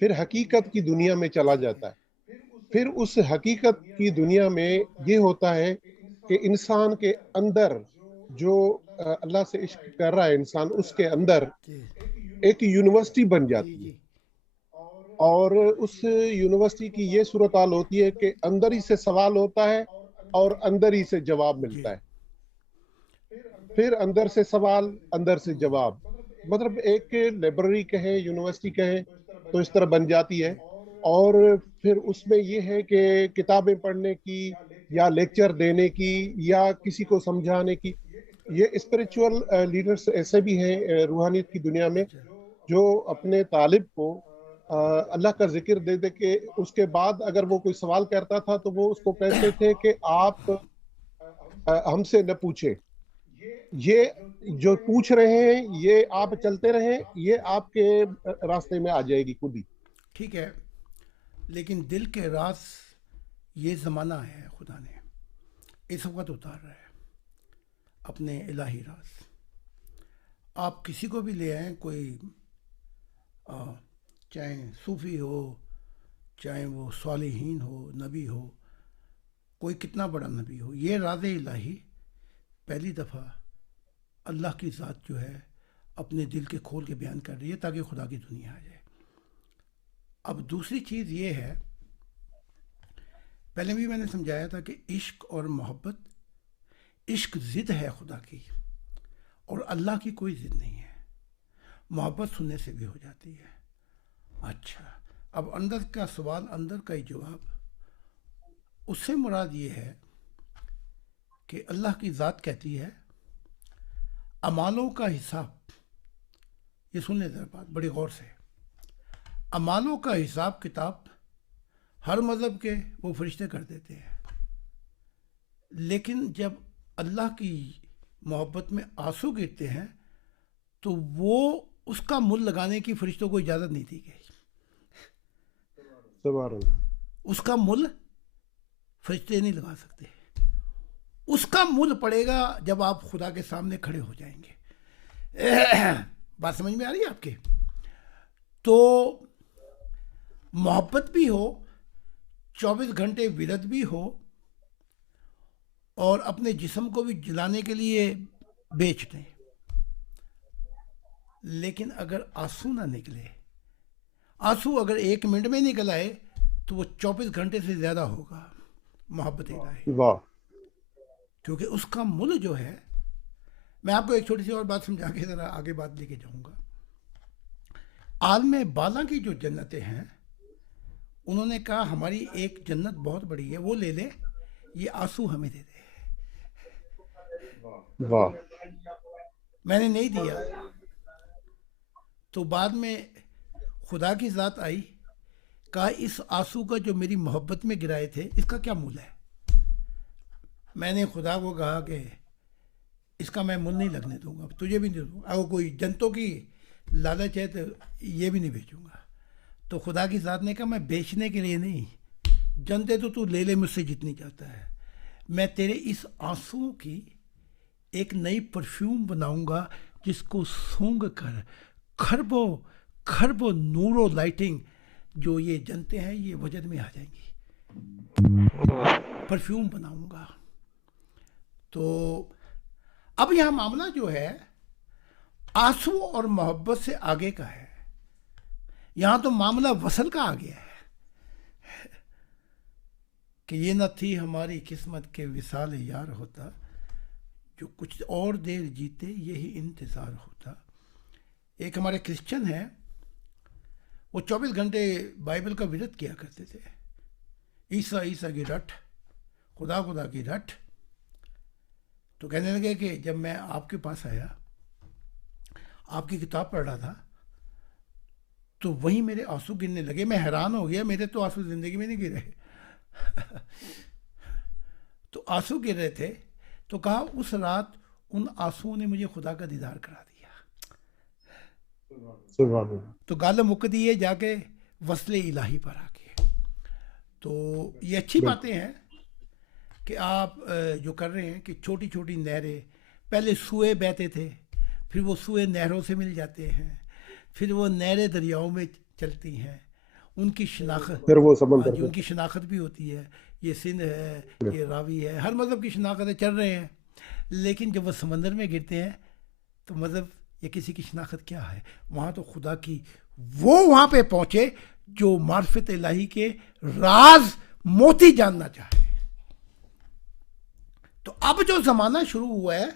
پھر حقیقت کی دنیا میں چلا جاتا ہے. پھر اس حقیقت کی دنیا میں یہ ہوتا ہے کہ انسان کے اندر جو اللہ سے عشق کر رہا ہے انسان, اس کے اندر جی ایک یونیورسٹی بن جی جاتی ہے. جی اور اس یونیورسٹی کی یہ صورتحال ہوتی ہے کہ اندر ہی سے سوال ہوتا ہے اور اندر ہی سے جواب جی. ملتا ہے. پھر اندر سے سوال, اندر سے جواب, مطلب ایک لائبریری کہیں, یونیورسٹی کہیں, تو اس طرح بن جاتی ہے. اور پھر اس میں یہ ہے کہ کتابیں پڑھنے کی یا لیکچر دینے کی یا کسی کو سمجھانے کی, یہ اسپریچول لیڈرز ایسے بھی ہیں روحانیت کی دنیا میں اچھا. جو اپنے طالب کو اللہ کا ذکر دے دے کے اس کے بعد اگر وہ کوئی سوال کرتا تھا تو وہ اس کو کہتے تھے کہ آپ ہم سے نہ پوچھیں, یہ جو پوچھ رہے ہیں یہ آپ چلتے رہیں, یہ آپ کے راستے میں آ جائے گی خود ہی. ٹھیک ہے, لیکن دل کے راز یہ زمانہ ہے, خدا نے اس وقت اتار رہا ہے اپنے الہی راز. آپ کسی کو بھی لے آئیں, کوئی چاہے صوفی ہو, چاہے وہ صالحین ہو, نبی ہو, کوئی کتنا بڑا نبی ہو, یہ راز الہی پہلی دفعہ اللہ کی ذات جو ہے اپنے دل کے کھول کے بیان کر رہی ہے تاکہ خدا کی دنیا آ جائے. اب دوسری چیز یہ ہے, پہلے بھی میں نے سمجھایا تھا کہ عشق اور محبت, عشق ضد ہے خدا کی اور اللہ کی کوئی ضد نہیں ہے. محبت سننے سے بھی ہو جاتی ہے. اچھا, اب اندر کا سوال, اندر کا ہی جواب, اس سے مراد یہ ہے کہ اللہ کی ذات کہتی ہے اعمالوں کا حساب, یہ سن لیں ذرا بات بڑی غور سے, اعمالوں کا حساب کتاب ہر مذہب کے وہ فرشتے کر دیتے ہیں, لیکن جب اللہ کی محبت میں آنسو گرتے ہیں تو وہ اس کا مل لگانے کی فرشتوں کو اجازت نہیں دی گئی. سبحان اللہ. اس کا مل فرشتے نہیں لگا سکتے, اس کا مل پڑے گا جب آپ خدا کے سامنے کھڑے ہو جائیں گے. بات سمجھ میں آ رہی ہے آپ کے؟ تو محبت بھی ہو, 24 گھنٹے ورد بھی ہو, اور اپنے جسم کو بھی جلانے کے لیے بیچ دیں, لیکن اگر آنسو نہ نکلے, آنسو اگر 1 منٹ میں نکل آئے تو وہ 24 گھنٹے سے زیادہ ہوگا محبت الہی, واہ. کیونکہ اس کا مل جو ہے, میں آپ کو ایک چھوٹی سی اور بات سمجھا کے ذرا آگے بات لے کے جاؤں گا. عالم بالا کی جو جنتیں ہیں, انہوں نے کہا ہماری ایک جنت بہت بڑی ہے, وہ لے لے, یہ آنسو ہمیں دے دے. واہ. میں نے نہیں دیا, تو بعد میں خدا کی ذات آئی, کہا اس آنسو کا جو میری محبت میں گرائے تھے اس کا کیا مول ہے؟ میں نے خدا کو کہا کہ اس کا میں مل نہیں لگنے دوں گا, تجھے بھی نہیں دوں گا, اگر کوئی جنتوں کی لالچ ہے تو یہ بھی نہیں بیچوں گا. تو خدا کی ذات نے کہا میں بیچنے کے لیے نہیں, جنتے تو لے لے مجھ سے جتنی چاہتا ہے, میں تیرے اس آنسو کی ایک نئی پرفیوم بناؤں گا جس کو سونگ کر خربو نور و لائٹنگ جو یہ جنتے ہیں یہ وجد میں آ جائیں گی, پرفیوم بناؤں گا. تو اب یہاں معاملہ جو ہے آنسو اور محبت سے آگے کا ہے, یہاں تو معاملہ وصل کا آ گیا ہے کہ یہ نہ تھی ہماری قسمت کے وصال یار ہوتا, جو کچھ اور دیر جیتے یہی انتظار ہوتا, ایک ہمارے کرسچن ہیں، وہ 24 گھنٹے بائبل کا ورد کیا کرتے تھے، عیسیٰ عیسیٰ کی رٹ، خدا خدا کی رٹ. تو کہنے لگے کہ جب میں آپ کے پاس آیا، آپ کی کتاب پڑھ رہا تھا، تو وہیں میرے آنسو گرنے لگے. میں حیران ہو گیا، میرے تو آنسو زندگی میں نہیں گرے. تو آنسو گر رہے تھے. تو کہا اس رات ان آنسوؤں نے مجھے خدا کا دیدار کرا دیا. سبحان اللہ. تو گال مک دیے جا کے وصل الہی پر آ کے. تو یہ اچھی باتیں ہیں کہ آپ جو کر رہے ہیں کہ چھوٹی چھوٹی نہریں، پہلے سوئے بہتے تھے، پھر وہ سوئے نہروں سے مل جاتے ہیں، پھر وہ نہریں دریاؤں میں چلتی ہیں، ان کی شناخت، پھر وہ سمندر ان کی شناخت بھی ہوتی ہے. یہ سندھ ہے، یہ راوی ہے، ہر مذہب کی شناختیں چل رہے ہیں. لیکن جب وہ سمندر میں گرتے ہیں تو مذہب یا کسی کی شناخت کیا ہے؟ وہاں تو خدا کی وہ وہاں پہ پہنچے جو معرفت الہی کے راز موتی جاننا چاہے. تو اب جو زمانہ شروع ہوا ہے،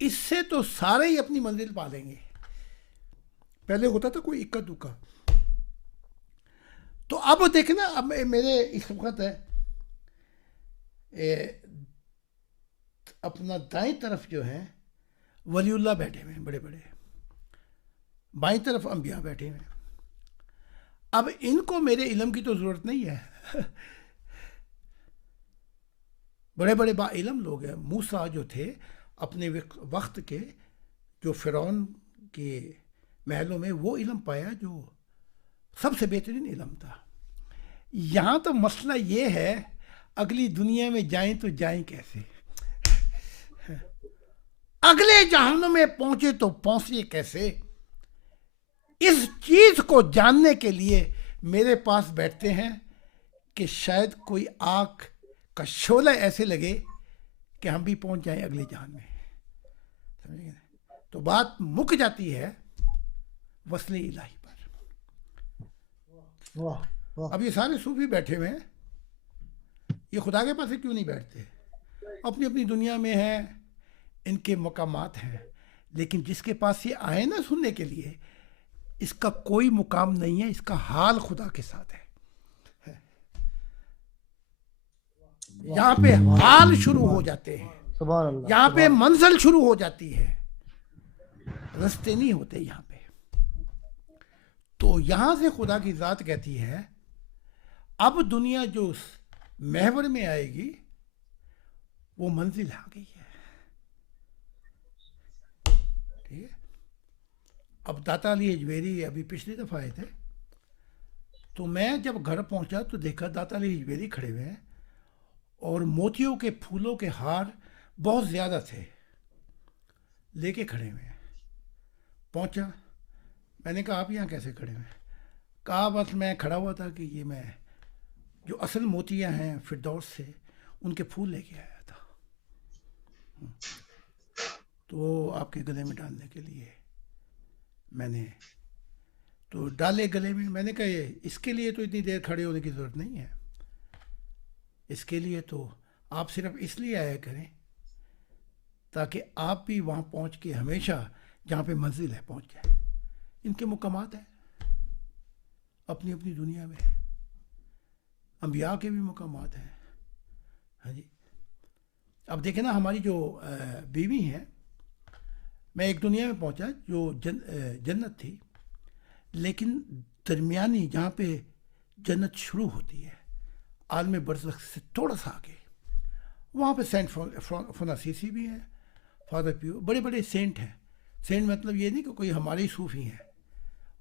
اس سے تو سارے ہی اپنی منزل پا لیں گے. پہلے ہوتا تھا کوئی اکا دکا. تو اب دیکھیں نا، اب میرے اس وقت ہے اپنا دائیں طرف جو ہے ولی اللہ بیٹھے ہوئے ہیں بڑے بڑے، بائیں طرف انبیاء بیٹھے ہوئے ہیں. اب ان کو میرے علم کی تو ضرورت نہیں ہے. بڑے بڑے با علم لوگ ہیں. موسیٰ جو تھے اپنے وقت کے، جو فرعون کے محلوں میں وہ علم پایا جو سب سے بہترین علم تھا. یہاں تو مسئلہ یہ ہے اگلی دنیا میں جائیں تو جائیں کیسے، اگلے جہنم میں پہنچے تو پہنچے کیسے. اس چیز کو جاننے کے لیے میرے پاس بیٹھتے ہیں کہ شاید کوئی آنکھ کا شعلہ ایسے لگے کہ ہم بھی پہنچ جائیں اگلے جہان میں. سمجھے؟ تو بات مک جاتی ہے وصل الہی پر. اب یہ سارے صوفی بیٹھے ہوئے ہیں، یہ خدا کے پاس کیوں نہیں بیٹھتے؟ اپنی اپنی دنیا میں ہیں، ان کے مقامات ہیں. لیکن جس کے پاس یہ آئے نا سننے کے لیے، اس کا کوئی مقام نہیں ہے، اس کا حال خدا کے ساتھ ہے. یہاں پہ حال شروع ہو جاتے ہیں، یہاں پہ منزل شروع ہو جاتی ہے، رستے نہیں ہوتے یہاں پہ. تو یہاں سے خدا کی ذات کہتی ہے اب دنیا جو محور میں آئے گی وہ منزل آ گئی ہے. ٹھیک ہے. اب داتا علی اجمیری ابھی پچھلی دفعہ آئے تھے، تو میں جب گھر پہنچا تو دیکھا داتا علی اجمیری کھڑے ہوئے ہیں اور موتیوں کے پھولوں کے ہار بہت زیادہ تھے لے کے کھڑے ہوئے ہیں. پہنچا، میں نے کہا آپ یہاں کیسے کھڑے ہوئے ہیں؟ کہا بس میں کھڑا ہوا تھا کہ یہ میں جو اصل موتیاں ہیں فردوس سے ان کے پھول لے کے آیا تھا، تو وہ آپ کے گلے میں ڈالنے کے لیے میں نے تو ڈالے گلے میں. میں نے کہا یہ اس کے لیے تو اتنی دیر کھڑے ہونے کی ضرورت نہیں ہے، اس کے لیے تو آپ صرف اس لیے آیا کریں تاکہ آپ بھی وہاں پہنچ کے ہمیشہ جہاں پہ منزل ہے پہنچ جائیں. ان کے مقامات ہیں اپنی اپنی دنیا میں، انبیاء کے بھی مقامات ہیں. ہاں جی. اب دیکھیں نا ہماری جو بیوی ہیں، میں ایک دنیا میں پہنچا جو جنت تھی، لیکن درمیانی جہاں پہ جنت شروع ہوتی ہے عالم برزخ سے تھوڑا سا آگے، وہاں پہ سینٹ فرانسیسی بھی ہیں، فادر پیو، بڑے بڑے سینٹ ہیں. سینٹ مطلب یہ نہیں کہ کوئی ہمارے ہی صوفی ہیں.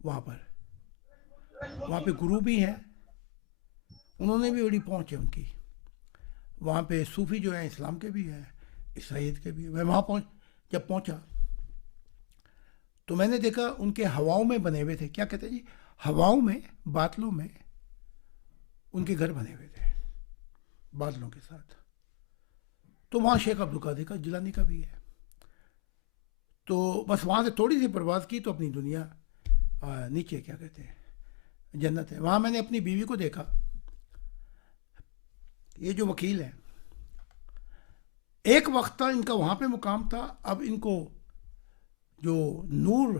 وہاں پہ گرو بھی ہیں، انہوں نے بھی بڑی پہنچ ہے ان کی. وہاں پہ صوفی جو ہیں اسلام کے بھی ہیں، عیسائیت کے بھی ہیں. میں وہاں جب پہنچا تو میں نے دیکھا ان کے ہواؤں میں بنے ہوئے تھے، کیا کہتے ہیں جی، ہواؤں میں، بادلوں میں ان کے گھر بنے ہوئے تھے بادلوں کے ساتھ. تو وہاں شیخ عبدالقادر کا جیلانی کا بھی ہے. تو بس وہاں سے تھوڑی سی پرواز کی تو اپنی دنیا نیچے کیا کہتے ہیں جنت ہے. وہاں میں نے اپنی بیوی کو دیکھا. یہ جو وکیل ہیں، ایک وقت تھا ان کا وہاں پہ مقام تھا، اب ان کو جو نور